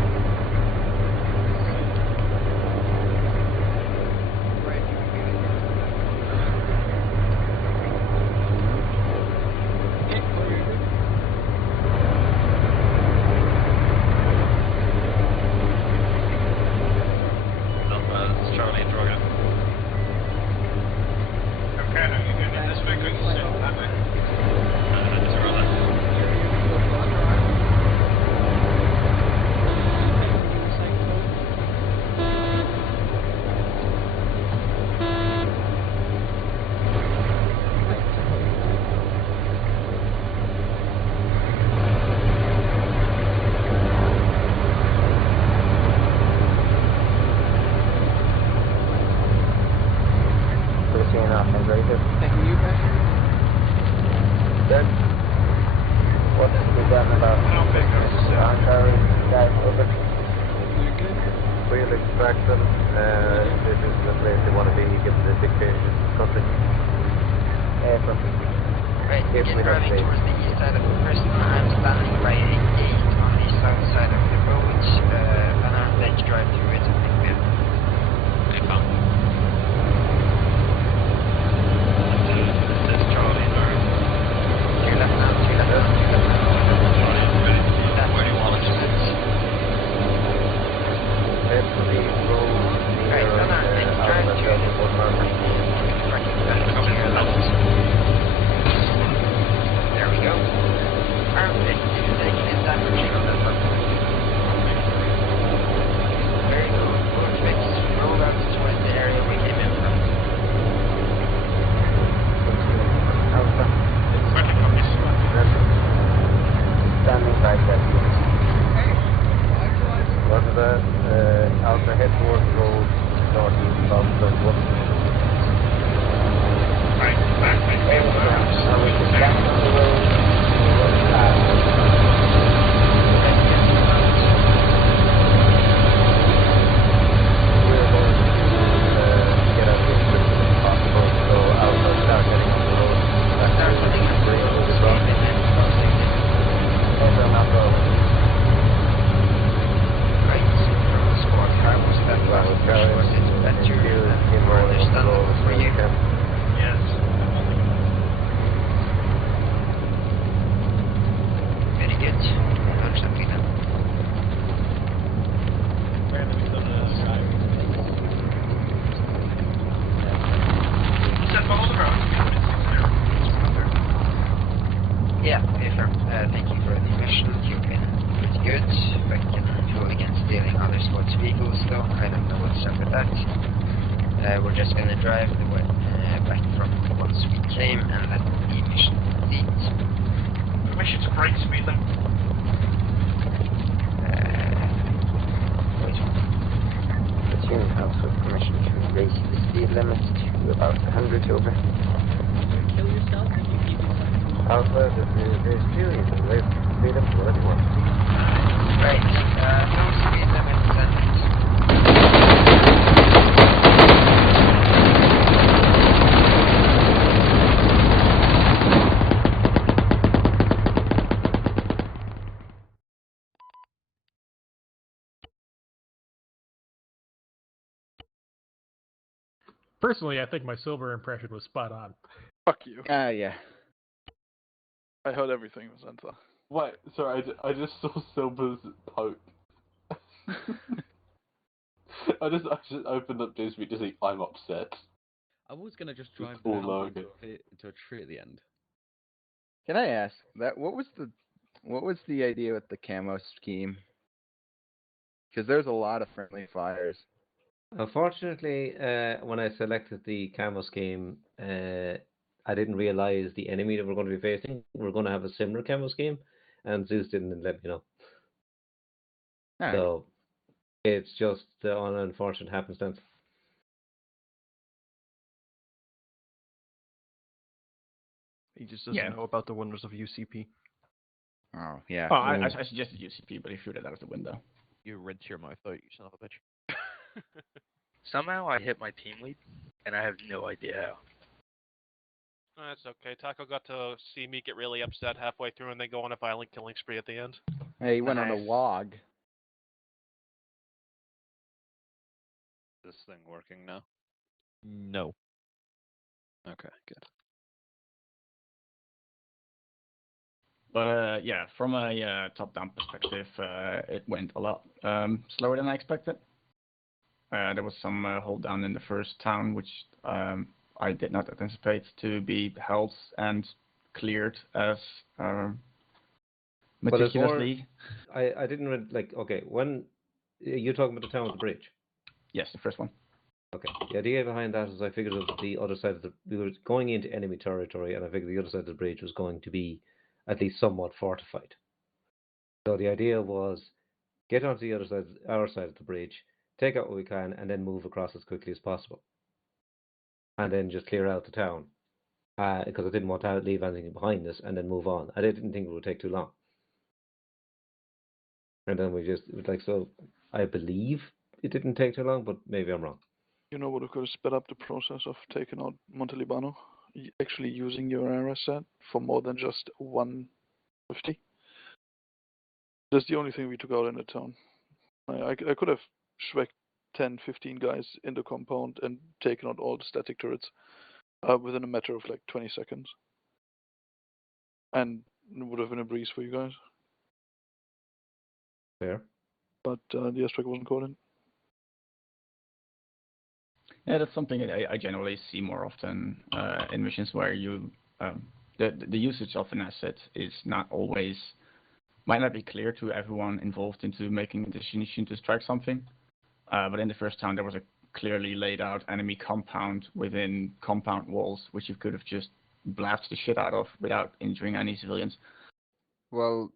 about ongoing guys over. We'll extract them. This is the place they want to be given the dictation of the country. Right, begin driving towards the east side of the prison. I'm standing by a gate on the south side of the road. An armed edge drive through it. Okay, found. This is Charlie, or... To your left now, to your left now, to your left now. That's where you want to sit. Head to the road near Right, an armed edge drive through it. Tracking back to your left. There we go. Armed edge is taking his damage from the front. Very good. Good fix. Roll out towards the area we came in from. Alpha. Standing by that. Roger that. Alpha, head towards the road, northeast, about 31. Right, back. There we go. Now we can back on the road. We're going to get out as quickly as possible, so Alpha, start getting on the road. Start setting up the road. Right, from the squad car was that last was it better than more understandable for you? Yes. Very good. Looks like then. Just follow the road. Yeah, affirm. Thank you for the mission. You've been pretty good. Back in fuel against stealing other squad's vehicles, though. I don't know what's up with that. We're just gonna drive the way back from the ones we came and let the mission complete. Mission's great speed then. Platoon house with permission to raise the speed limit to about 100 over. Kill yourself if you keep inside. Alpha, this is HQ. You can raise the speed up to whatever you want. Right, no speed limit and... Personally, I think my silver impression was spot on. Fuck you. Yeah. I heard everything was answer. Wait, sorry, I just saw Silver's poke. I just opened up Disney to see I'm upset. I was gonna just drive all down logo. into a tree at the end. Can I ask that? What was the idea with the camo scheme? Because there's a lot of friendly fires. Unfortunately, when I selected the camo scheme, I didn't realize the enemy that we're going to be facing. We're going to have a similar camo scheme, and Zeus didn't let me know. All so it's just an unfortunate happenstance. He just doesn't know about the wonders of UCP. Oh, yeah. Oh, I suggested UCP, but he threw it out of the window. You rinse your mouth out, you son of a bitch. Somehow I hit my team lead, and I have no idea how. That's okay. Taco got to see me get really upset halfway through and then go on a violent killing spree at the end. Hey, he went on a log. Is this thing working now? No. Okay, good. But yeah, from a top-down perspective, it went a lot slower than I expected. There was some hold down in the first town, which I did not anticipate to be held and cleared as meticulously. I didn't okay, when you're talking about the town with the bridge? Yes, the first one. Okay, the idea behind that is I figured the other side of we were going into enemy territory, and I figured the other side of the bridge was going to be at least somewhat fortified. So the idea was get onto the other side, our side of the bridge, take out what we can, and then move across as quickly as possible. And then just clear out the town. Because I didn't want to leave anything behind us and then move on. I didn't think it would take too long. And then we just, so I believe it didn't take too long, but maybe I'm wrong. You know what could have sped up the process of taking out Montelibano? Actually using your area set for more than just 150. That's the only thing we took out in the town. I could have schwecked 10, 15 guys in the compound and taken out all the static turrets within a matter of like 20 seconds. And it would have been a breeze for you guys. Fair. But the airstrike wasn't called in. Yeah, that's something I generally see more often in missions where you the usage of an asset is not always, might not be clear to everyone involved into making a decision to strike something. But in the first town, there was a clearly laid out enemy compound within compound walls, which you could have just blasted the shit out of without injuring any civilians. Well,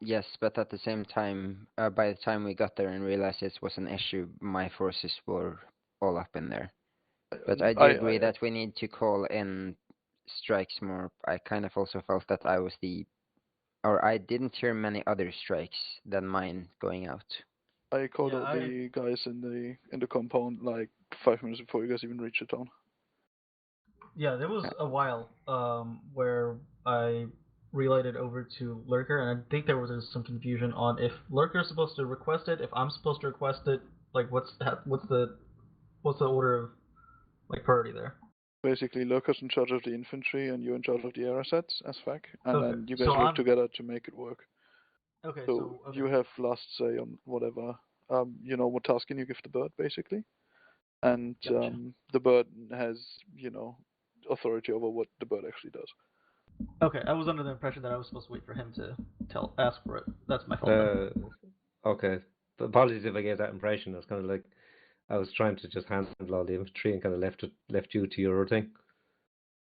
yes, but at the same time, by the time we got there and realized this was an issue, my forces were all up in there. But I do agree that we need to call in strikes more. I kind of also felt that I didn't hear many other strikes than mine going out. I called out the guys in the compound like 5 minutes before you guys even reached the town. Yeah, there was a while where I relayed it over to Lurker, and I think there was some confusion on if Lurker's supposed to request it, if I'm supposed to request it. Like, what's the order of like priority there? Basically, Lurker's in charge of the infantry, and you're in charge of the air assets as FAC, and then you guys work together to make it work. Okay. So you have last say on whatever, what tasking you give the bird, basically, and the bird has, authority over what the bird actually does. Okay, I was under the impression that I was supposed to wait for him to ask for it. That's my fault. Okay. Apologies if I gave that impression. It was kind of like I was trying to just handle all the infantry and kind of left you to your thing.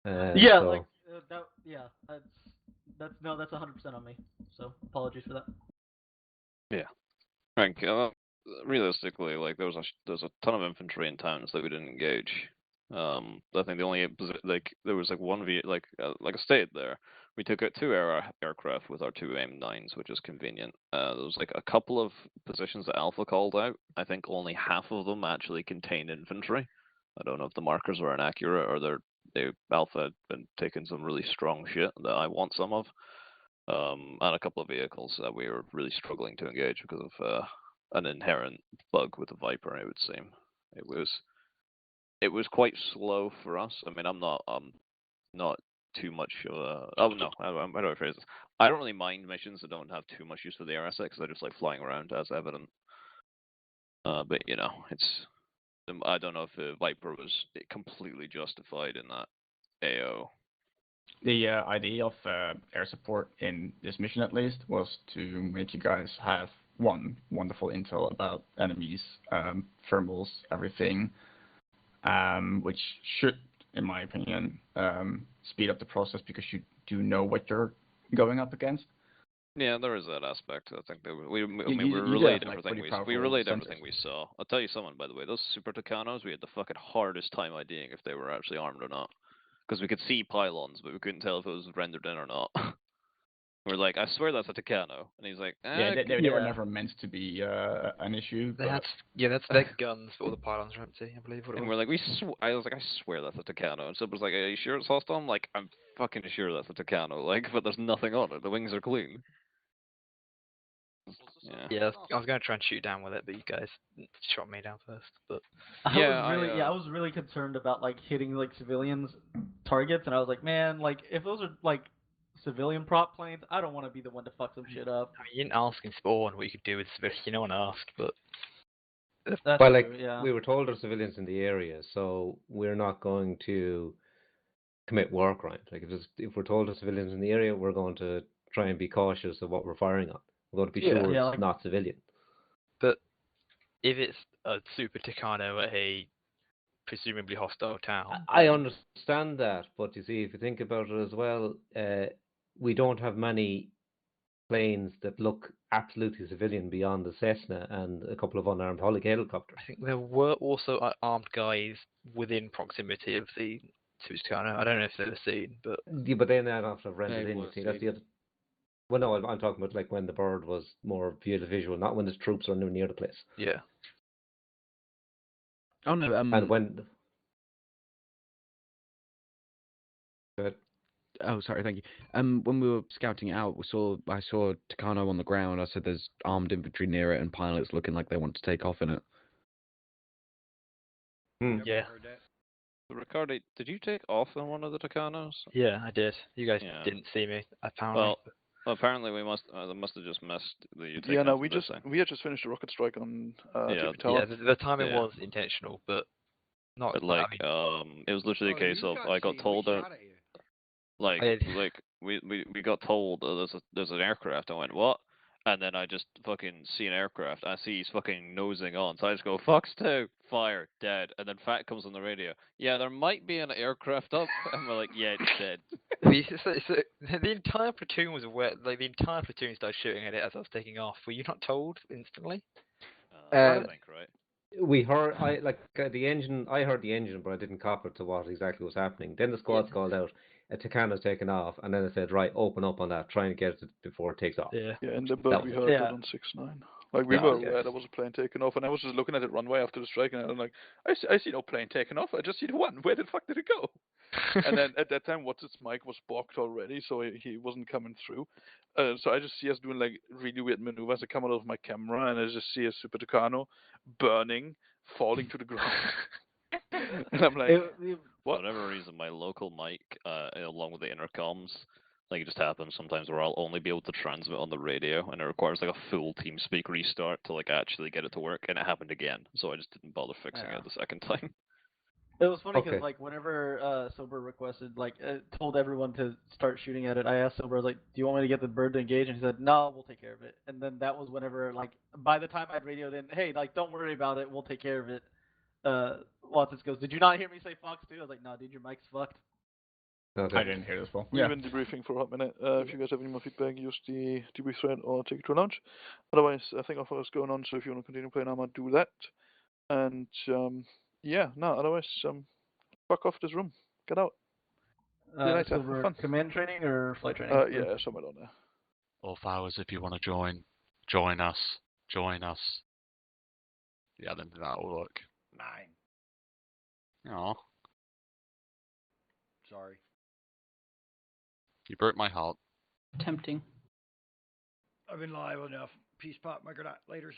Yeah, that's 100% on me. So apologies for that. Yeah. Right. Realistically, like there's a ton of infantry in towns that we didn't engage. I think the only there was like one like I stated there, we took out 2 aircraft with our 2 AIM-9s, which is convenient. There was like a couple of positions that Alpha called out. I think only half of them actually contained infantry. I don't know if the markers were inaccurate or Alpha had been taking some really strong shit that I want some of. And a couple of vehicles that we were really struggling to engage because of an inherent bug with the Viper, it would seem. It was quite slow for us. I mean, I'm not too much of a... Oh, no, how do I phrase this? I don't really mind missions that don't have too much use for the RSX, because I just like flying around, as evident. But, I don't know if the Viper was completely justified in that AO. The idea of air support in this mission, at least, was to make you guys have wonderful intel about enemies, thermals, everything, which should, in my opinion, speed up the process because you do know what you're going up against. Yeah, there is that aspect. I think that we relayed everything we relayed everything we saw. I'll tell you something, by the way. Those Super Tucanos, we had the fucking hardest time IDing if they were actually armed or not. Because we could see pylons, but we couldn't tell if it was rendered in or not. We're like, I swear that's a Tucano, and he's like, they were never meant to be an issue. That's their guns, but all the pylons are empty, I believe. And we're like, I was like, I swear that's a Tucano. And someone was like, are you sure it's hostile? I'm like, I'm fucking sure that's a Tucano, like, but there's nothing on it. The wings are clean. Yeah, I was going to try and shoot down with it, but you guys shot me down first. But I was really concerned about like hitting like civilians targets, and I was like, man, like if those are like civilian prop planes, I don't want to be the one to fuck some shit up. I mean, you didn't ask in spawn what you could do with civilians. You know, one asked, but we were told there's civilians in the area, so we're not going to commit war crimes. Like if we're told there's civilians in the area, we're going to try and be cautious of what we're firing on. We're going to be sure it's not civilian. But if it's a Super Tucano at a presumably hostile town... I understand that, but you see, if you think about it as well, we don't have many planes that look absolutely civilian beyond the Cessna and a couple of unarmed helicopters. I think there were also armed guys within proximity of the Super Tucano. I don't know if they were seen, but... Yeah, but they don't have rendered in. See, that's the other... Well, no, I'm talking about like when the bird was more visual, not when the troops are nowhere near the place. Yeah. Oh no. And when. Good. Oh, sorry, thank you. When we were scouting it out, I saw Takano on the ground. I said there's armed infantry near it and pilots looking like they want to take off in it. Yeah. Ricardo, did you take off on one of the Tucanos? Yeah, I did. You guys didn't see me, apparently. Well, apparently we must have missed the. Yeah, no, we had just finished the rocket strike on Tippy Tower. Yeah, the timing was intentional, but not. But like, it was literally a case of I got told that. Like we got told there's an aircraft. I went, what? And then I just fucking see an aircraft. I see he's fucking nosing on. So I just go, Fox 2, fire, dead. And then Fat comes on the radio. Yeah, there might be an aircraft up. And we're like, yeah, it's dead. The entire platoon was aware. Like the entire platoon started shooting at it as I was taking off. Were you not told instantly? I think, right? We heard, the engine. I heard the engine, but I didn't copper to what exactly was happening. Then the squad's called out. Takano's taken off, and then it said, right, open up on that, try and get it before it takes off. Yeah, and the bird we heard that on 6-9. Like, we were aware there was a plane taking off, and I was just looking at it runway after the strike, and I'm like, I see no plane taking off, I just see the one. Where the fuck did it go? And then at that time, What's-Its mic was blocked already, so he wasn't coming through. So I just see us doing, like, really weird maneuvers. I come out of my camera, and I just see a Super Tucano burning, falling to the ground. And I'm like, for whatever reason, my local mic, along with the intercoms, like it just happens sometimes where I'll only be able to transmit on the radio, and it requires like a full TeamSpeak restart to like actually get it to work, and it happened again, so I just didn't bother fixing it the second time. It was funny because like whenever Silver requested, like told everyone to start shooting at it, I asked Silver, I was like, "Do you want me to get the bird to engage?" And he said, "No, we'll take care of it." And then that was whenever, like, by the time I'd radioed in, "Hey, like, don't worry about it, we'll take care of it." What's-Its goes, "Did you not hear me say Fox 2? I was like, "No, dude, your mic's fucked." Okay. I didn't hear this before. We've been debriefing for a hot minute. If you guys have any more feedback, use the debrief thread or take it to a launch. Otherwise, I think offer is going on, so if you want to continue playing Arma, do that. And, otherwise, fuck off this room. Get out. Silver, command training or flight training? Yeah, somewhere on there. Off hours if you want to join us. Yeah, then that'll work. 9. Aw. Sorry. You broke my heart. Tempting. I've been live enough. Peace, pop, microdot. Laters.